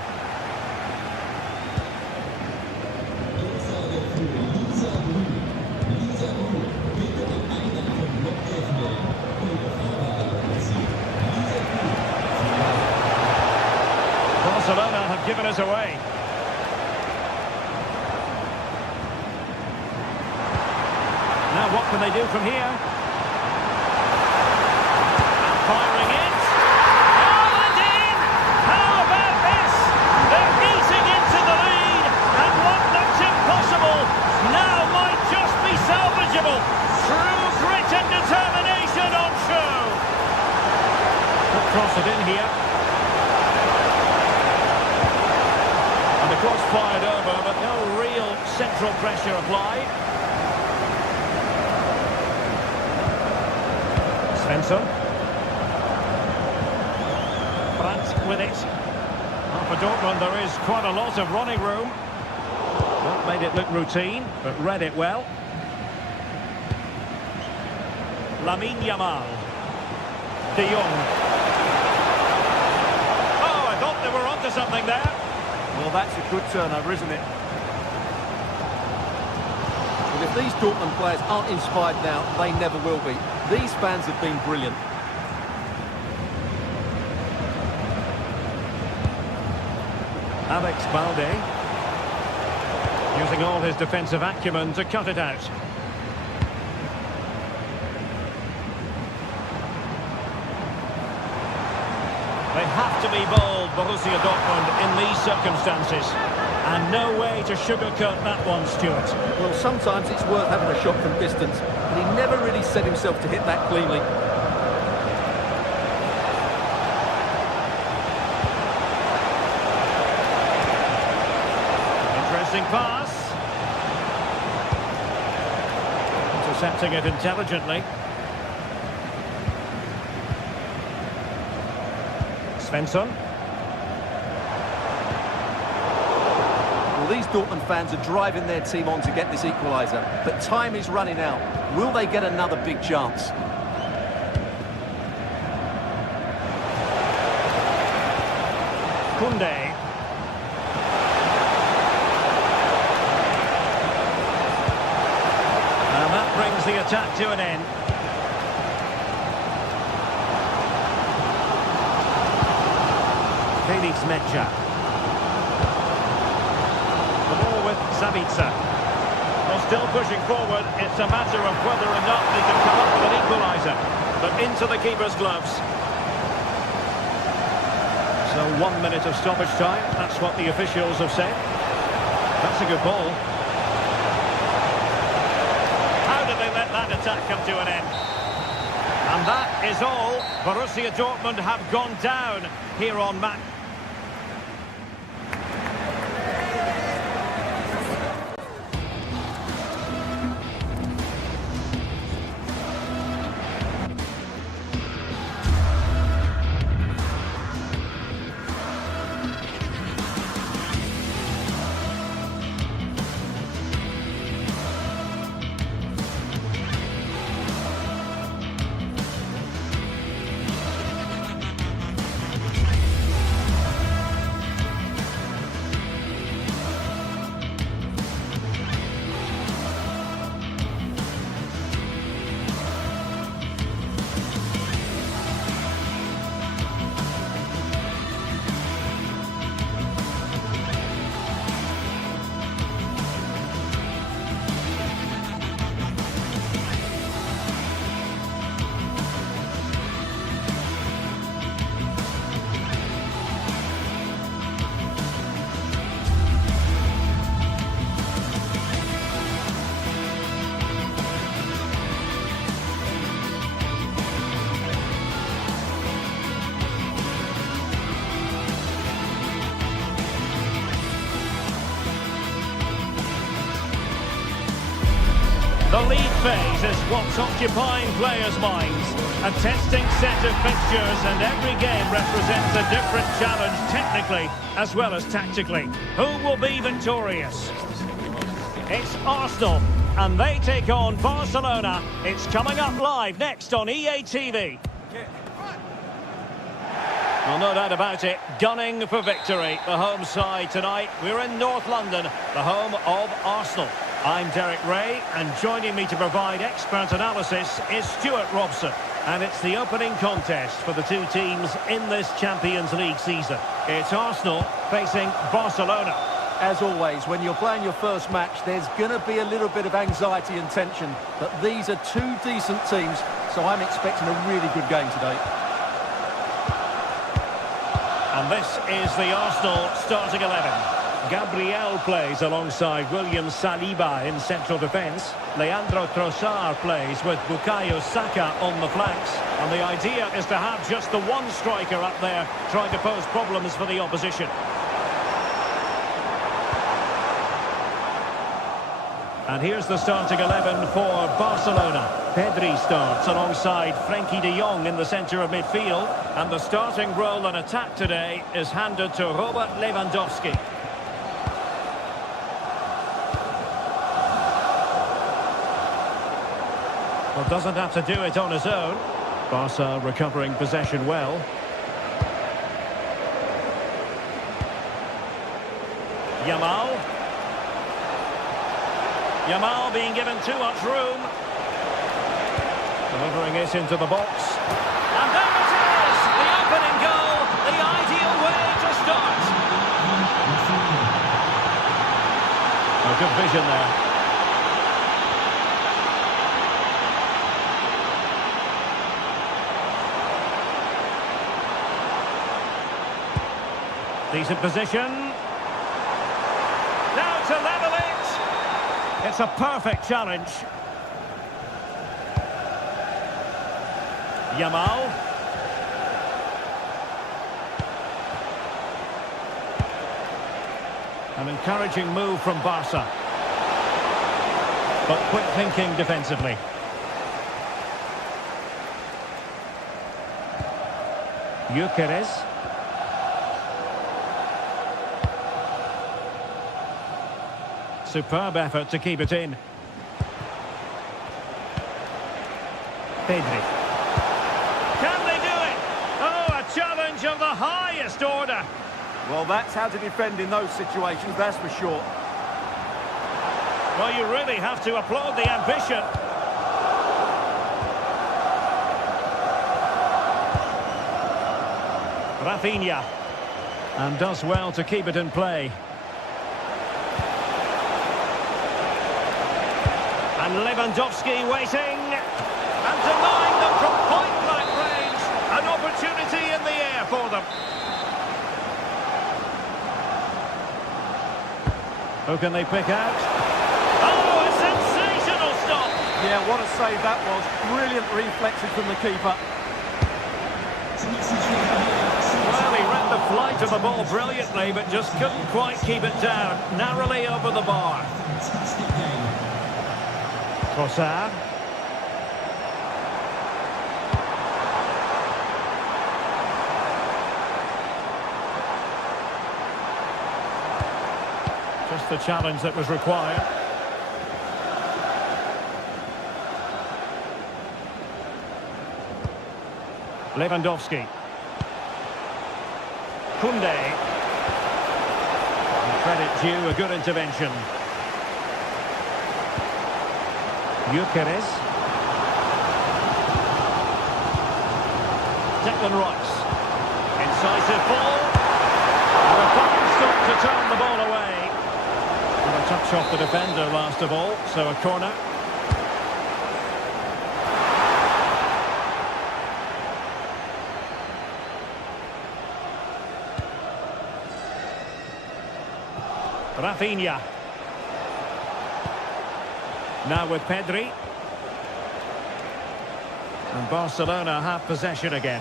given us away. Now what can they do from here? And firing it. Oh, and in! How about this? They're eating into the lead, and what looked impossible now might just be salvageable. True grit and determination on show. Could cross it in here. And the cross fired over, but no real central pressure applied. Svensson. Brandt with it. Well, for Dortmund there is quite a lot of running room. Not made it look routine, but read it well. Lamine Yamal. De Jong. Oh, I thought they were onto something there. Well, that's a good turnover, isn't it? Well, if these Dortmund players aren't inspired now, they never will be. These fans have been brilliant. Alex Balde. Using all his defensive acumen to cut it out. They have to be bold, Borussia Dortmund, in these circumstances. And no way to sugarcoat that one, Stuart. Well, sometimes it's worth having a shot from distance, but he never really set himself to hit that cleanly. Interesting pass. Intercepting it intelligently. Svensson. Well, these Dortmund fans are driving their team on to get this equaliser, but time is running out. Will they get another big chance? Koundé. And that brings the attack to an end. Felix Mecha. The ball with Sabitzer. Well, still pushing forward. It's a matter of whether or not they can come up with an equaliser. But into the keeper's gloves. So 1 minute of stoppage time. That's what the officials have said. That's a good ball. How did they let that attack come to an end? And that is all. Borussia Dortmund have gone down here on match. The league phase is what's occupying players' minds. A testing set of fixtures, and every game represents a different challenge technically as well as tactically. Who will be victorious? It's Arsenal, and they take on Barcelona. It's coming up live next on EA TV. Well, no doubt about it, gunning for victory. The home side tonight. We're in North London, the home of Arsenal. I'm Derek Ray, and joining me to provide expert analysis is Stuart Robson. And it's the opening contest for the two teams in this Champions League season. It's Arsenal facing Barcelona. As always, when you're playing your first match, there's going to be a little bit of anxiety and tension. But these are two decent teams, so I'm expecting a really good game today. And this is the Arsenal starting 11. Gabriel plays alongside William Saliba in central defence. Leandro Trossard plays with Bukayo Saka on the flanks. And the idea is to have just the one striker up there trying to pose problems for the opposition. And here's the starting 11 for Barcelona. Pedri starts alongside Frenkie de Jong in the centre of midfield. And the starting role in attack today is handed to Robert Lewandowski. Well, doesn't have to do it on his own. Barca recovering possession well. Yamal being given too much room. Delivering it into the box. And there it is! The opening goal! The ideal way to start! Oh, good vision there. Decent position. Now to level it. It's a perfect challenge. Yamal. An encouraging move from Barca. But quick thinking defensively. Gyökeres. Superb effort to keep it in. Pedri. Can they do it? Oh, a challenge of the highest order. Well, that's how to defend in those situations, that's for sure. Well, you really have to applaud the ambition. Rafinha. And does well to keep it in play. And Lewandowski waiting, and denying them from point-blank range. An opportunity in the air for them. Who can they pick out? Oh, a sensational stop! Yeah, what a save that was. Brilliant reflexes from the keeper. Well, he read the flight of the ball brilliantly, but just couldn't quite keep it down. Narrowly over the bar. Fantastic game. Trossard. Just the challenge that was required. Lewandowski. Koundé. And credit due, a good intervention. Gyökeres. Declan Rice. Incisive ball. And a fine stop to turn the ball away. And a touch off the defender last of all, so a corner. Rafinha. Now with Pedri. And Barcelona have possession again.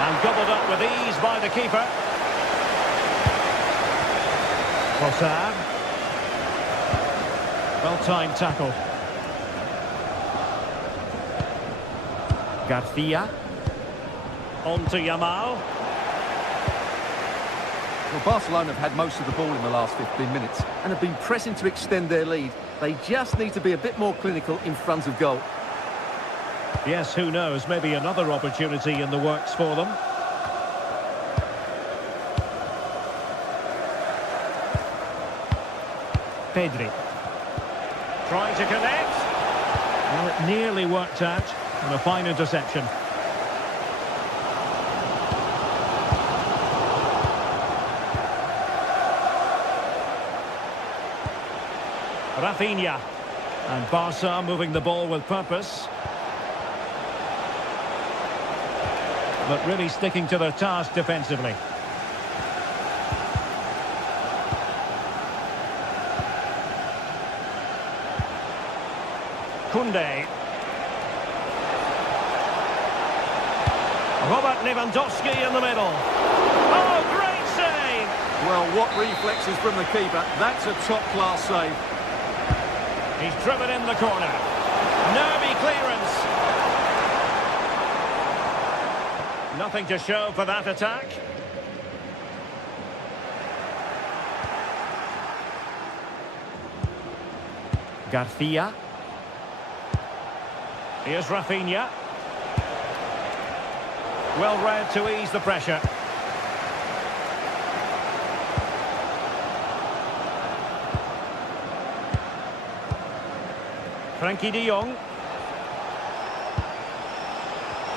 And gobbled up with ease by the keeper. Trossard. Well-timed tackle. Garcia. On to Yamal. Well, Barcelona have had most of the ball in the last 15 minutes and have been pressing to extend their lead. They just need to be a bit more clinical in front of goal. Yes, who knows, maybe another opportunity in the works for them. Pedri. Trying to connect. Well, it nearly worked out, and a fine interception. Rafinha. And Barca moving the ball with purpose. But really sticking to their task defensively. Koundé. Robert Lewandowski in the middle. Oh, great save! Well, what reflexes from the keeper. That's a top-class save. He's driven in the corner. Nervy clearance. Nothing to show for that attack. Garcia. Here's Rafinha. Well read to ease the pressure. Frankie de Jong.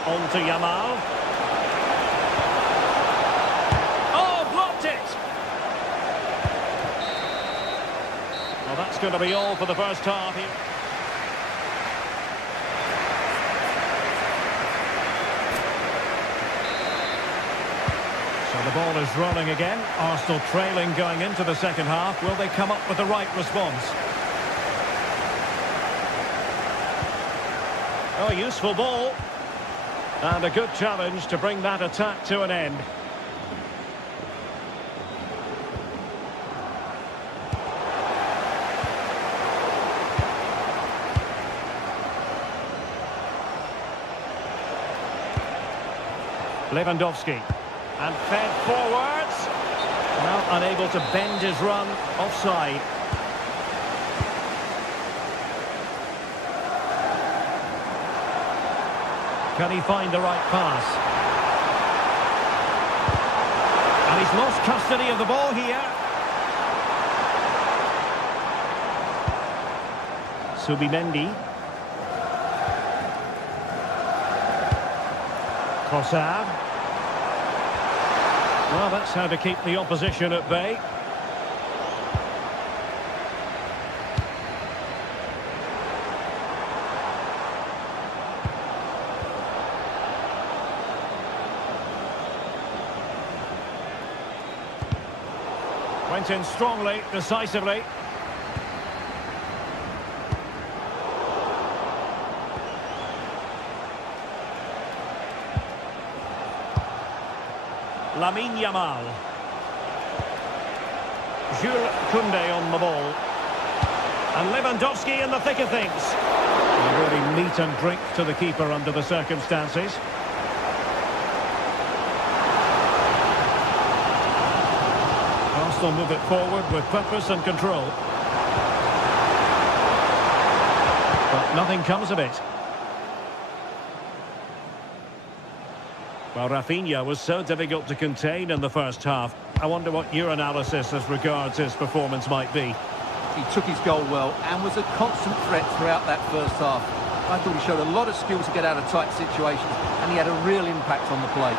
On to Yamal. Oh, blocked it! Well, that's going to be all for the first half here. So the ball is rolling again. Arsenal trailing going into the second half. Will they come up with the right response? Oh, useful ball. And a good challenge to bring that attack to an end. Lewandowski. And fed forwards. Well, unable to bend his run. Offside. Can he find the right pass? And he's lost custody of the ball here. Subimendi. Trossard. Well, that's how to keep the opposition at bay. Went in strongly, decisively. Lamine Yamal. Jules Koundé on the ball. And Lewandowski in the thick of things. Really meat and drink to the keeper under the circumstances. Arsenal move it forward with purpose and control. But nothing comes of it. Well, Rafinha was so difficult to contain in the first half. I wonder what your analysis as regards his performance might be. He took his goal well and was a constant threat throughout that first half. I thought he showed a lot of skill to get out of tight situations, and he had a real impact on the play.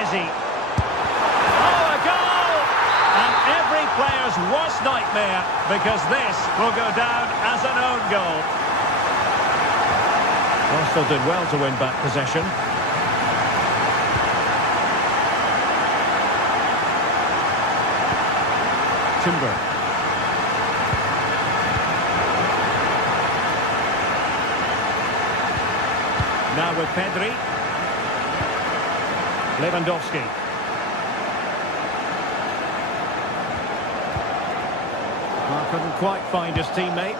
Ezzy. Oh, a goal! And every player's worst nightmare, because this will go down as an own goal. Arsenal did well to win back possession. Timber. Now with Pedri. Lewandowski. Well, couldn't quite find his teammate.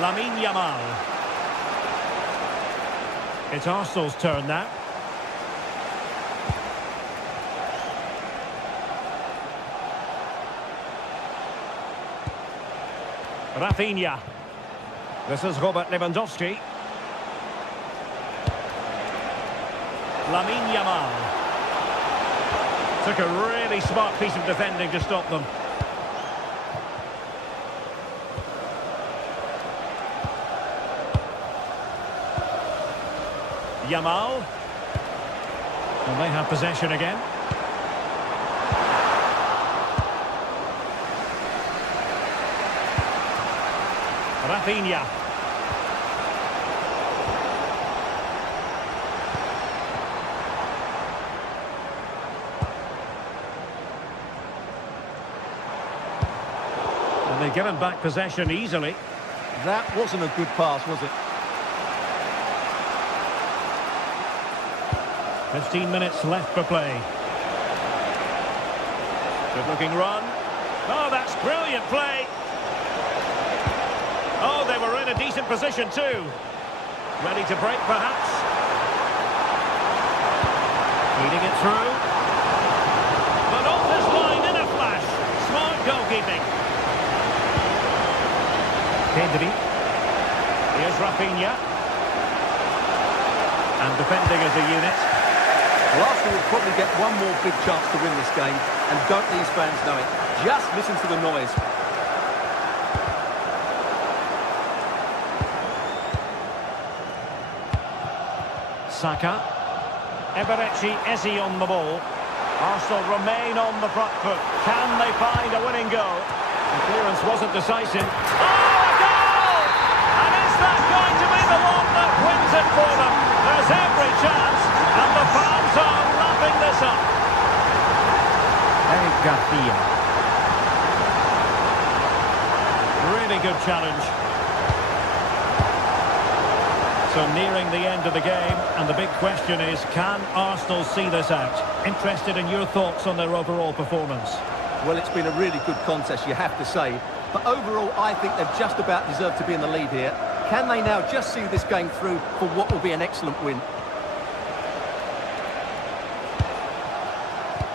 Lamine Yamal. It's Arsenal's turn now. Rafinha. This is Robert Lewandowski. Lamine Yamal. Took a really smart piece of defending to stop them. Yamal. And they have possession again. Rafinha. And they've given back possession easily. That wasn't a good pass, was it? 15 minutes left for play. Good looking run. Oh, that's brilliant play. Oh, they were in a decent position too. Ready to break, perhaps. Feeding it through. But off this line in a flash. Smart goalkeeping. Pedri. Here's Rafinha. And defending as a unit. Well, Arsenal will probably get one more big chance to win this game, and don't these fans know it? Just listen to the noise. Saka. Eberechi Eze on the ball. Arsenal remain on the front foot. Can they find a winning goal? The clearance wasn't decisive. Oh, a goal! And is that going to be the one that wins it for them? There's every chance, and the fans are lapping this up. Eric Garcia. Really good challenge. So nearing the end of the game, and the big question is, can Arsenal see this out? Interested in your thoughts on their overall performance. Well, it's been a really good contest, you have to say. But overall, I think they've just about deserved to be in the lead here. Can they now just see this game through for what will be an excellent win?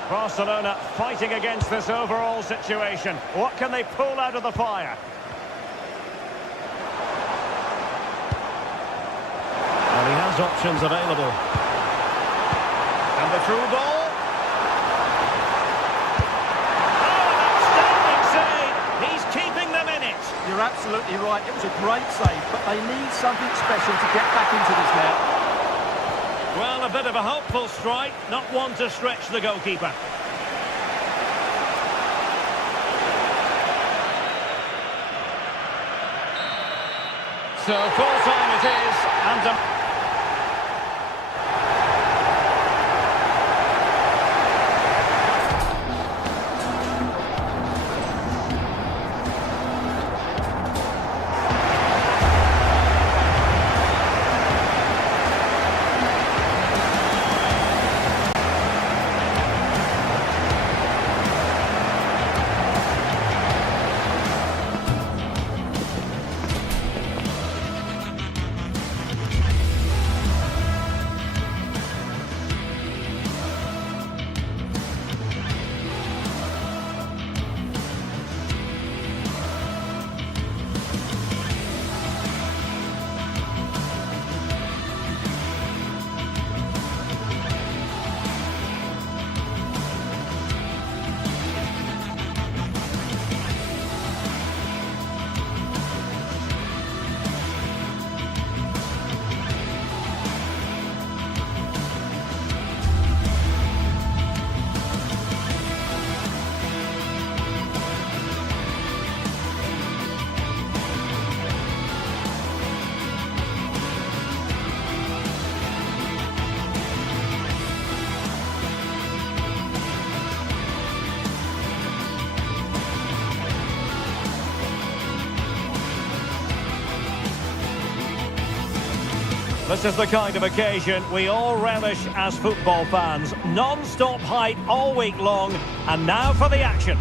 Barcelona fighting against this overall situation. What can they pull out of the fire? Well, he has options available. And the through ball. You're absolutely right. It was a great save, but they need something special to get back into this now. Well, a bit of a hopeful strike, not one to stretch the goalkeeper. So full time it is, and this is the kind of occasion we all relish as football fans. Non-stop hype all week long, and now for the action.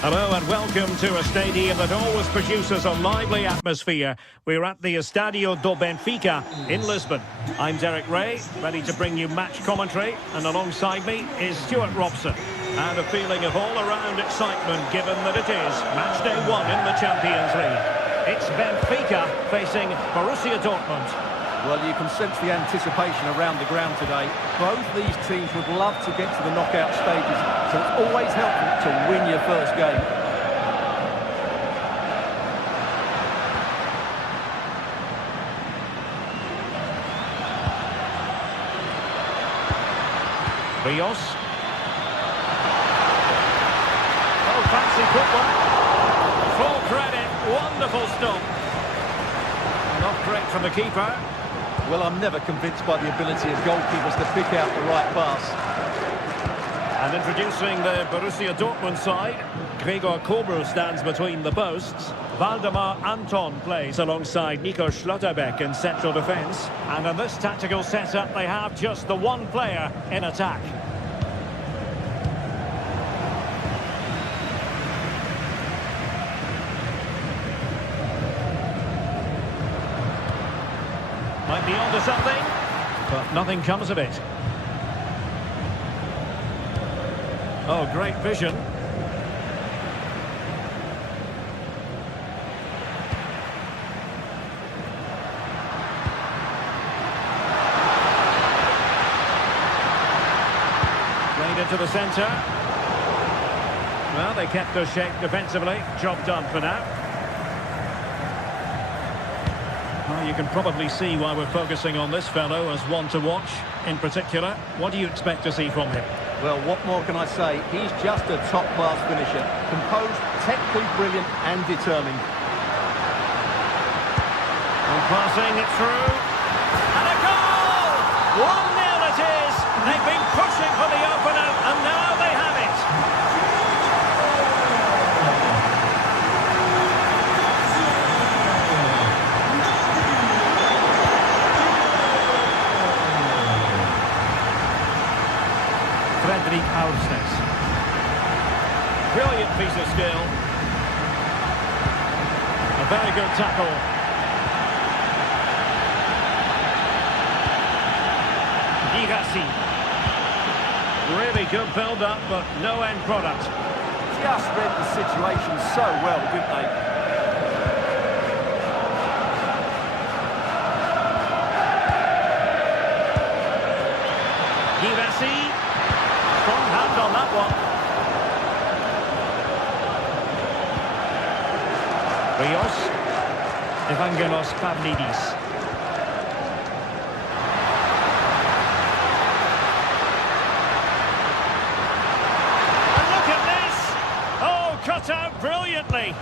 Hello and welcome to a stadium that always produces a lively atmosphere. We're at the Estadio do Benfica in Lisbon. I'm Derek Ray, ready to bring you match commentary, and alongside me is Stuart Robson. And a feeling of all-around excitement, given that it is match day 1 in the Champions League. It's Benfica facing Borussia Dortmund. Well, you can sense the anticipation around the ground today. Both these teams would love to get to the knockout stages, so it's always helpful to win your first game. Rios. Oh, fancy football. Full credit. Wonderful stop. Not great from the keeper. Well, I'm never convinced by the ability of goalkeepers to pick out the right pass. And introducing the Borussia Dortmund side, Gregor Kobel stands between the posts. Waldemar Anton plays alongside Nico Schlotterbeck in central defence. And in this tactical setup, they have just the one player in attack. Might be onto something, but nothing comes of it. Oh, great vision. Played into the centre. Well, they kept their shape defensively. Job done for now. Well, you can probably see why we're focusing on this fellow as one to watch. In particular, what do you expect to see from him? Well, what more can I say? He's just a top-class finisher. Composed, technically brilliant and determined. And passing it through. And a goal! 1-0 it is! They've been pushing for the opener, and now they have it! Brilliant piece of skill. A very good tackle. Girassi. Really good build-up, but no end product. Just read the situation so well, didn't they? Girassi. Strong hand on that one. Rios. Evangelos Pavlidis. And look at this! Oh, cut out brilliantly.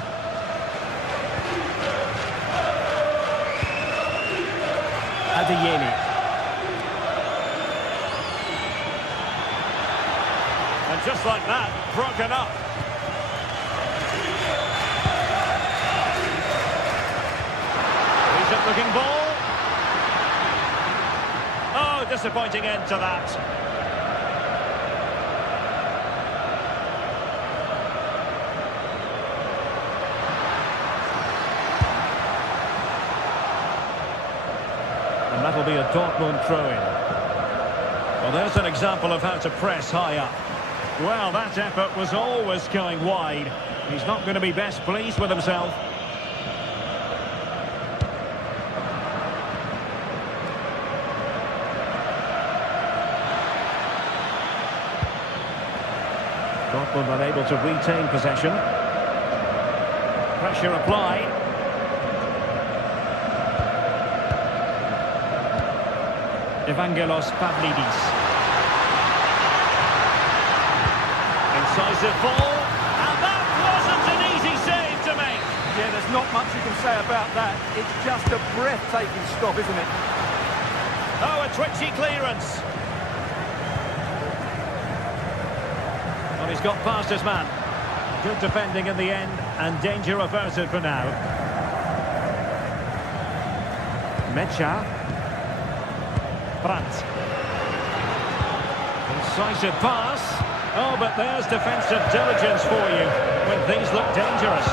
Adeyemi. And just like that, broken up. Decent looking ball. Oh, disappointing end to that. And that'll be a Dortmund throw-in. Well, there's an example of how to press high up. Well, that effort was always going wide. He's not going to be best pleased with himself. Dortmund unable to retain possession. Pressure applied. Evangelos Pavlidis. Incisive ball, and that wasn't an easy save to make. Yeah, there's not much you can say about that. It's just a breathtaking stop, isn't it? Oh, a twitchy clearance. Well, he's got past his man. Good defending in the end, and danger averted for now. Mecha. Brandt. Incisive pass. Oh, but there's defensive diligence for you when things look dangerous.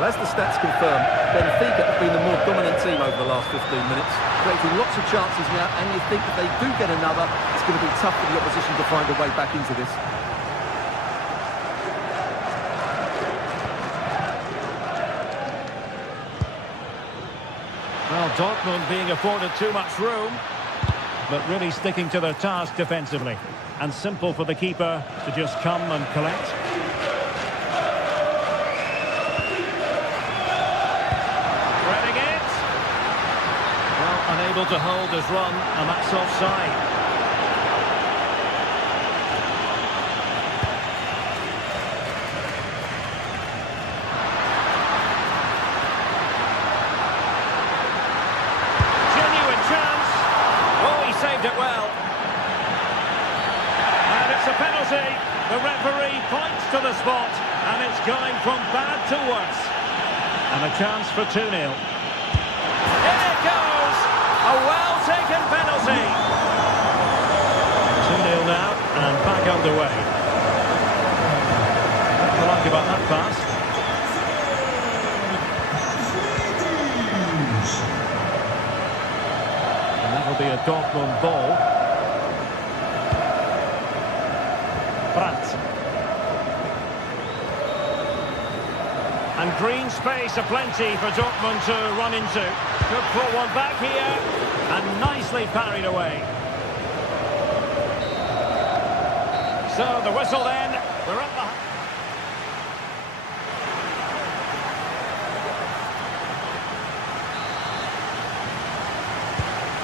Well, as the stats confirm, Benfica have been the more dominant team over the last 15 minutes, creating lots of chances now, and you think if they do get another, it's going to be tough for the opposition to find a way back into this. Well, Dortmund being afforded too much room, but really sticking to their task defensively. And simple for the keeper to just come and collect. Threading it. Well, unable to hold his run, and that's offside. Saved it well. And it's a penalty. The referee points to the spot, and it's going from bad to worse. And a chance for 2-0. In it goes! A well-taken penalty. 2-0 now, and back underway. What do you like about that pass? That'll be a Dortmund ball. Brandt. And green space aplenty for Dortmund to run into. Could put one back here. And nicely parried away. So the whistle then. We're up the...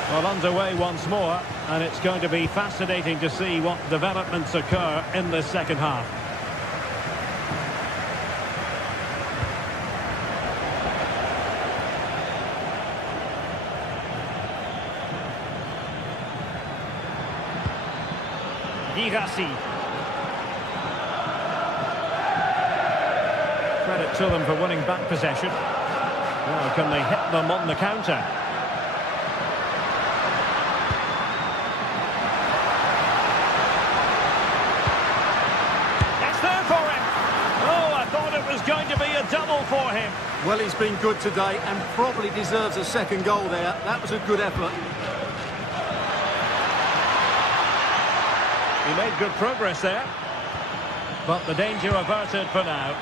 Well, underway once more, and it's going to be fascinating to see what developments occur in the second half. Girassi. Credit to them for winning back possession. Well, can they hit them on the counter? Going to be a double for him. Well, he's been good today and probably deserves a second goal there. That was a good effort. He made good progress there, but the danger averted for now.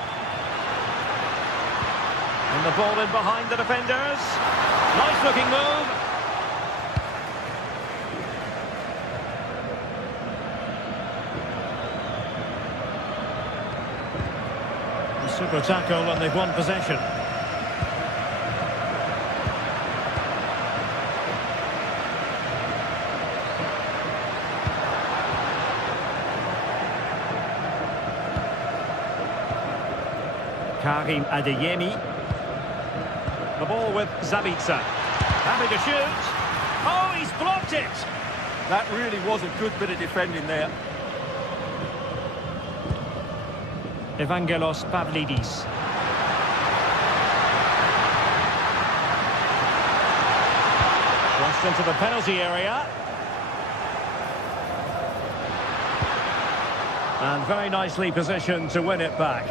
And the ball in behind the defenders. Nice looking move. Super tackle, and they've won possession. Karim Adeyemi. The ball with Zabitzer. Happy to shoot. Oh, he's blocked it. That really was a good bit of defending there. Evangelos Pavlidis. Crossed into the penalty area. And very nicely positioned to win it back.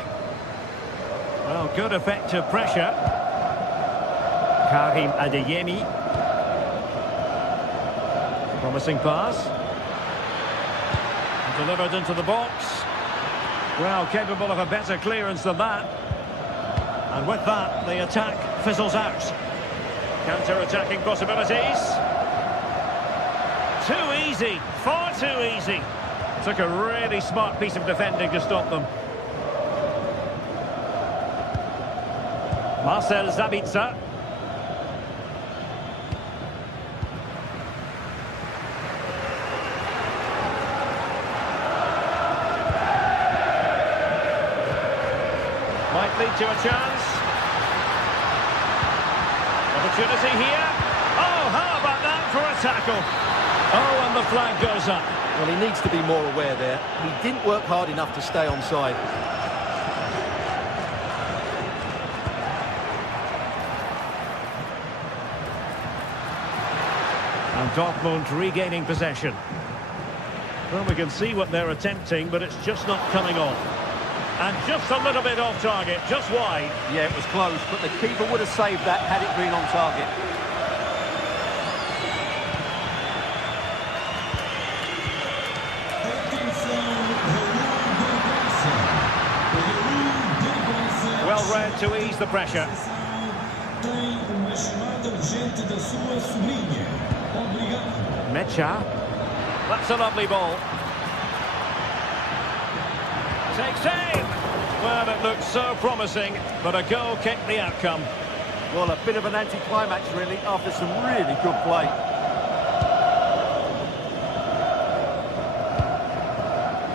Well, good effective pressure. Karim Adeyemi. Promising pass. Delivered into the box. Well, capable of a better clearance than that. And with that, the attack fizzles out. Counter-attacking possibilities. Too easy, far too easy. Took a really smart piece of defending to stop them. Marcel Zabitzer. Might lead to a chance. Opportunity here. Oh, how about that for a tackle? Oh, and the flag goes up. Well, he needs to be more aware there. He didn't work hard enough to stay onside. And Dortmund regaining possession. Well, we can see what they're attempting, but it's just not coming off. And just a little bit off target, just wide. Yeah, it was close, but the keeper would have saved that had it been on target. Well read to ease the pressure. Mecha. That's a lovely ball. Takes aim. Well, it looks so promising, but a goal kicked the outcome. Well, a bit of an anti-climax, really, after some really good play.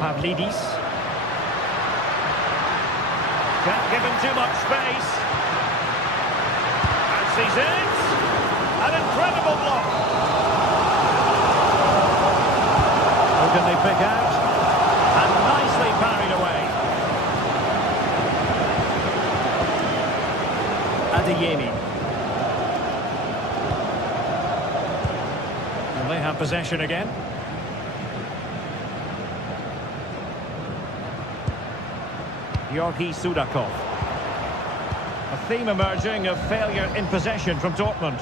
Pavlidis. Can't give him too much space. And sees it. An incredible block. Who can they pick out? And nicely parried away. Adeyemi. And they have possession again. Georgi Sudakov. A theme emerging of failure in possession from Dortmund.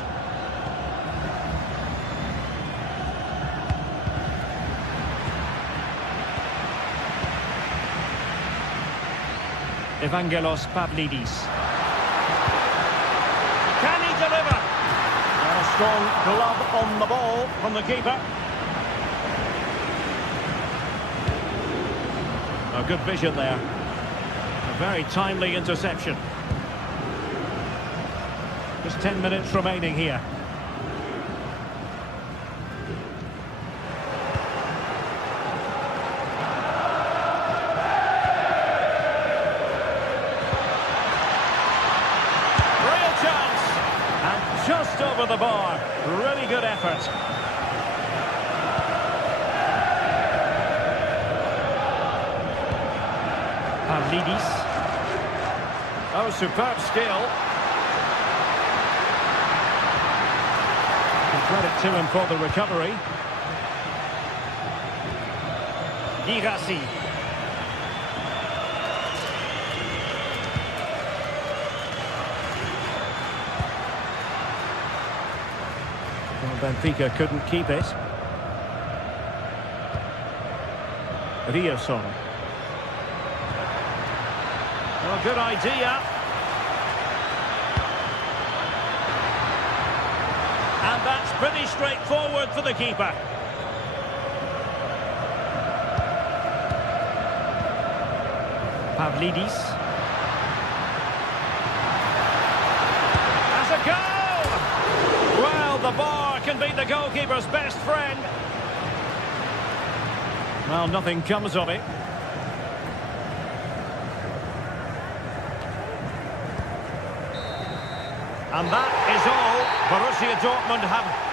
Evangelos Pavlidis. Can he deliver? And a strong glove on the ball from the keeper. A good vision there. A very timely interception. Just 10 minutes remaining here. Just over the bar. Really good effort. Pavlidis. Oh, superb skill. And credit to him for the recovery. Girassi. Benfica couldn't keep it. Rierson. Well, good idea. And that's pretty straightforward for the keeper. Pavlidis. That's a goal! Well, the bar can be the goalkeeper's best friend. Well, nothing comes of it. And that is all Borussia Dortmund have.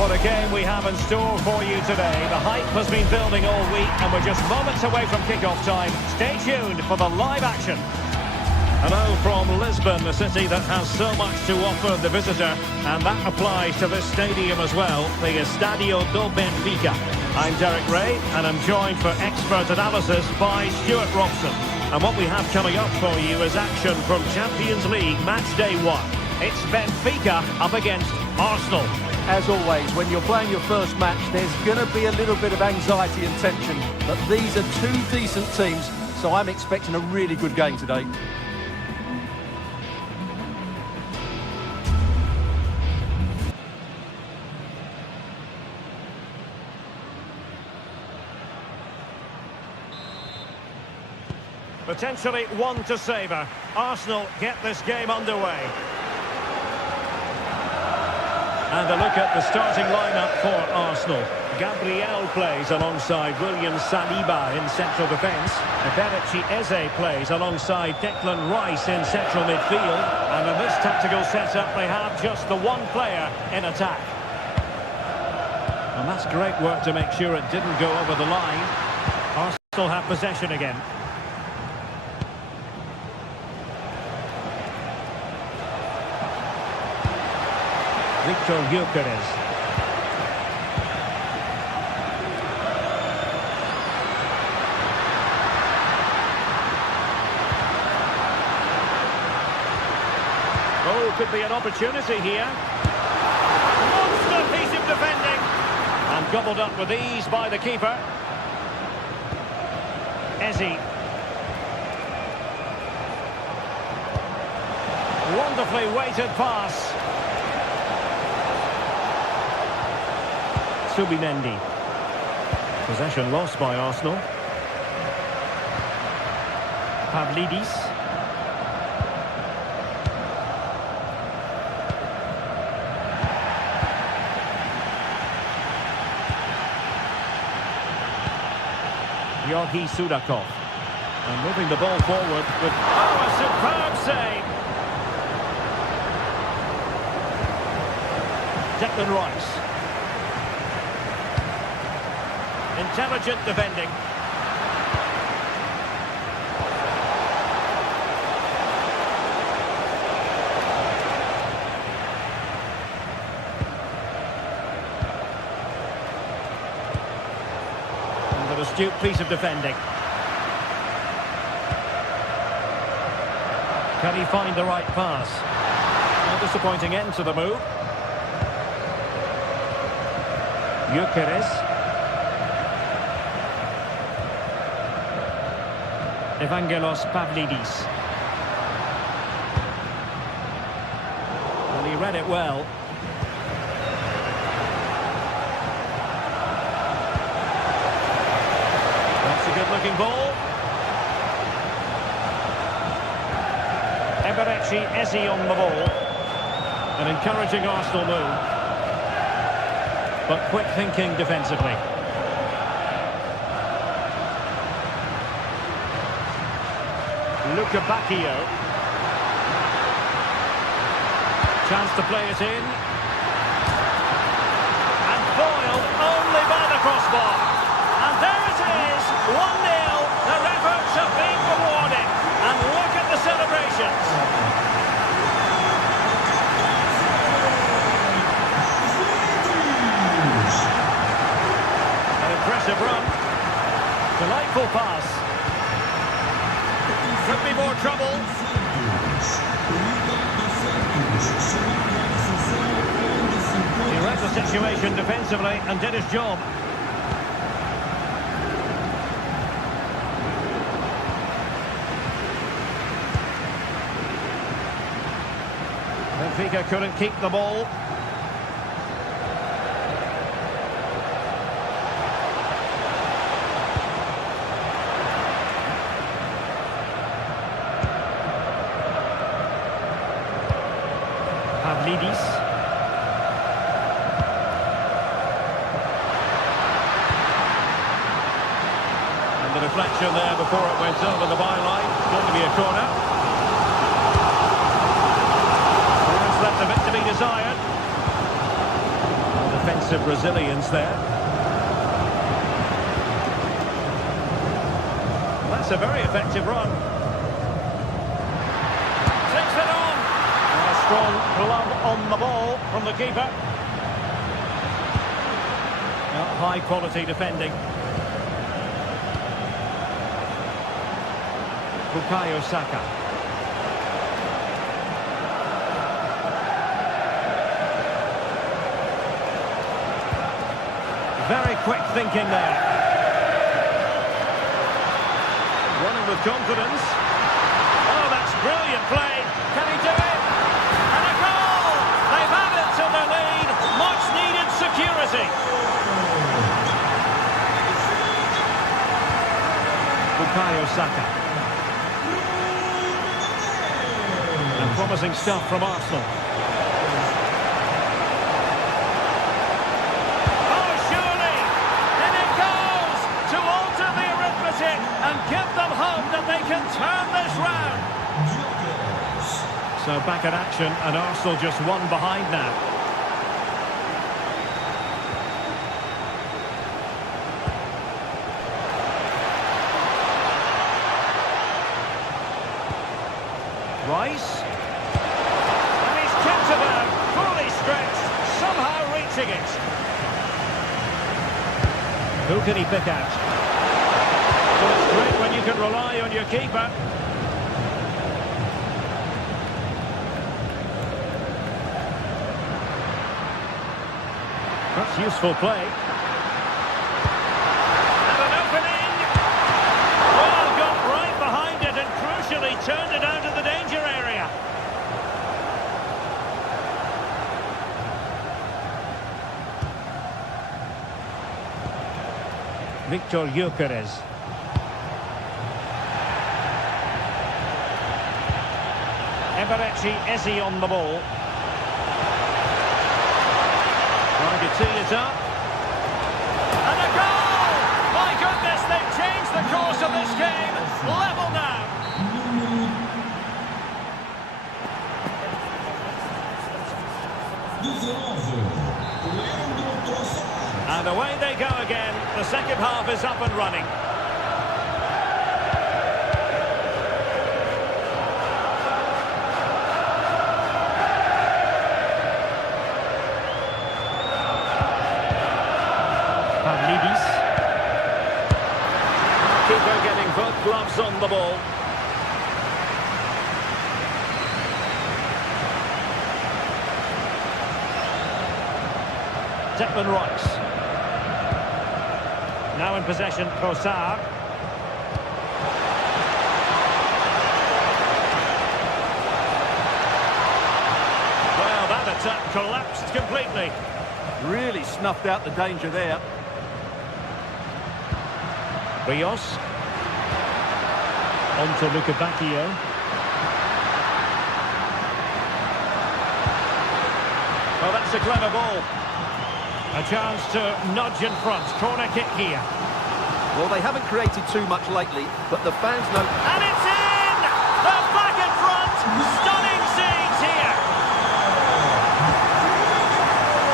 What a game we have in store for you today. The hype has been building all week and we're just moments away from kick-off time. Stay tuned for the live action. Hello from Lisbon, a city that has so much to offer the visitor, and that applies to this stadium as well, the Estadio do Benfica. I'm Derek Ray and I'm joined for expert analysis by Stuart Robson. And what we have coming up for you is action from Champions League match day 1. It's Benfica up against Arsenal. As always, when you're playing your first match, there's going to be a little bit of anxiety and tension. But these are two decent teams, so I'm expecting a really good game today. Potentially one to savour. Arsenal get this game underway. And a look at the starting lineup for Arsenal. Gabriel plays alongside William Saliba in central defence. Eberechi Eze plays alongside Declan Rice in central midfield. And in this tactical setup, they have just the one player in attack. And that's great work to make sure it didn't go over the line. Arsenal have possession again. Victor Gyökeres. Oh, could be an opportunity here. Monster piece of defending. And gobbled up with ease by the keeper. Eze. Wonderfully weighted pass. Subimendi. Possession lost by Arsenal. Pavlidis. Georgi Sudakov. And moving the ball forward with... Oh, a superb save! Declan Rice. Intelligent defending. And an astute piece of defending. Can he find the right pass? A disappointing end to the move. Gyökeres. Evangelos Pavlidis. And he read it well. That's a good-looking ball. Eberechi Eze on the ball. An encouraging Arsenal move. But quick thinking defensively. Luca Bacchio. Chance to play it in. And foiled only by the crossbar. And there it is, 1-0. Their efforts have been rewarded. And look at the celebrations. An impressive run. Delightful pass. Could be more trouble. He read the situation defensively and did his job. Benfica couldn't keep the ball. Pavlidis. And the deflection there before it went over the byline. Going to be a corner. There's left a bit to be desired. Defensive resilience there. That's a very effective run. Takes it on. And a strong glove on the ball from the keeper. High quality defending. Bukayo Saka. Very quick thinking there. Running with confidence. Oh, that's brilliant play. Can he do it? And a goal! They've added to their lead. Much needed security. Bukayo Saka. Promising stuff from Arsenal. Oh, surely! In it goes! To alter the arithmetic and give them hope that they can turn this round. So back in action, and Arsenal just one behind now. Rice. And he's kept it out, fully stretched, somehow reaching it. Who can he pick out? Well, it's great when you can rely on your keeper. That's useful play. And an opening. Well, got right behind it and crucially turned it out of the danger area. Victor Gyökeres. Eberechi Eze on the ball. Trying to tee it up. And a goal! My goodness, they've changed the course of this game. Level now. And away they go again. The second half is up and running. Keeper getting both gloves on the ball. Declan Rice. Now in possession, Trossard. Well, that attack collapsed completely. Really snuffed out the danger there. Rios. On to Lukebakio. Well, that's a clever ball. A chance to nudge in front. Corner kick here. Well, they haven't created too much lately, but the fans know... And it's in! They're back in front! Stunning scenes here!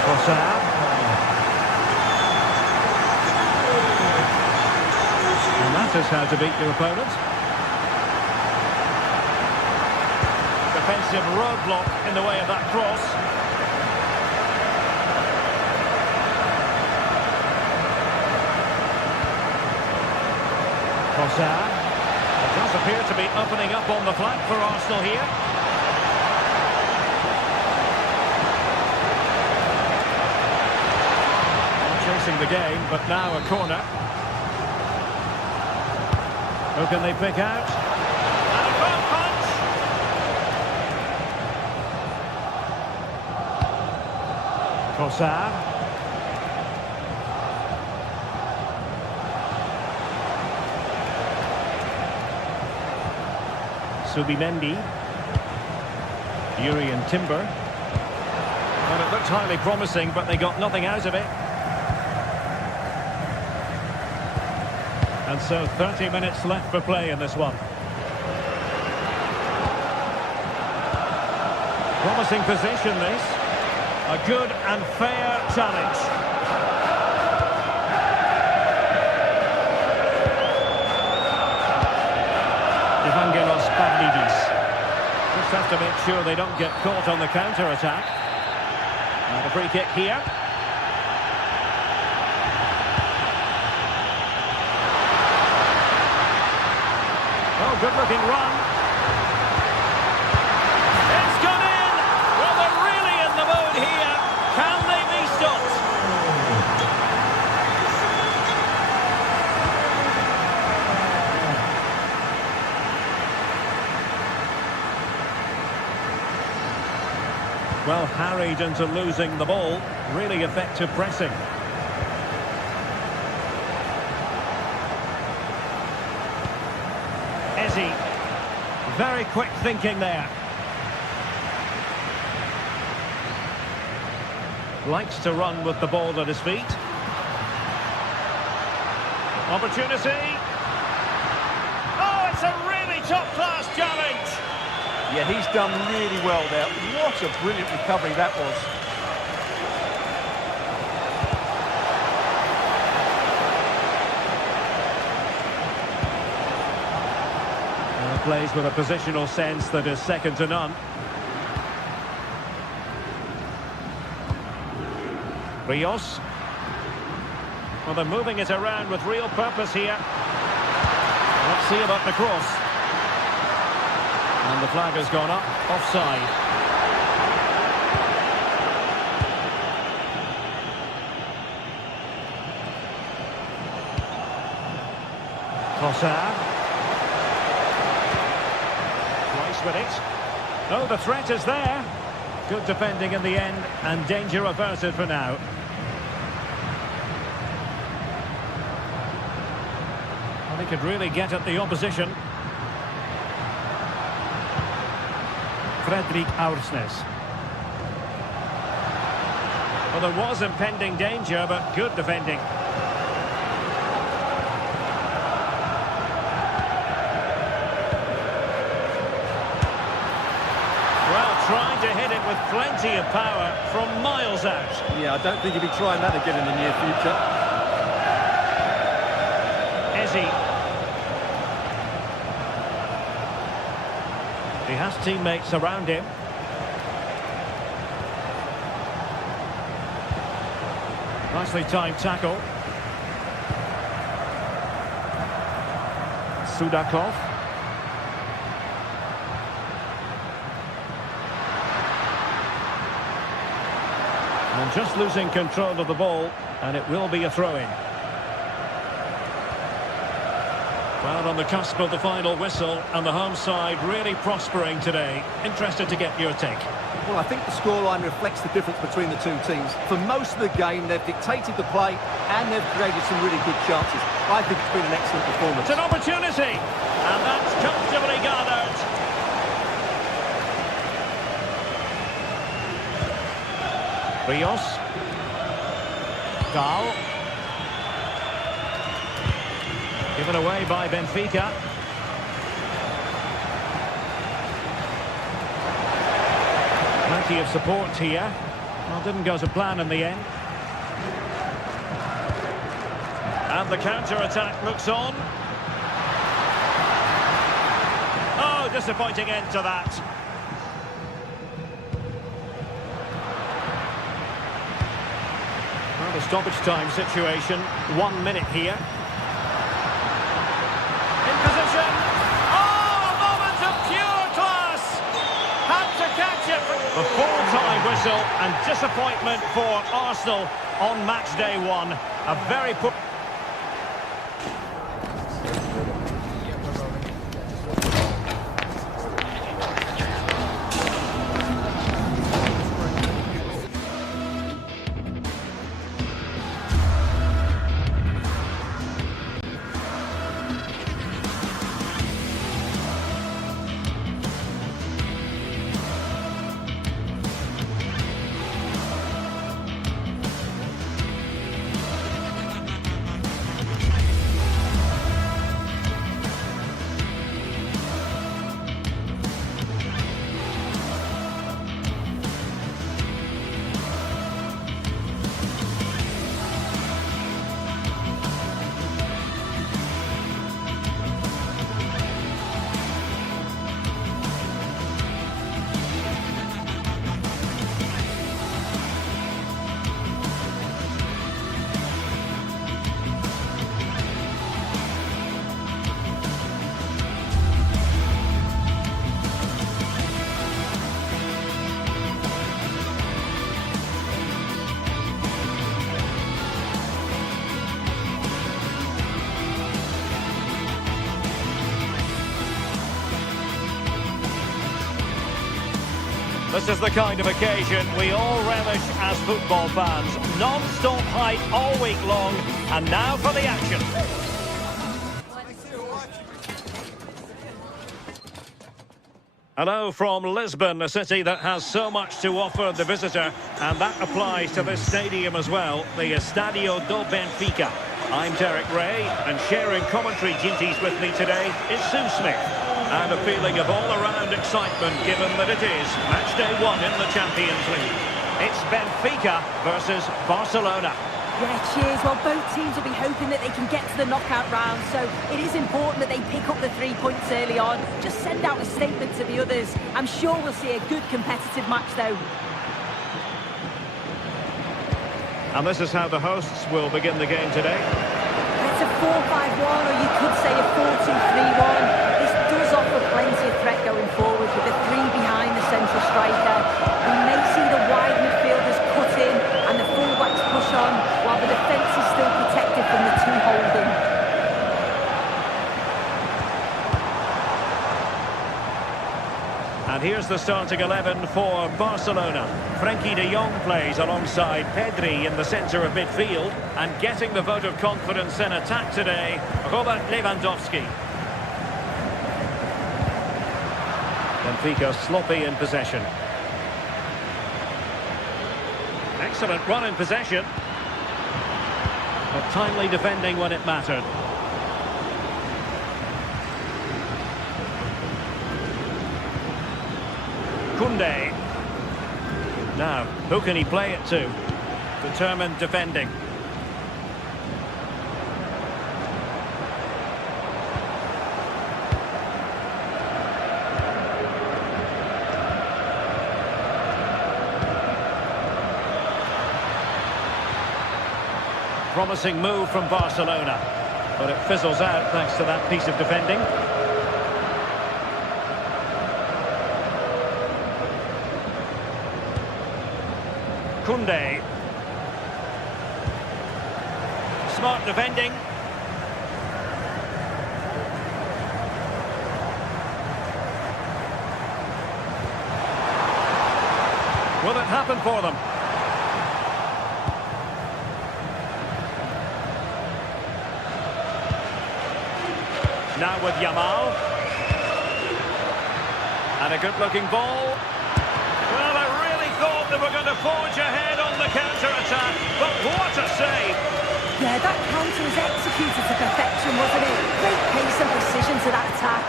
Trossard. And that is how to beat your opponent. Defensive roadblock in the way of that cross. Trossard. It does appear to be opening up on the flank for Arsenal here. Chasing the game, but now a corner. Who can they pick out? And a firm punch! Trossard. Subimendi. Yuri and Timber. Well, it looked highly promising, but they got nothing out of it. And so 30 minutes left for play in this one. Promising position, this. A good and fair challenge. Evangelos Pavlidis. Just have to make sure they don't get caught on the counter-attack. And a free kick here. Oh, good-looking run. It's gone in! Well, they're really in the mood here. Can they be stopped? Well, harried into losing the ball. Really effective pressing. Eze. Very quick thinking there. Likes to run with the ball at his feet. Opportunity. Oh, it's a really top-class challenge. Yeah, he's done really well there. What a brilliant recovery that was. Plays with a positional sense that is second to none. Rios. Well, they're moving it around with real purpose here. Let's see about the cross. And the flag has gone up, offside. Trossard. With it. Oh, the threat is there. Good defending in the end, and danger averted for now. Well, he could really get at the opposition. Fredrik Aursnes. Well, there was impending danger, but good defending. Trying to hit it with plenty of power from miles out. Yeah, I don't think he'll be trying that again in the near future. Eze. He has teammates around him. Nicely timed tackle. Sudakov. And just losing control of the ball, and it will be a throw-in. Well, on the cusp of the final whistle, and the home side really prospering today. Interested to get your take. Well, I think the scoreline reflects the difference between the two teams. For most of the game, they've dictated the play, and they've created some really good chances. I think it's been an excellent performance. It's an opportunity, and that's comfortably gathered. Rios. Dahl. Given away by Benfica. Plenty of support here. Well, didn't go to plan in the end. And the counter-attack looks on. Oh, disappointing end to that. Well, the stoppage time situation. 1 minute here. In position. Oh, a moment of pure class. Had to catch it. The full-time whistle and disappointment for Arsenal on match day one. A very poor... This is the kind of occasion we all relish as football fans. Non-stop hype all week long, and now for the action. Hello from Lisbon, a city that has so much to offer the visitor, and that applies to this stadium as well, the Estadio do Benfica. I'm Derek Ray, and sharing commentary duties with me today is Sue Smith. And a feeling of all-around excitement given that it is match day 1 in the Champions League. It's Benfica versus Barcelona. Yeah, cheers. Well, both teams will be hoping that they can get to the knockout round, so it is important that they pick up the 3 points early on. Just send out a statement to the others. I'm sure we'll see a good competitive match, though. And this is how the hosts will begin the game today. It's a 4-5-1, or you could say a 4-2-3-1. This does offer plenty of threat going forward with the 3 behind the central striker. We may see the wide midfielders cut in and the fullbacks push on, while the defence is still protected from the 2 holding. And here's the starting 11 for Barcelona. Frenkie de Jong plays alongside Pedri in the centre of midfield, and getting the vote of confidence in attack today, Robert Lewandowski. Benfica sloppy in possession. Excellent run in possession. But timely defending when it mattered. Koundé. Now, who can he play it to? Determined defending. Promising move from Barcelona, but it fizzles out thanks to that piece of defending. Koundé. Smart defending. Will it happen for them? Now with Yamal. And a good-looking ball. Well, I really thought they were going to forge ahead on the counter-attack, but what a save! Yeah, that counter was executed to perfection, wasn't it? Great pace and precision to that attack.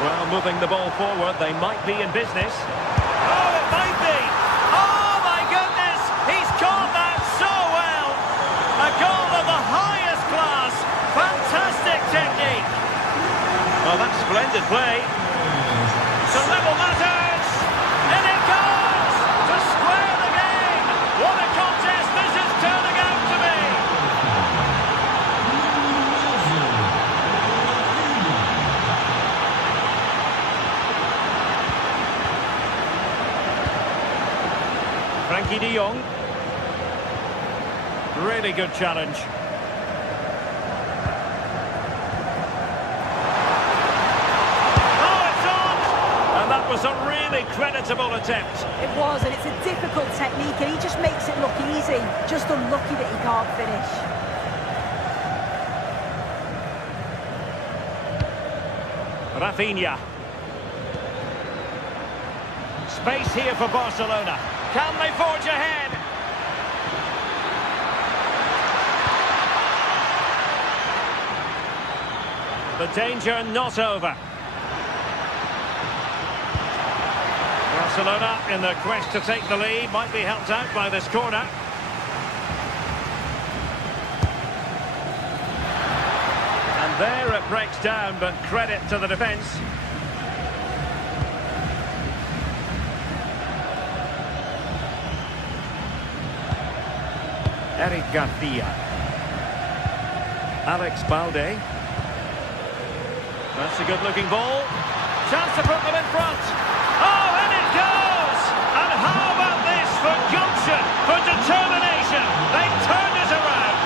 Well, moving the ball forward, they might be in business. Oh, it might be! Oh, my goodness! He's caught that so well! A goal of the highest class! Fantastic technique! Oh, that's splendid play. To level matters! And it goes! To square the game! What a contest this is turning out to be! Frenkie de Jong. Really good challenge. Was a really creditable attempt. It was, and it's a difficult technique, and he just makes it look easy. Just unlucky that he can't finish. Rafinha. Space here for Barcelona. Can they forge ahead? The danger not over. Barcelona, in their quest to take the lead, might be helped out by this corner. And there it breaks down, but credit to the defence. Eric Garcia. Alex Balde. That's a good-looking ball. Chance to put them in front. Oh, and it goes! And how about this for gumption, for determination? They've turned it around.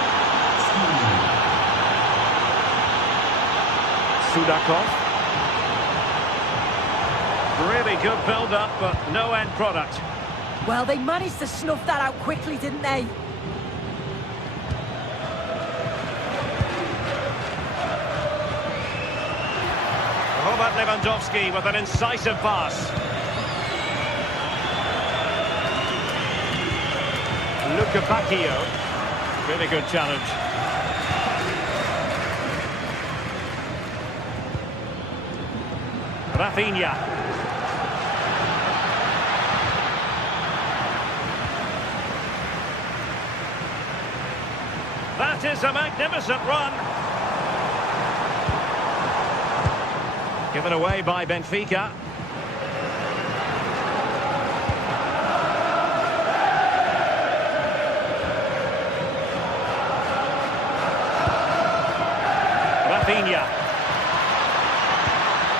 Sudakov. Really good build-up, but no end product. Well, they managed to snuff that out quickly, didn't they? Oh, Robert Lewandowski with an incisive pass. Luca Bacchio. Really good challenge. Rafinha. That is a magnificent run. Given away by Benfica. Rafinha.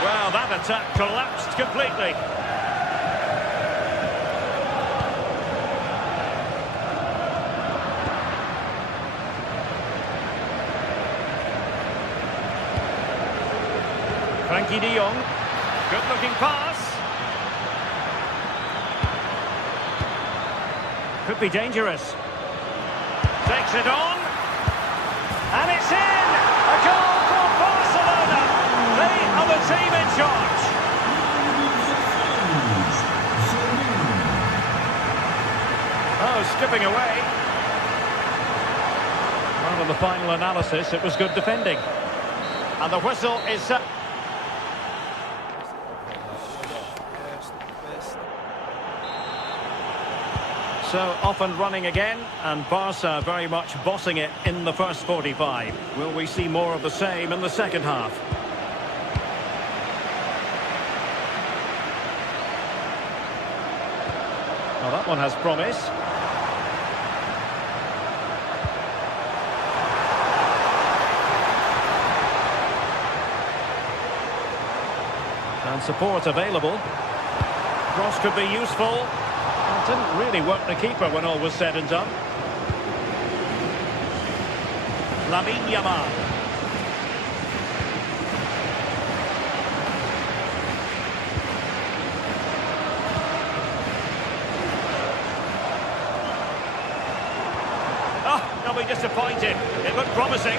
Well, that attack collapsed completely. Frankie de Jong. Good-looking pass. Could be dangerous. Takes it on. And it's in! A goal for Barcelona! They are the team in charge. Oh, skipping away. Well, in the final analysis, it was good defending. And the whistle is set. So off and running again, and Barca very much bossing it in the first 45. Will we see more of the same in the second half? Well, that one has promise. And support available. Cross could be useful. Didn't really work the keeper when all was said and done. Lamine Yamal. Oh, they'll be disappointed. It looked promising.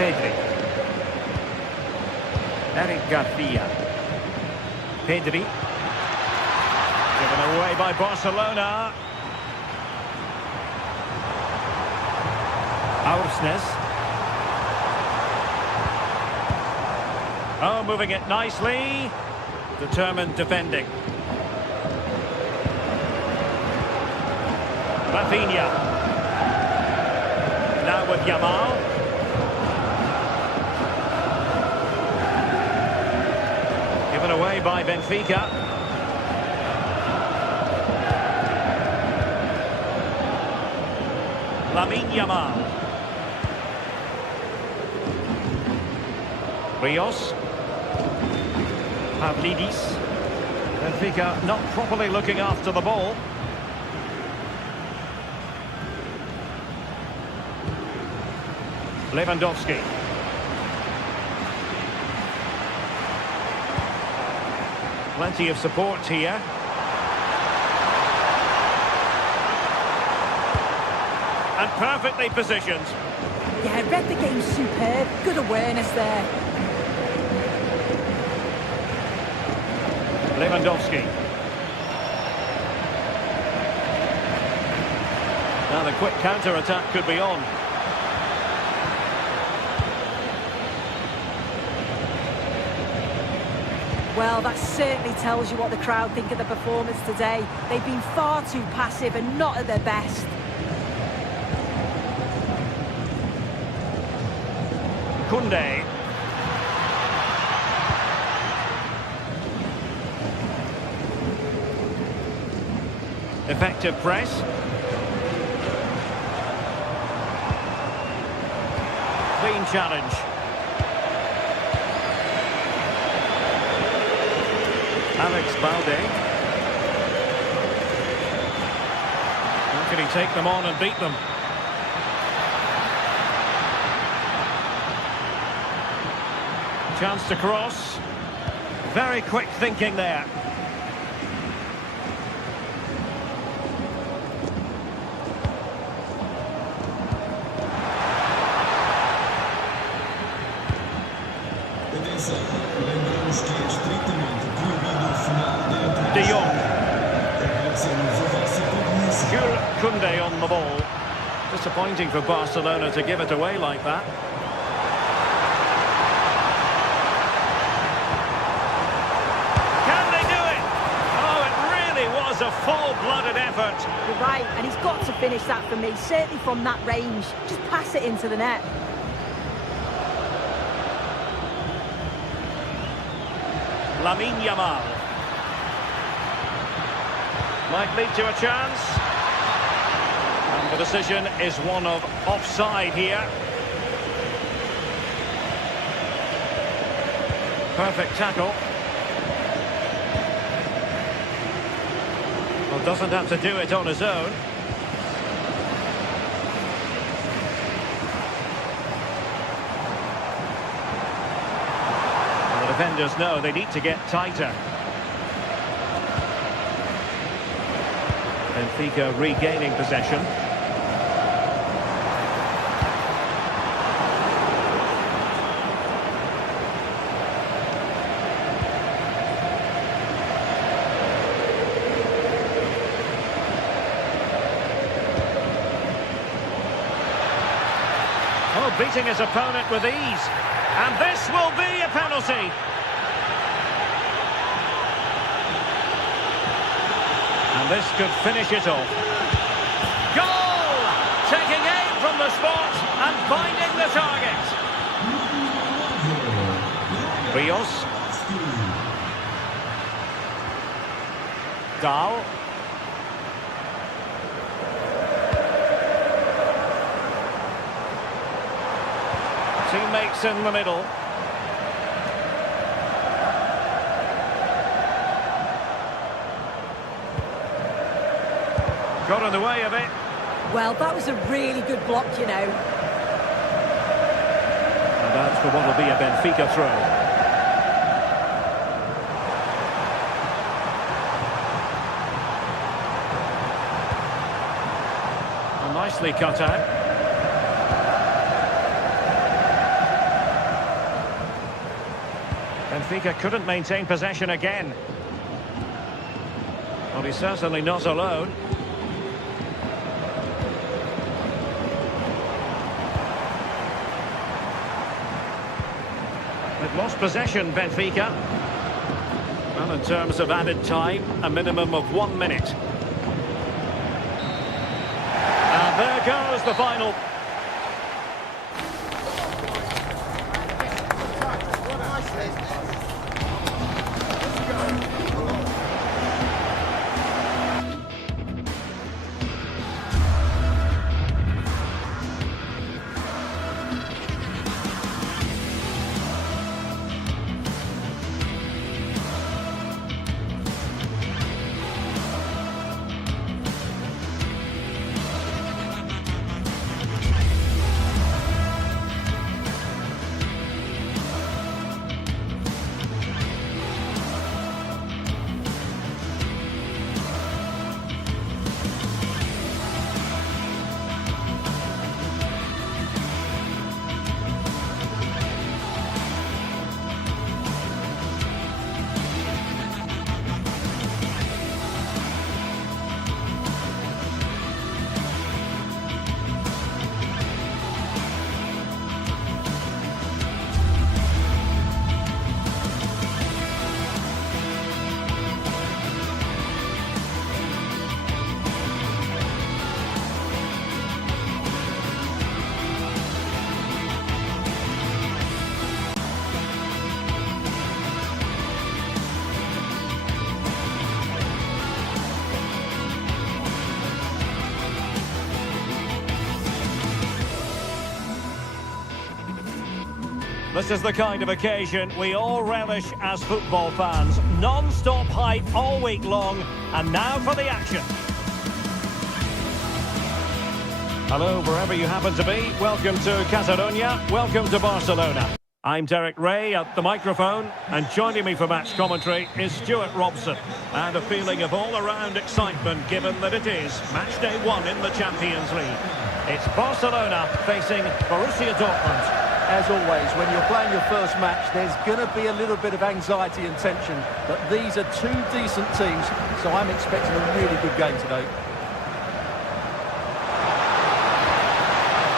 Pedri. Eric Garcia. Pedri. Given away by Barcelona. Aursnes. Oh, moving it nicely. Determined defending. Rafinha. Now with Yamal. Given away by Benfica. Lamine Yamal. Rios. Pavlidis. Benfica not properly looking after the ball. Lewandowski. Plenty of support here. And perfectly positioned. Yeah, read the game superb. Good awareness there. Lewandowski. Now the quick counter-attack could be on. Well, that certainly tells you what the crowd think of the performance today. They've been far too passive and not at their best. Koundé. Effective press. Clean challenge. Alex Balde. How can he take them on and beat them? Chance to cross. Very quick thinking there. Atenção, lembramos que é estritamente proibido o final da entrada. De Jong. Agradecemos a vossa compreensão. Jules Koundé on the ball. Disappointing for Barcelona to give it away like that. Can they do it? Oh, it really was a full-blooded effort. You're right, and he's got to finish that for me, certainly from that range. Just pass it into the net. Lamine Yamal. Might lead to a chance. And the decision is one of offside here. Perfect tackle. Well, doesn't have to do it on his own. The defenders know they need to get tighter. Benfica regaining possession. Oh, beating his opponent with ease. And this will be a penalty. And this could finish it off. Goal! Taking aim from the spot and finding the target. Rios. Dahl. Teammates in the middle. Got in the way of it. Well, that was a really good block, you know. And that's for what will be a Benfica throw. Well, nicely cut out. Benfica couldn't maintain possession again. Well, he's certainly not alone. They've lost possession, Benfica. Well, in terms of added time, a minimum of 1 minute. And there goes the final. This is the kind of occasion we all relish as football fans. Non-stop hype all week long, and now for the action. Hello, wherever you happen to be. Welcome to Catalonia. Welcome to Barcelona. I'm Derek Ray at the microphone, and joining me for match commentary is Stuart Robson. And a feeling of all-around excitement given that it is match day 1 in the Champions League. It's Barcelona facing Borussia Dortmund. As always, when you're playing your first match, there's going to be a little bit of anxiety and tension. But these are two decent teams, so I'm expecting a really good game today.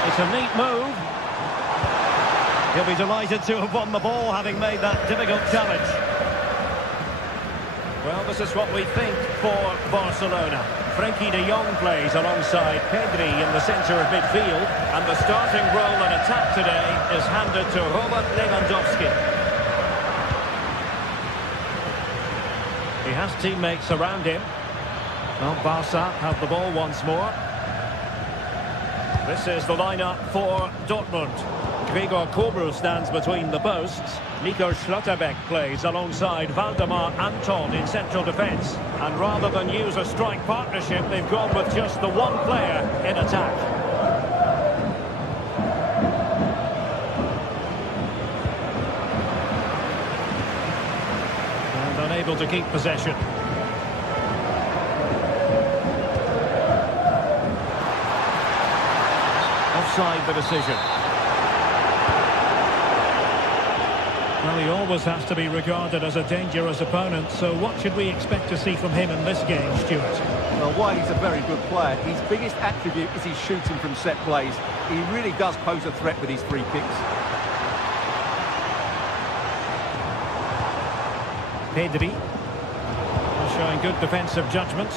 It's a neat move. He'll be delighted to have won the ball, having made that difficult challenge. Well, this is what we think for Barcelona. Frenkie de Jong plays alongside Pedri in the centre of midfield, and the starting role in attack today is handed to Robert Lewandowski. He has teammates around him. Well, Barca have the ball once more. This is the lineup for Dortmund. Gregor Kobel stands between the posts. Nico Schlotterbeck plays alongside Valdemar Anton in central defence. And rather than use a strike partnership, they've gone with just the one player in attack. And unable to keep possession. Offside the decision. Well, he always has to be regarded as a dangerous opponent, so what should we expect to see from him in this game, Stuart? Well, while he's a very good player, his biggest attribute is his shooting from set plays. He really does pose a threat with his free kicks. Pedri, showing good defensive judgment.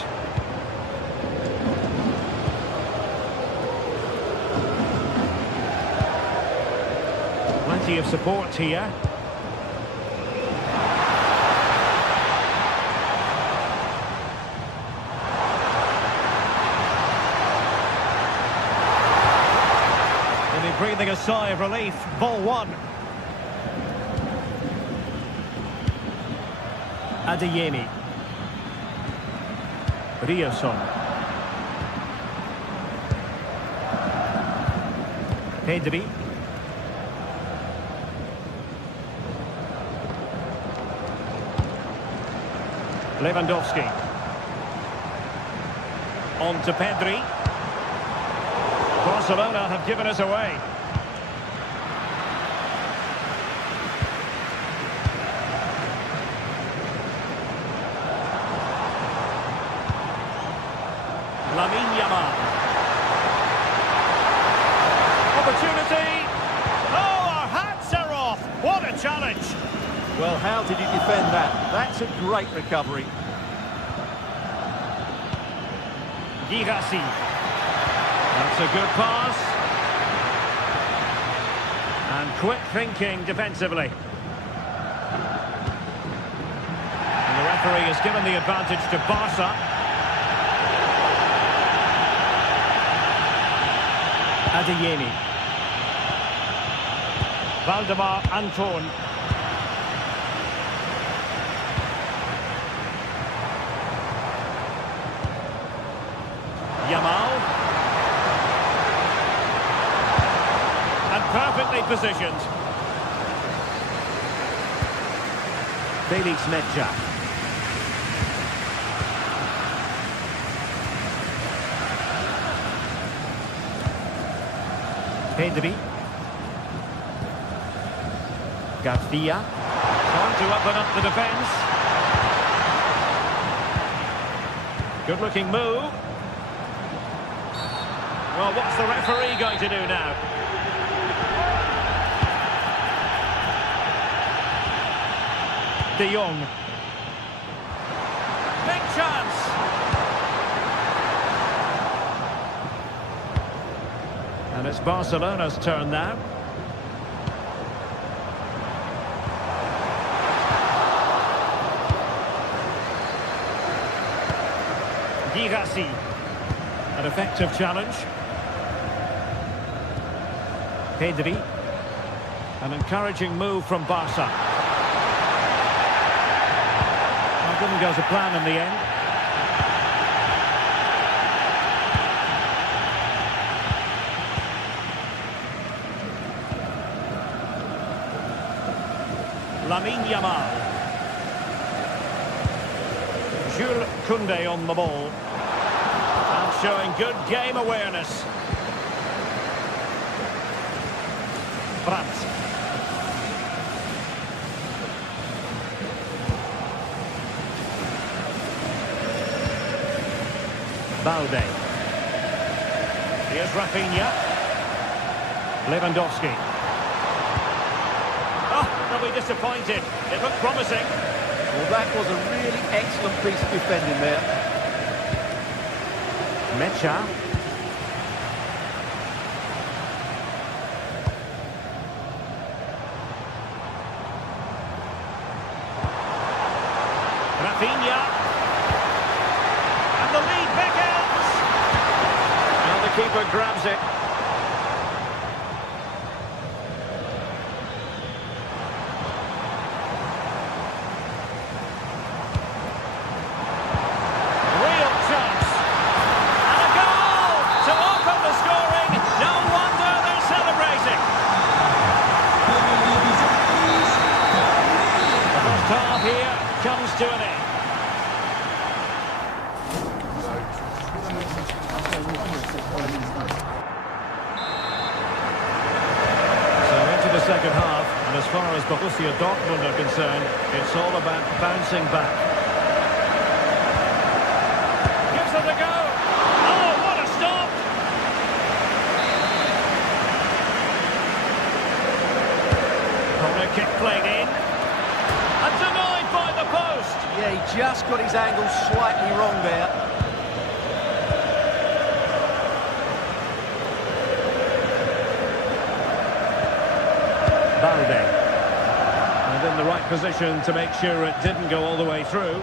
Plenty of support here. Breathing a sigh of relief. Ball 1. Adeyemi. Rioson. Pedri. Lewandowski. On to Pedri. Barcelona have given us away. Lamine Yamal. Opportunity. Oh, our hats are off. What a challenge. Well, how did he defend that? That's a great recovery. Girassi. That's a good pass. And quick thinking defensively. And the referee has given the advantage to Barca. Adeyemi. Valdemar Anton. Yamal. And perfectly positioned. Felix Medja. Pedri. Garcia. Trying to open up the defence. Good looking move. Well, what's the referee going to do now? De Jong. Big chance. And it's Barcelona's turn now. Girassi. An effective challenge. Pedri. An encouraging move from Barca. Well, didn't go to plan in the end. Lamine Yamal. Jules Koundé on the ball. And showing good game awareness. Brandt. Balde. Here's Rafinha. Lewandowski. Oh, they'll be disappointed. It looked promising. Well, that was a really excellent piece of defending there. Mecha. Rafinha. And the lead beckons. And the keeper grabs it. Real chance. And a goal to open the scoring. No wonder they're celebrating. The first half here comes to an end. So into the second half, and as far as Borussia Dortmund are concerned, it's all about bouncing back. Gives it a go. Oh, what a stop! Corner kick played in. And denied by the post. Yeah, he just got his angle slightly wrong there. Balde. And in the right position to make sure it didn't go all the way through.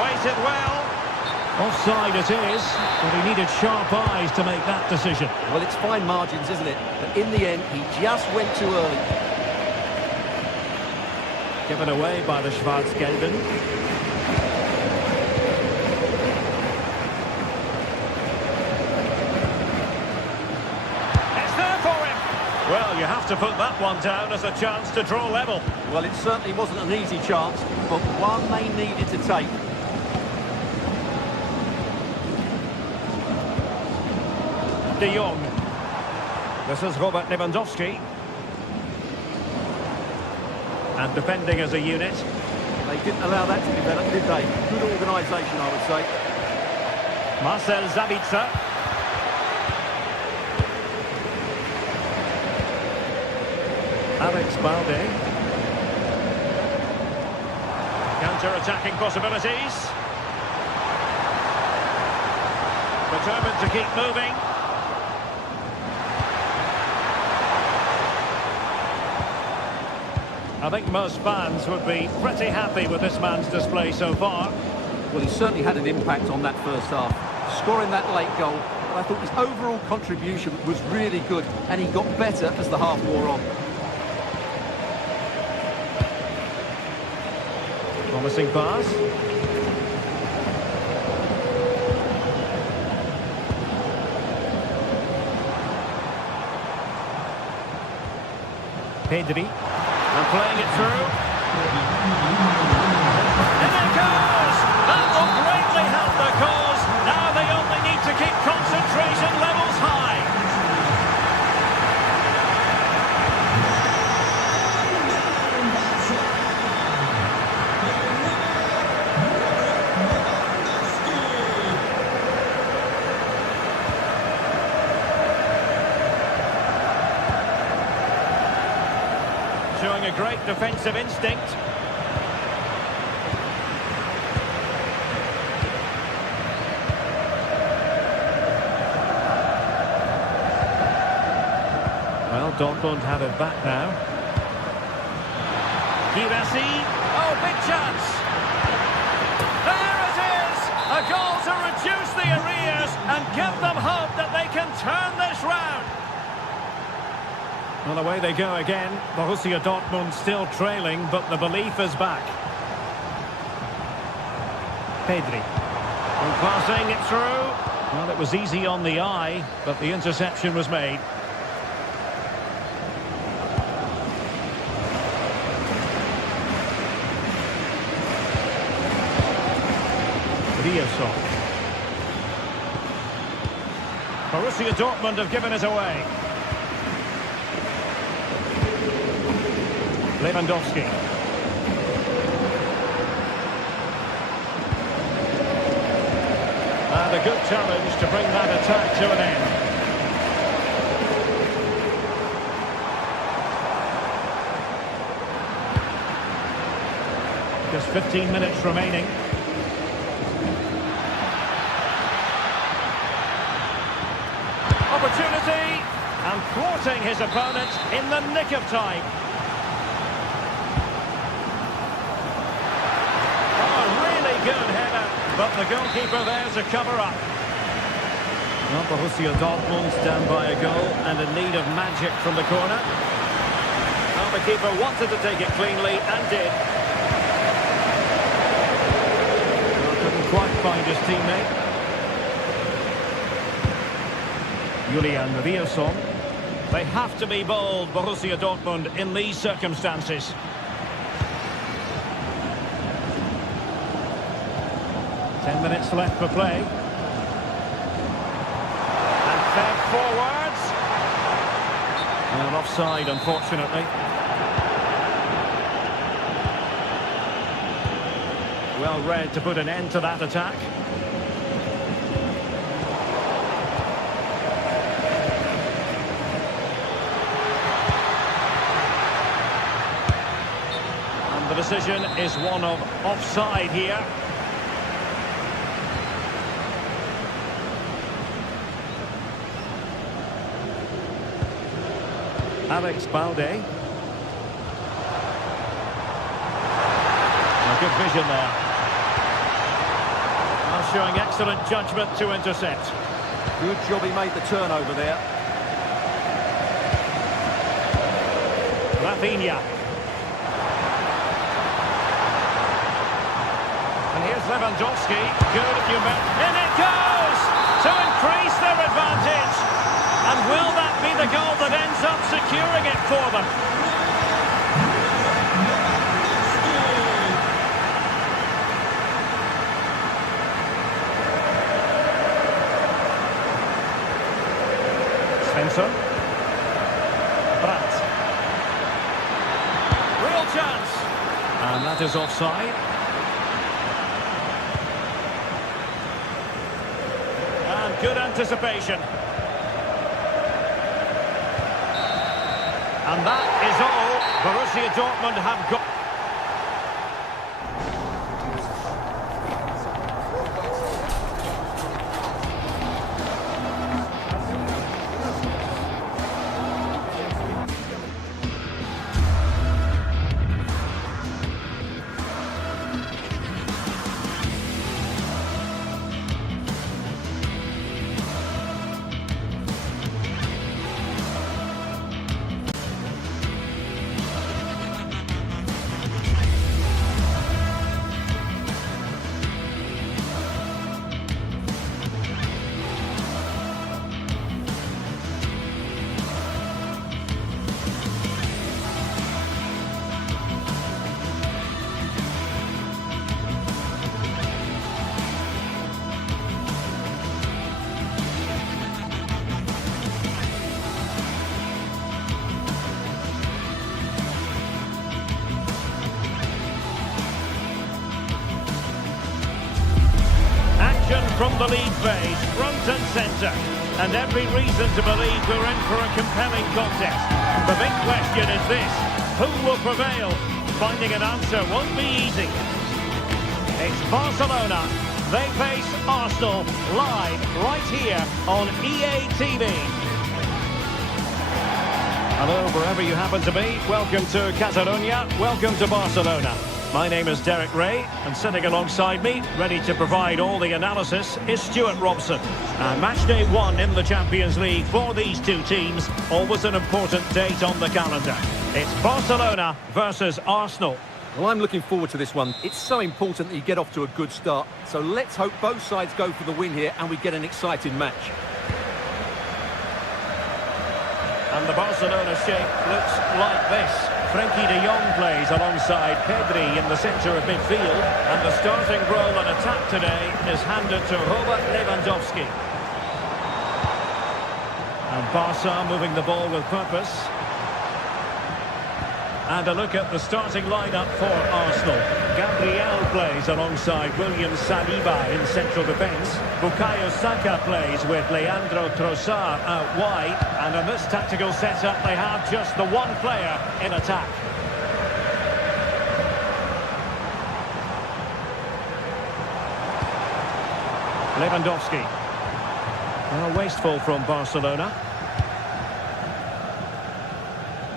Waited well. Offside it is, but he needed sharp eyes to make that decision. Well, it's fine margins, isn't it? But in the end, he just went too early. Given away by the Schwarzgelben. It's there for him. Well, you have to put that one down as a chance to draw level. Well, it certainly wasn't an easy chance, but one they needed to take. De Jong. This is Robert Lewandowski. And defending as a unit. They didn't allow that to develop, did they? Good organisation, I would say. Marcel Sabitzer. Alex Balde. Counter-attacking possibilities. Determined to keep moving. I think most fans would be pretty happy with this man's display so far. Well, he certainly had an impact on that first half. Scoring that late goal, but I thought his overall contribution was really good, and he got better as the half wore on. Promising pass. Pedri. And playing it through. And it goes! That will greatly help the cause. Now they only need to keep concentration levels high. Showing a great defensive instinct. Well, Dortmund have it back now. Girassi. Oh, big chance. There it is! A goal to reduce the arrears and give them hope that they can turn this round. Well, away they go again. Borussia Dortmund still trailing, but the belief is back. Pedri. And passing it through. Well, it was easy on the eye, but the interception was made. Borussia Dortmund have given it away. Lewandowski. And a good challenge to bring that attack to an end. Just 15 minutes remaining. Opportunity, and thwarting his opponent in the nick of time. Oh, really good header, but the goalkeeper there to cover up. Well, Borussia Dortmund's down by a goal and in need of magic from the corner. Well, the keeper wanted to take it cleanly and did. Well, couldn't quite find his teammate. Julian Rierson. They have to be bold, Borussia Dortmund, in these circumstances. Ten minutes left for play. And fed forwards. And offside, unfortunately. Well read to put an end to that attack. The decision is one of offside here. Alex Balde. A good vision there. Well, showing excellent judgment to intercept. Good job he made the turnover there. Rafinha. Lewandowski, good if you met. In it goes! To increase their advantage! And will that be the goal that ends up securing it for them? Svensson. Brandt. Real chance! And that is offside. Good anticipation. And that is all Borussia Dortmund have got. From the lead phase, front and centre, and every reason to believe we're in for a compelling contest. The big question is this: who will prevail? Finding an answer won't be easy. It's Barcelona. They face Arsenal live right here on EA TV. Hello, wherever you happen to be. Welcome to Catalonia. Welcome to Barcelona. My name is Derek Ray, and sitting alongside me, ready to provide all the analysis, is Stuart Robson. Match day 1 in the Champions League for these two teams, always an important date on the calendar. It's Barcelona versus Arsenal. Well, I'm looking forward to this one. It's so important that you get off to a good start. So let's hope both sides go for the win here and we get an exciting match. And the Barcelona shape looks like this. Frenkie de Jong plays alongside Pedri in the centre of midfield. And the starting role in attack today is handed to Robert Lewandowski. And Barca moving the ball with purpose. And a look at the starting lineup for Arsenal. Gabriel plays alongside William Saliba in central defence. Bukayo Saka plays with Leandro Trossard out wide. And in this tactical setup, they have just the one player in attack. Lewandowski. Well, wasteful from Barcelona.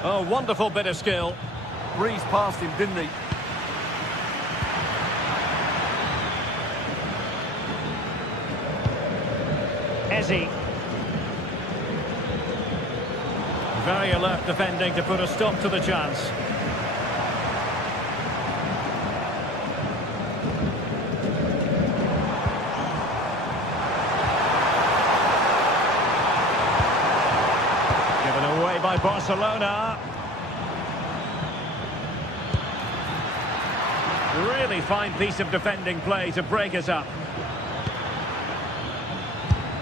Oh, wonderful bit of skill. Breezed past him, didn't he? Ezzy. Very alert defending to put a stop to the chance. Given away by Barcelona. Really fine piece of defending play to break us up.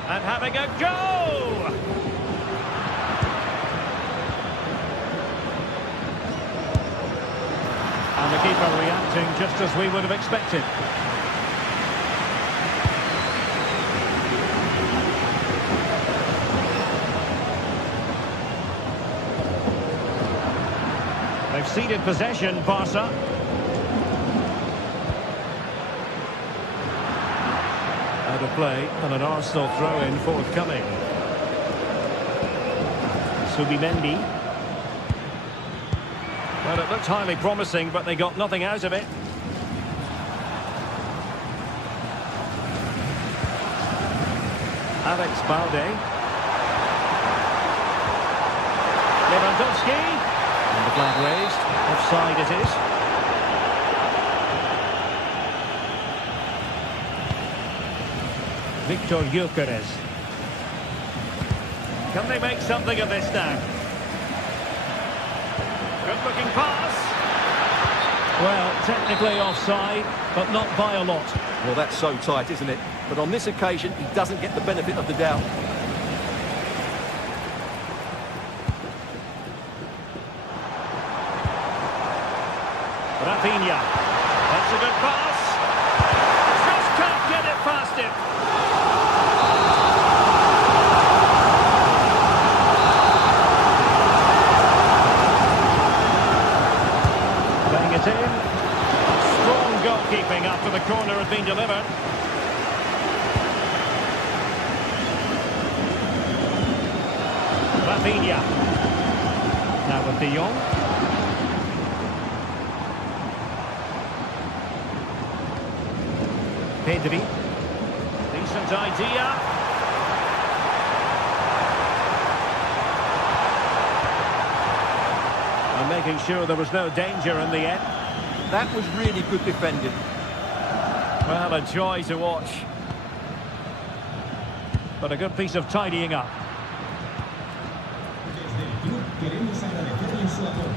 And having a go! And the keeper reacting just as we would have expected. They've ceded possession, Barca. Out of play, and an Arsenal throw-in forthcoming. Subimendi. Well, it looked highly promising, but they got nothing out of it. Alex Balde. Lewandowski. And the flag raised. Offside it is. Victor Gyökeres. Can they make something of this now? Good-looking pass. Well, technically offside, but not by a lot. Well, that's so tight, isn't it? But on this occasion, he doesn't get the benefit of the doubt. Rafinha. That's a good pass. Just can't get it past him. Playing it in. Strong goalkeeping after the corner had been delivered. Rafinha. Now with de Jong. Pedri. Decent idea. And making sure there was no danger in the end. That was really good defending. Well, a joy to watch. But a good piece of tidying up. Desde el club queremos agradecerles su apoyo.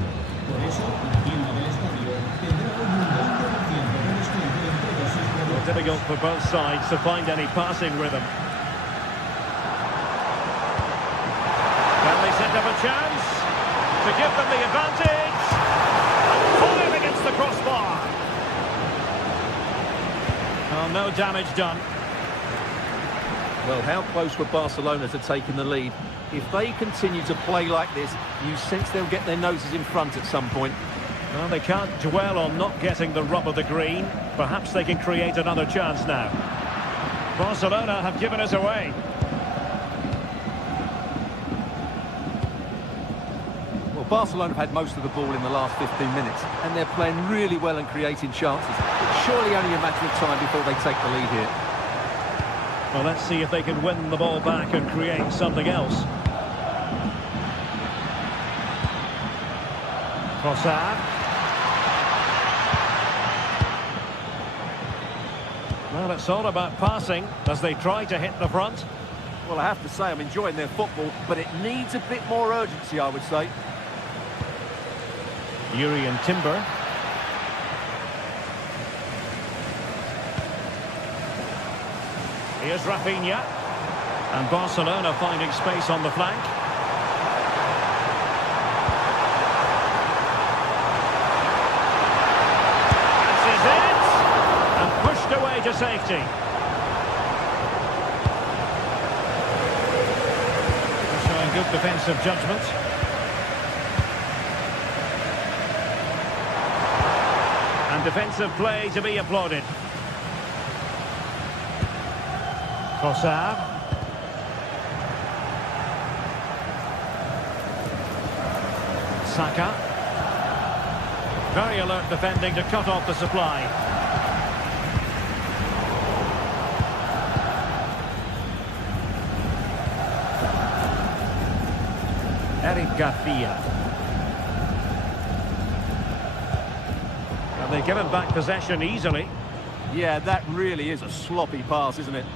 Por eso, la tienda del estadio tendrá hoy un 20% de descuento en todos sus productos. Difficult for both sides to find any passing rhythm. Can they set up a chance to give them the advantage? And pull in against the crossbar. Oh, no damage done. Well, how close were Barcelona to taking the lead? If they continue to play like this, you sense they'll get their noses in front at some point. Well, they can't dwell on not getting the rub of the green. Perhaps they can create another chance now. Barcelona have given us away. Well, Barcelona have had most of the ball in the last 15 minutes, and they're playing really well and creating chances. It's surely only a matter of time before they take the lead here. Well, let's see if they can win the ball back and create something else. Trossard. Well, it's all about passing as they try to hit the front. Well, I have to say I'm enjoying their football, but it needs a bit more urgency, I would say. Yuri and Timber. Here's Rafinha. And Barcelona finding space on the flank. This is it! And pushed away to safety. They're showing good defensive judgment. And defensive play to be applauded. Trossard. Saka. Very alert defending to cut off the supply. Eric Garcia. And they've given back possession easily. Yeah, that really is a sloppy pass, isn't it?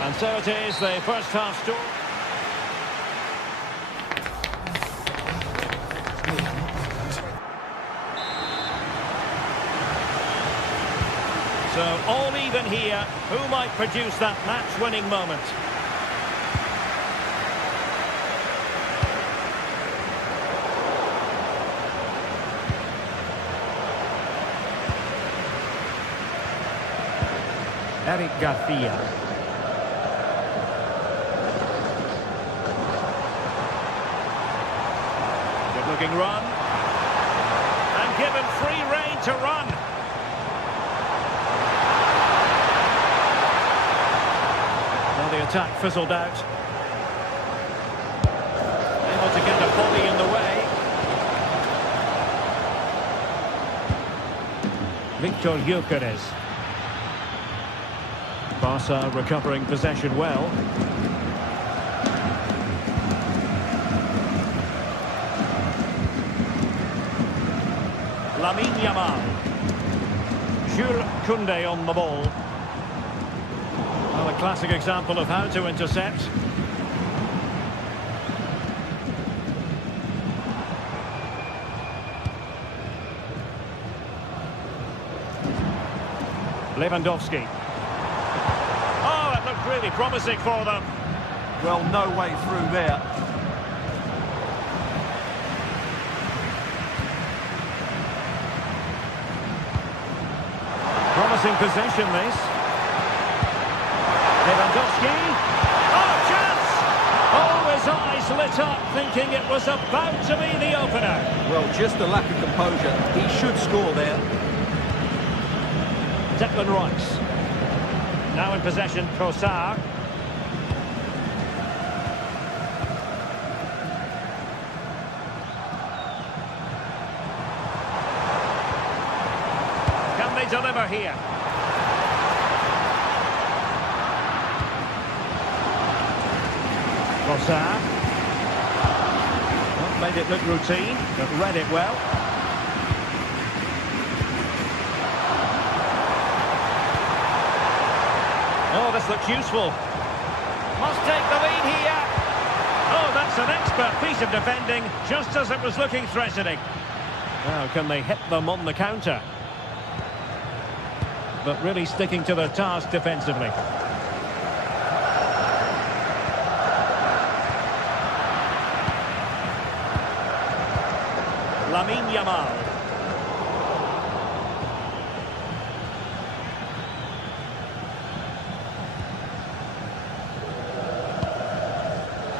And so it is, the first half score. So all even here. Who might produce that match-winning moment? Eric Garcia. Looking run, and given free rein to run. Well, the attack fizzled out. Able to get a body in the way. Victor Gyökeres. Barca recovering possession well. Lamine Yamal. Jules Koundé on the ball. Well, a classic example of how to intercept. Lewandowski. Oh, it looked really promising for them. Well, no way through there. Promising possession, this. Lewandowski. Oh, chance! Oh, his eyes lit up, thinking it was about to be the opener. Well, just a lack of composure. He should score there. Declan Rice. Now in possession, Trossard. Can they deliver here? Trossard. Well, made it look routine, but read it well. Oh, this looks useful. Must take the lead here. Oh, that's an expert piece of defending, just as it was looking threatening. Now, can they hit them on the counter? But really sticking to their task defensively. Lamine Yamal.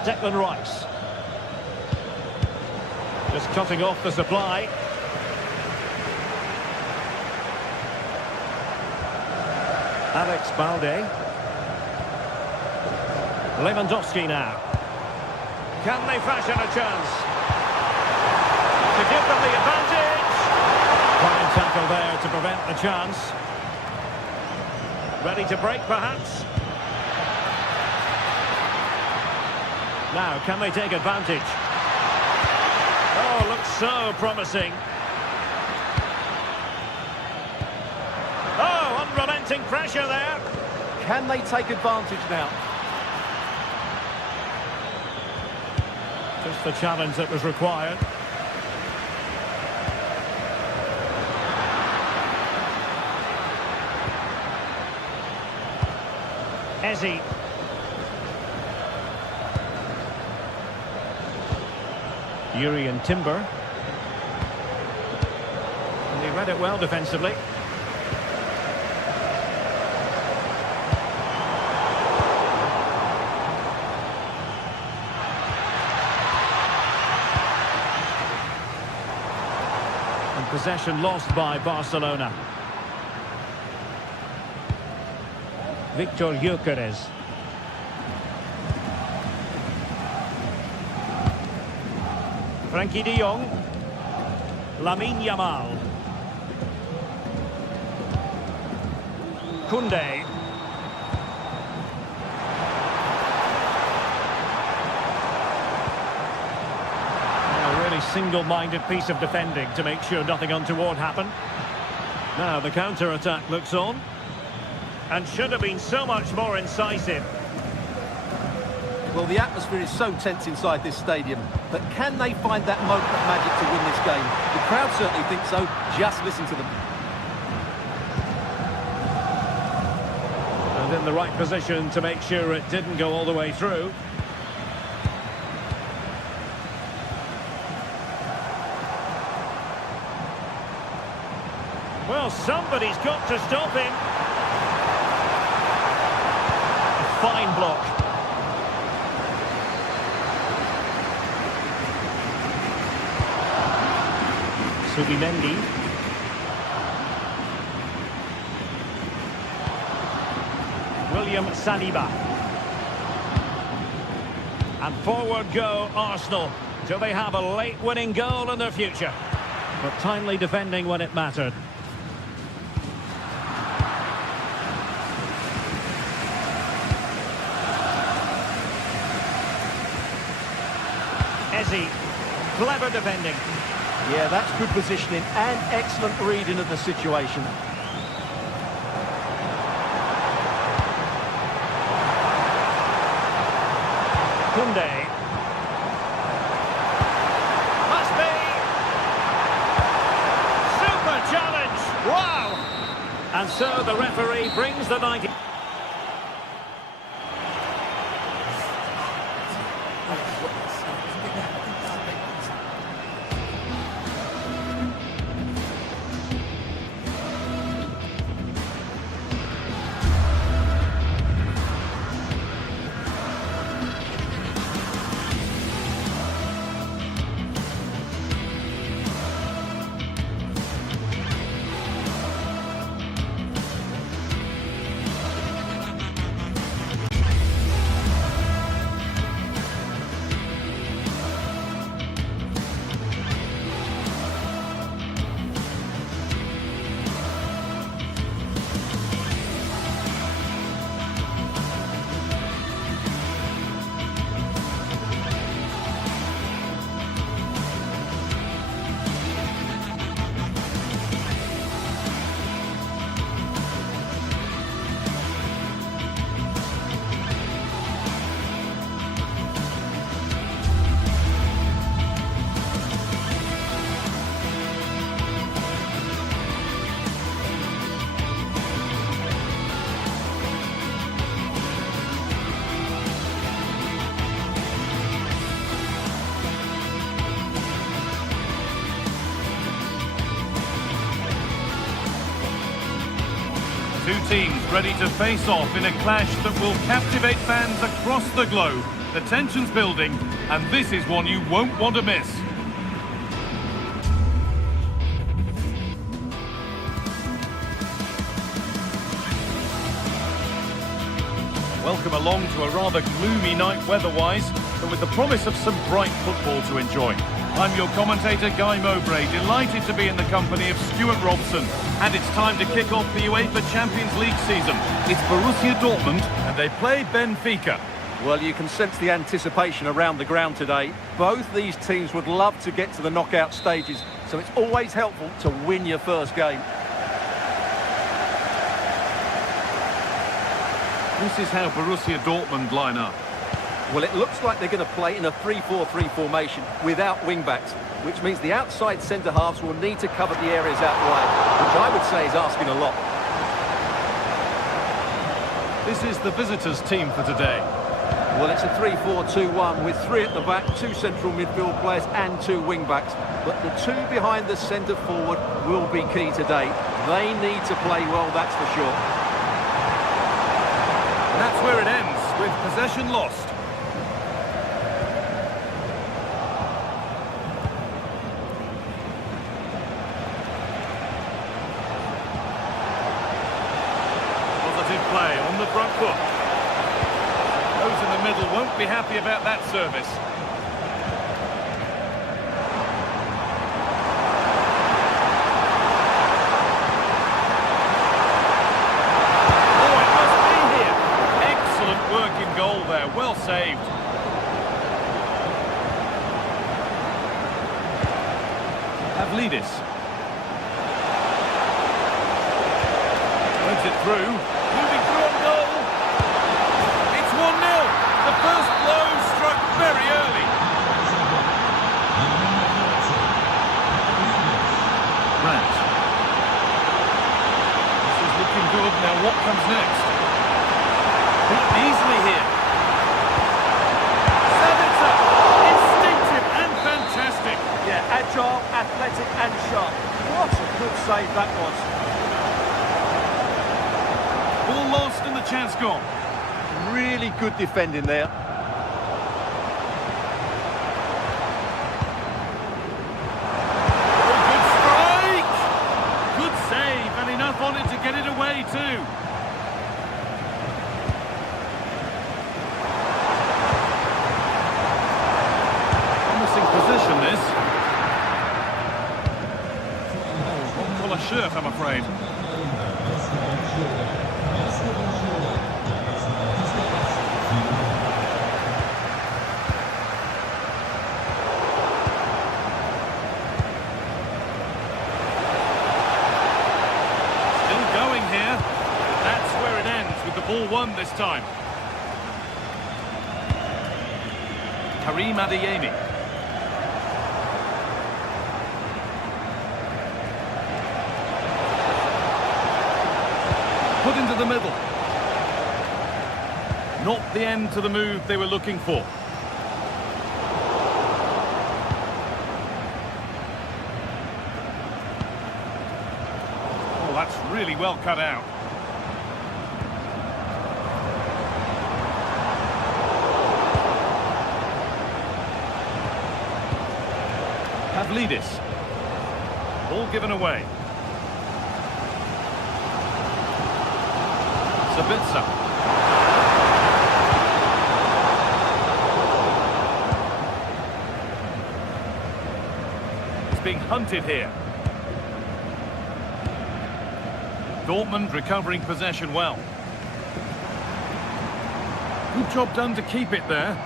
Declan Rice. Just cutting off the supply. Alex Balde. Lewandowski now. Can they fashion a chance? To give them the advantage. Fine tackle there to prevent the chance. Ready to break, perhaps? Now, can they take advantage? Oh, looks so promising. Oh, unrelenting pressure there. Can they take advantage now? Just the challenge that was required. Ezzy. Yuri and Timber. And he read it well defensively. And possession lost by Barcelona. Victor Gyökeres. Frankie de Jong. Lamine Yamal. Koundé. A really single-minded piece of defending to make sure nothing untoward happened. Now the counter-attack looks on. And should have been so much more incisive. Well, the atmosphere is so tense inside this stadium, but can they find that moment of magic to win this game? The crowd certainly think so. Just listen to them. And in the right position to make sure it didn't go all the way through. Well, somebody's got to stop him. Fine block. Subimendi. William Saliba. And forward go Arsenal. Do they have a late winning goal in their future? But timely defending when it mattered. Ezzy, clever defending. Yeah, that's good positioning and excellent reading of the situation. Koundé. Must be. Super challenge. Wow. And so the referee brings the 90. Two teams ready to face off in a clash that will captivate fans across the globe. The tension's building, and this is one you won't want to miss. Well, Welcome along to a rather gloomy night weather-wise, but with the promise of some bright football to enjoy. I'm your commentator, Guy Mowbray, delighted to be in the company of Stuart Robson. And it's time to kick off the UEFA Champions League season. It's Borussia Dortmund, and they play Benfica. Well, you can sense the anticipation around the ground today. Both these teams would love to get to the knockout stages, so it's always helpful to win your first game. This is how Borussia Dortmund line up. Well, it looks like they're going to play in a 3-4-3 formation without wing-backs, which means the outside centre-halves will need to cover the areas out wide, which I would say is asking a lot. This is the visitors' team for today. Well, it's a 3-4-2-1 with 3 at the back, 2 central midfield players and 2 wing-backs. But the 2 behind the centre-forward will be key today. They need to play well, that's for sure. And that's where it ends, with possession lost. Positive play on the front foot. Those in the middle won't be happy about that service. Oh, it must be here. Excellent work in goal there. Well saved. Pavlidis. Runs it through. Moving through on goal. It's 1-0. The first blow struck very early. Brandt. This is looking good. Now what comes next? Beaten easily here. Sabitzer. Instinctive and fantastic. Yeah, agile, athletic and sharp. What a good save that was. Ball lost and the chance gone. Really good defending there. Oh, good strike! Good save, and enough on it to get it away too. Promising position, this. Well, a shirt, I'm afraid. Ball won this time. Karim Adeyemi. Put into the middle. Not the end to the move they were looking for. Oh, that's really well cut out. Pavlidis. Ball given away. Sabitzer. It's being hunted here. Dortmund recovering possession well. Good job done to keep it there.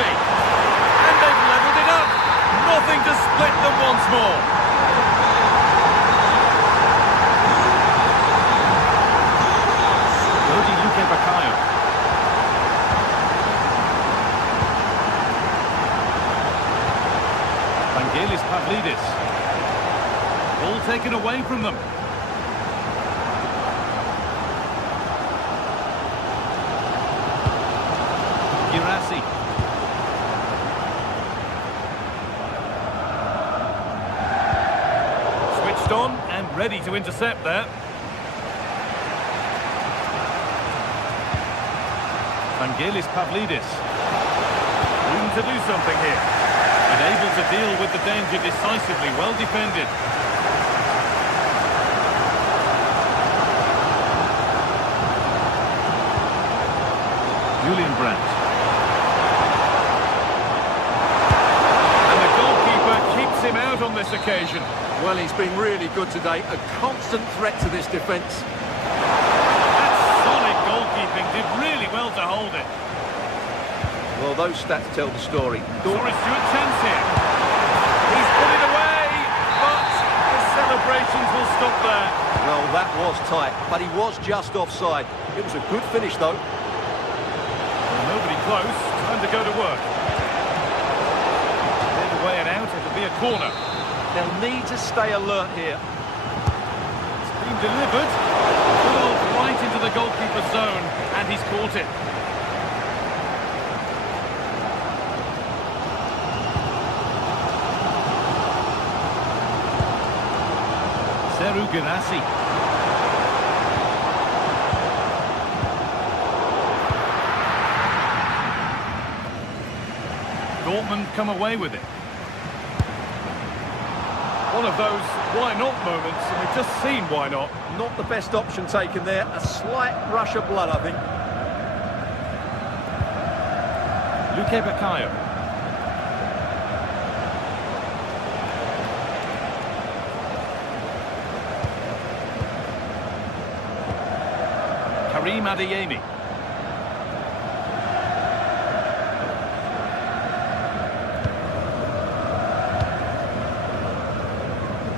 And they've levelled it up. Nothing to split them once more. Rodi Luque-Baccaio. Vangelis Pavlidis. Ball taken away from them. Girassi. Switched on and ready to intercept there. Vangelis Pavlidis. Room to do something here. And able to deal with the danger decisively. Well defended. this occasion? Well, he's been really good today. A constant threat to this defence. That's solid goalkeeping. Did really well to hold it. Well, those stats tell the story. Sorry, Stuart, chance here. He's put it away, but the celebrations will stop there. Well, that was tight, but he was just offside. It was a good finish, though. Nobody close. Time to go to work. Cleared away and out. It'll be a corner. They'll need to stay alert here. It's been delivered. Ball right into the goalkeeper's zone, and he's caught it. Seru Girassi. Dortmund come away with it. One of those why not moments, and we've just seen why not. Not the best option taken there. A slight rush of blood, I think. Luque Baccaio. Karim Adeyemi.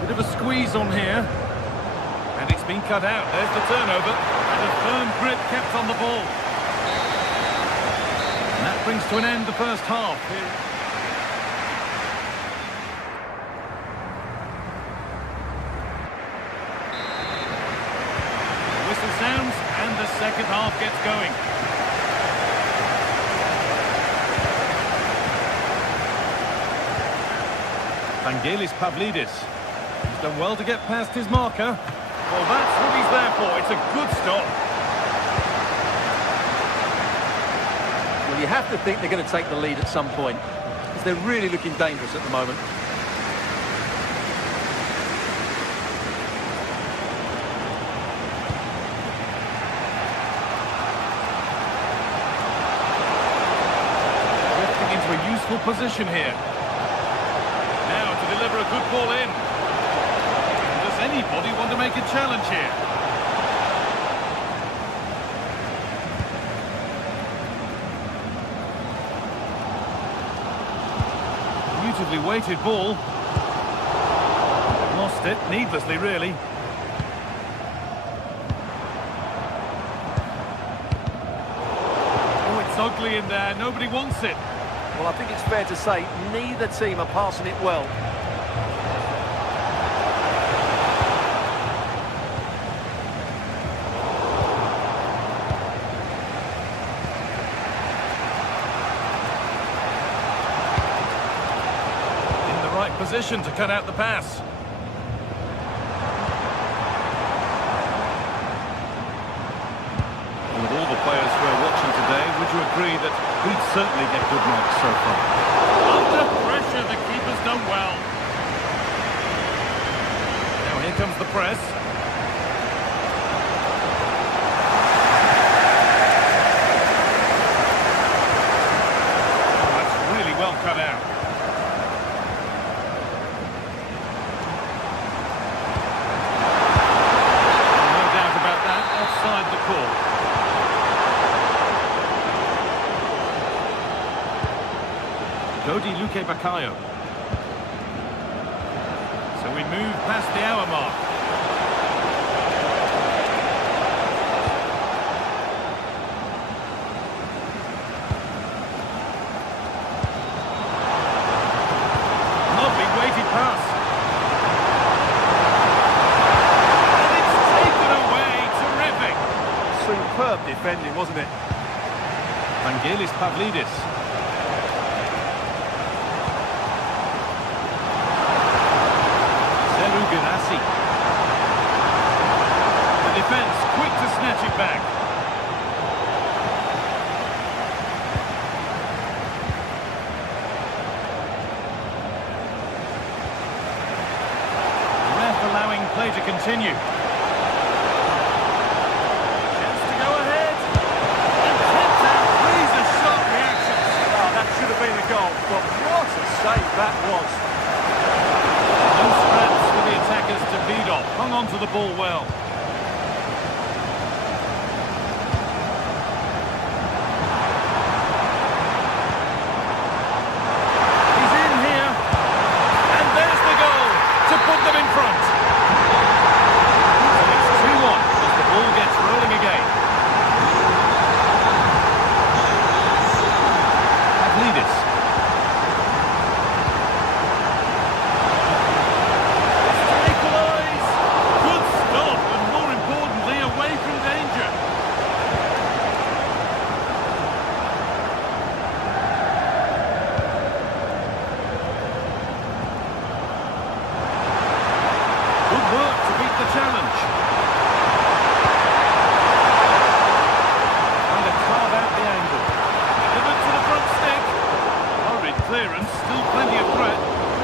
Bit of a squeeze on here. And it's been cut out. There's the turnover. And a firm grip kept on the ball. And that brings to an end the first half. The whistle sounds and the second half gets going. Vangelis Pavlidis. He's done well to get past his marker. Well, that's what he's there for. It's a good stop. Well, you have to think they're going to take the lead at some point, because they're really looking dangerous at the moment. Drifting into a useful position here. Now to deliver a good ball in. Does anybody want to make a challenge here? Beautifully weighted ball. Lost it, needlessly really. Oh, it's ugly in there, nobody wants it. Well, I think it's fair to say neither team are passing it well. Position to cut out the pass. And with all the players we're watching today, would you agree that we'd certainly get good marks so far? Under pressure, the keeper's done well. Now here comes the press. That's really well cut out. Luque Baccaio. So we move past the hour mark. Lovely weighted pass. And it's taken away. Terrific. Superb defending, wasn't it? Vangelis Pavlidis. Girassi. The defence quick to snatch it back. The ref allowing play to continue. Chance to go ahead. And tipped out. These are sharp reactions. Oh, that should have been a goal, but what a save that was. hung on to the ball well. He's in here. And there's the goal to put them in front. So it's 2-1 as the ball gets rolling again. Pavlidis. Challenge. Trying to carve out the angle. Delivered to the front stick. Horrid clearance, still plenty of threat.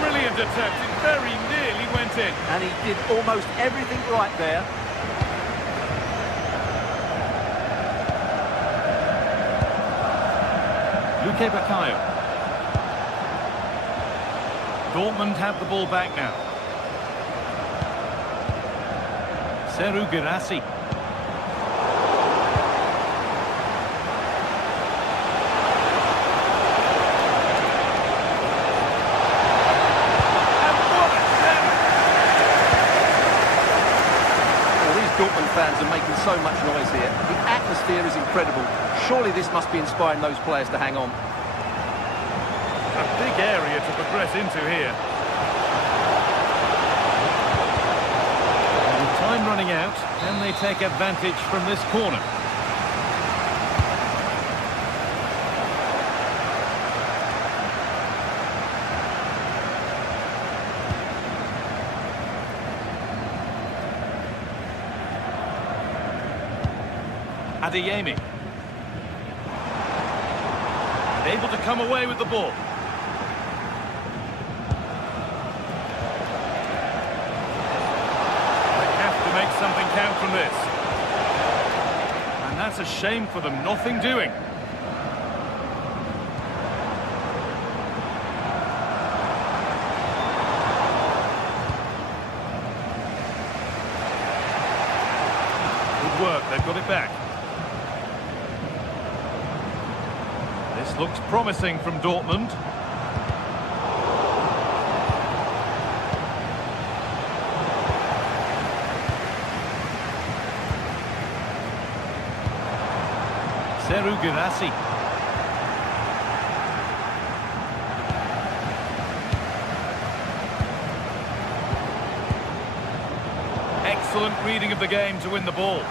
Brilliant attempt, it very nearly went in. And he did almost everything right there. Luque Baccaio. Dortmund have the ball back now. Seru Girassi. Dortmund fans are making so much noise here. The atmosphere is incredible. Surely this must be inspiring those players to hang on. A big area to progress into here. And with time running out, can they take advantage from this corner? Adeyemi. And able to come away with the ball. They have to make something count from this. And that's a shame for them, nothing doing. Good work, they've got it back. This looks promising from Dortmund. Seru Girassi. Excellent reading of the game to win the ball.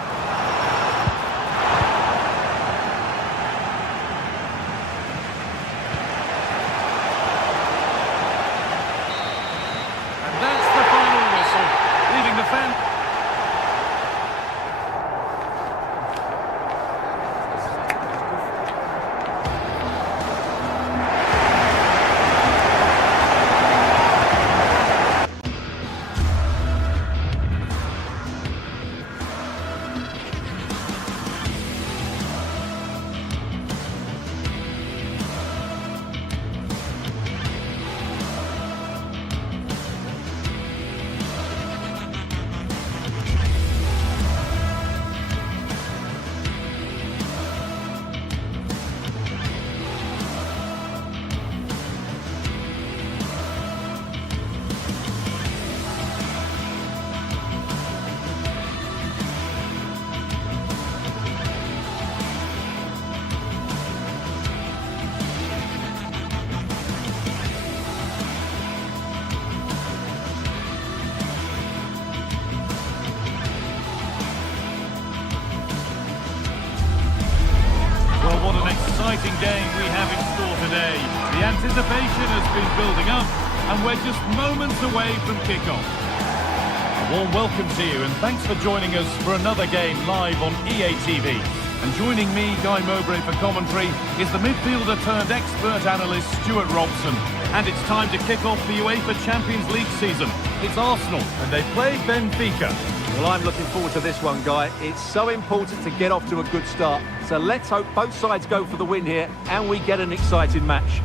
What an exciting game we have in store today. The anticipation has been building up and we're just moments away from kickoff. A warm welcome to you and thanks for joining us for another game live on EA TV. And joining me, Guy Mowbray, for commentary is the midfielder turned expert analyst Stuart Robson. And it's time to kick off the UEFA Champions League season. It's Arsenal and they play Benfica. Well, I'm looking forward to this one, Guy. It's so important to get off to a good start. So let's hope both sides go for the win here and we get an exciting match.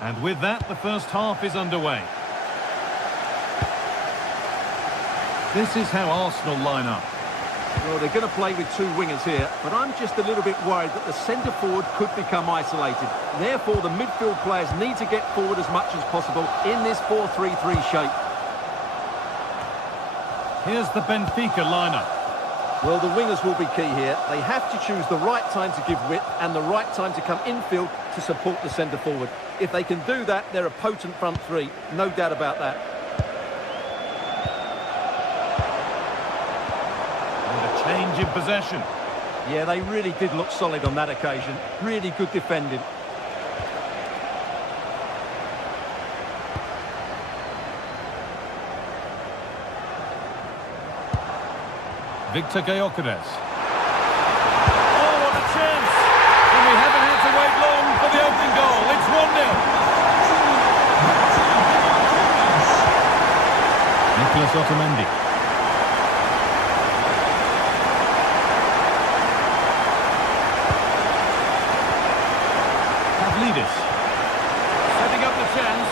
And with that, the first half is underway. This is how Arsenal line up. Well, they're going to play with two wingers here, but I'm just a little bit worried that the centre-forward could become isolated. Therefore, the midfield players need to get forward as much as possible in this 4-3-3 shape. Here's the Benfica lineup. Well, the wingers will be key here. They have to choose the right time to give width and the right time to come infield to support the centre-forward. If they can do that, they're a potent front three. No doubt about that. Change in possession. Yeah, they really did look solid on that occasion. Really good defending. Victor Gyökeres. Oh, what a chance! And we haven't had to wait long for the opening goal. It's 1-0. Nicolas Otamendi. Setting up the chance.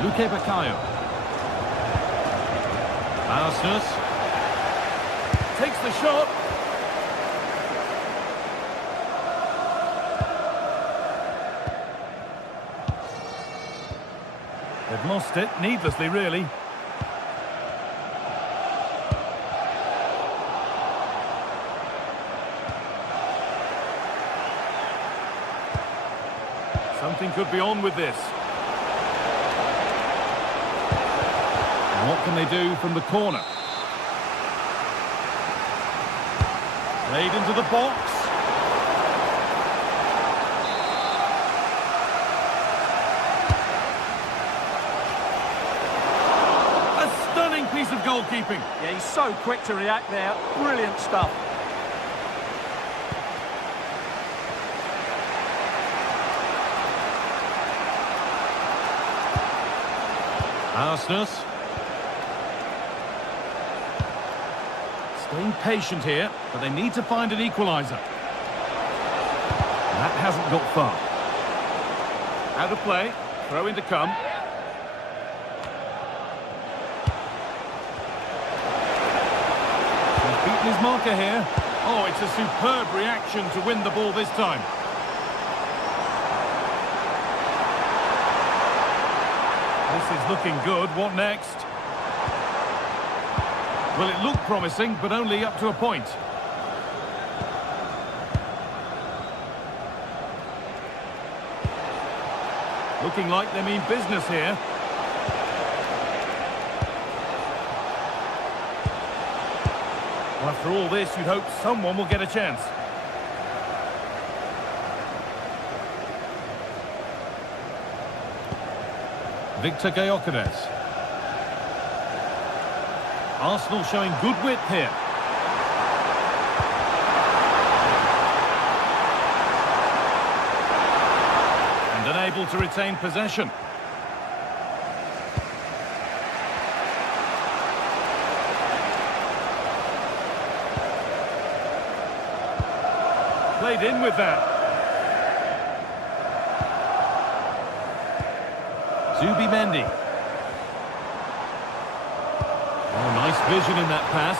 Luque Baccaio. Arsenal takes the shot. They've lost it, needlessly really. Something could be on with this. And what can they do from the corner? Played into the box. A stunning piece of goalkeeping. Yeah, he's so quick to react there. Brilliant stuff. Arsenal. Staying patient here, but they need to find an equaliser. That hasn't got far. Out of play, throw in to come. He's beaten his marker here. Oh, it's a superb reaction to win the ball this time. This is looking good. What next? Well, it looked promising, but only up to a point. Looking like they mean business here. Well, after all this, you'd hope someone will get a chance. Victor Gyökeres. Arsenal showing good width here. And unable to retain possession. Played in with that. Mendy. Oh, nice vision in that pass.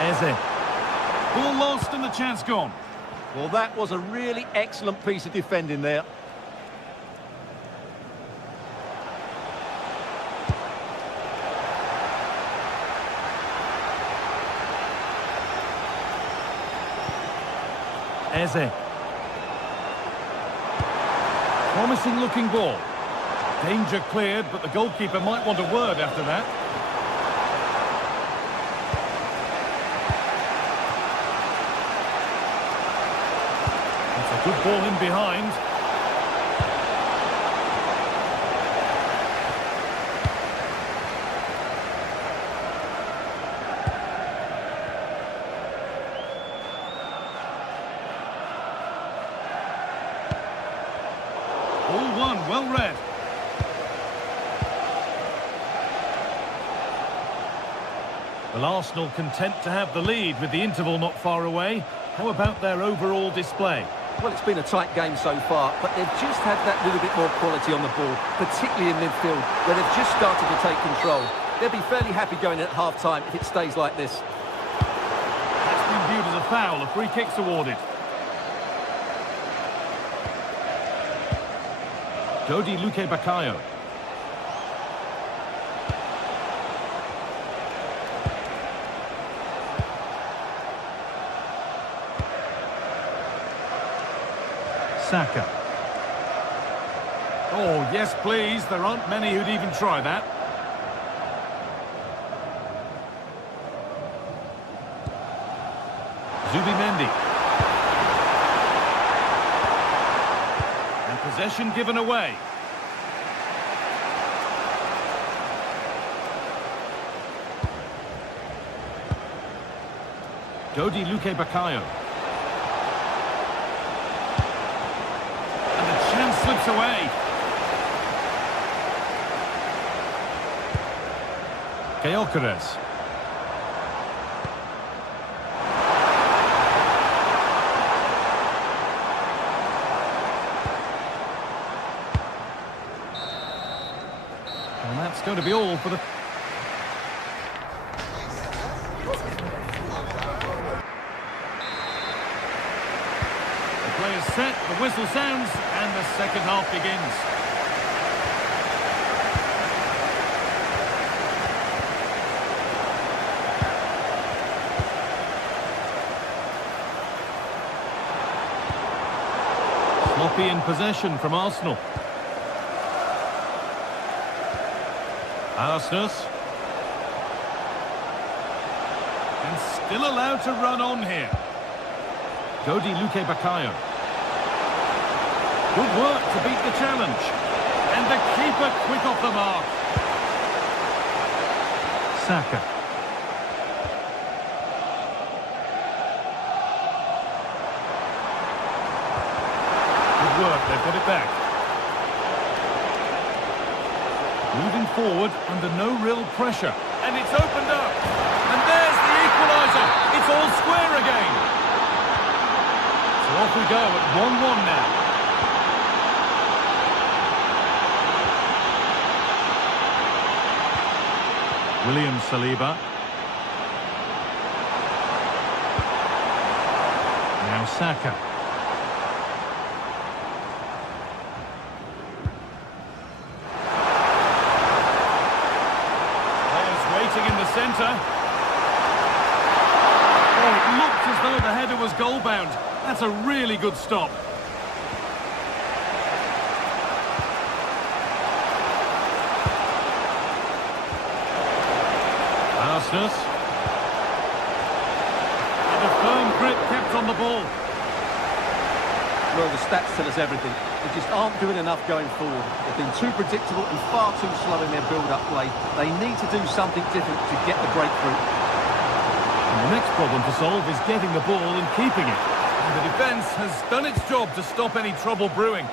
Eze. Ball lost and the chance gone. Well, that was a really excellent piece of defending there. Eze. Promising looking ball. Danger cleared, but the goalkeeper might want a word after that. It's a good ball in behind. Well read. Well, Arsenal content to have the lead with the interval not far away. How about their overall display? Well, it's been a tight game so far, but they've just had that little bit more quality on the ball, particularly in midfield, where they've just started to take control. They'll be fairly happy going in at half-time if it stays like this. That's been viewed as a foul. A free kick's awarded. Dodi Luke Bakayo. Saka. Oh, yes, please. There aren't many who'd even try that. Zubimendi. And possession given away. Dodi Luke Bakayo. And the chance slips away. Gyökeres. And that's going to be all for the... The play is set, the whistle sounds, and the second half begins. Sloppy in possession from Arsenal. Arsenal. And still allowed to run on here. Dodi Luke Bakayo. Good work to beat the challenge. And the keeper quick off the mark. Saka. Good work, they've got it back. Moving forward under no real pressure. And it's opened up. And there's the equaliser. It's all square again. So off we go at 1-1 now. William Saliba. Now Saka. In the centre. Oh, it looked as though the header was goal-bound. That's a really good stop. Arsenal. And a firm grip kept on the ball. Well, the stats tell us everything. They just aren't doing enough going forward. They've been too predictable and far too slow in their build-up play. They need to do something different to get the breakthrough. And the next problem to solve is getting the ball and keeping it. And the defence has done its job to stop any trouble brewing.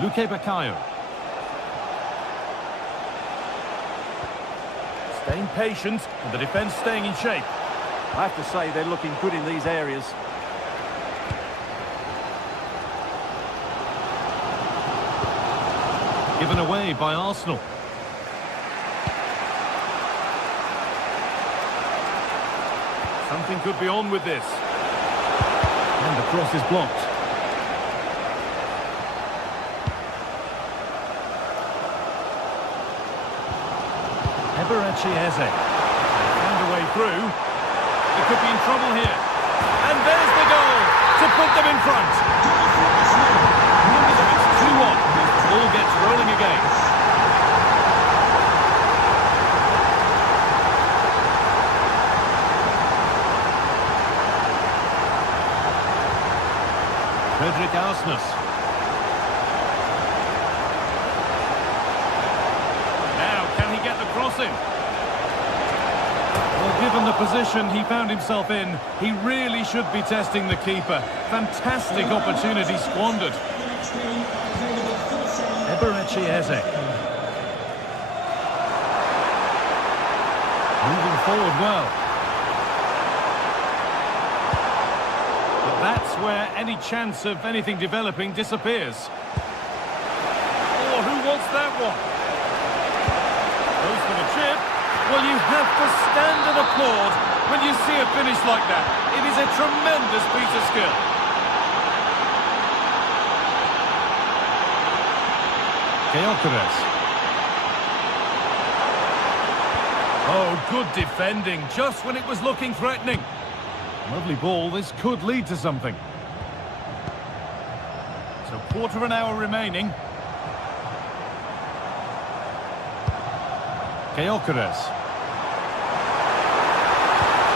Luke Bakayo. Staying patient, and the defence staying in shape. I have to say they're looking good in these areas. Given away by Arsenal. Something could be on with this. And the cross is blocked. Eze. Found a way through. They could be in trouble here. And there's the goal to put them in front. So it's 2-1. The ball gets rolling again. Frederick Arsenis. Now, can he get the crossing? Well, given the position he found himself in, he really should be testing the keeper. Fantastic opportunity squandered. Eberechi Eze. Moving forward well. But that's where any chance of anything developing disappears. Oh, who wants that one? Goes for the chip. Well, you have to stand and applaud when you see a finish like that. It is a tremendous piece of skill. Gyökeres. Oh, good defending, just when it was looking threatening. Lovely ball, this could lead to something. So, quarter of an hour remaining. Gyökeres.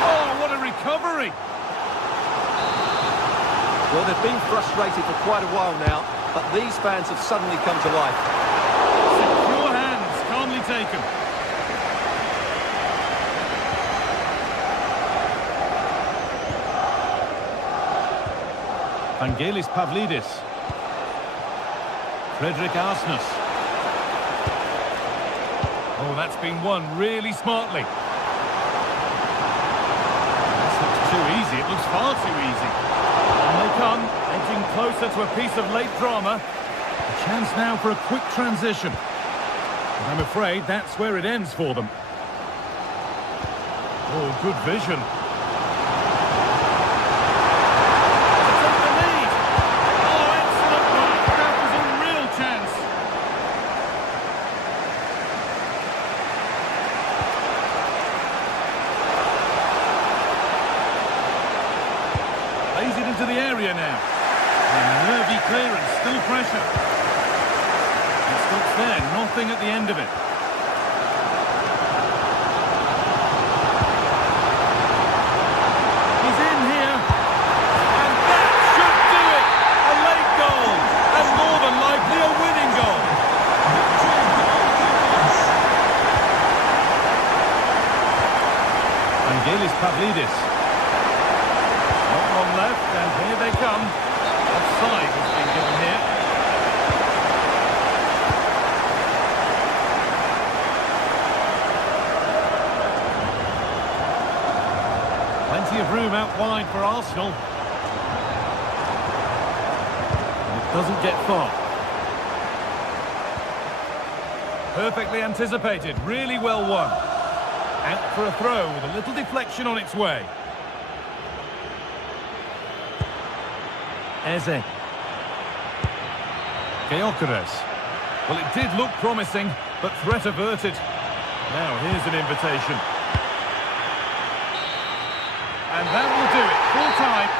Oh, what a recovery! Well, they've been frustrated for quite a while now, but these fans have suddenly come to life. Secure hands, calmly taken. Vangelis Pavlidis. Frederick Arsnes. Oh, that's been won really smartly. This looks too easy. It looks far too easy. And they come, edging closer to a piece of late drama. A chance now for a quick transition. And I'm afraid that's where it ends for them. Oh, good vision. Plays it into the area now. And nervy clearance, still pressure. It stops there, nothing at the end of it. He's in here. And that should do it! A late goal. And more than likely a winning goal. Vangelis Pavlidis. Not long left, and here they come. Offside has been given here. Plenty of room out wide for Arsenal. And it doesn't get far. Perfectly anticipated, really well won. Out for a throw with a little deflection on its way. Eze. Gyökeres. Well, it did look promising, but threat averted. Now, here's an invitation. And that will do it. Full time.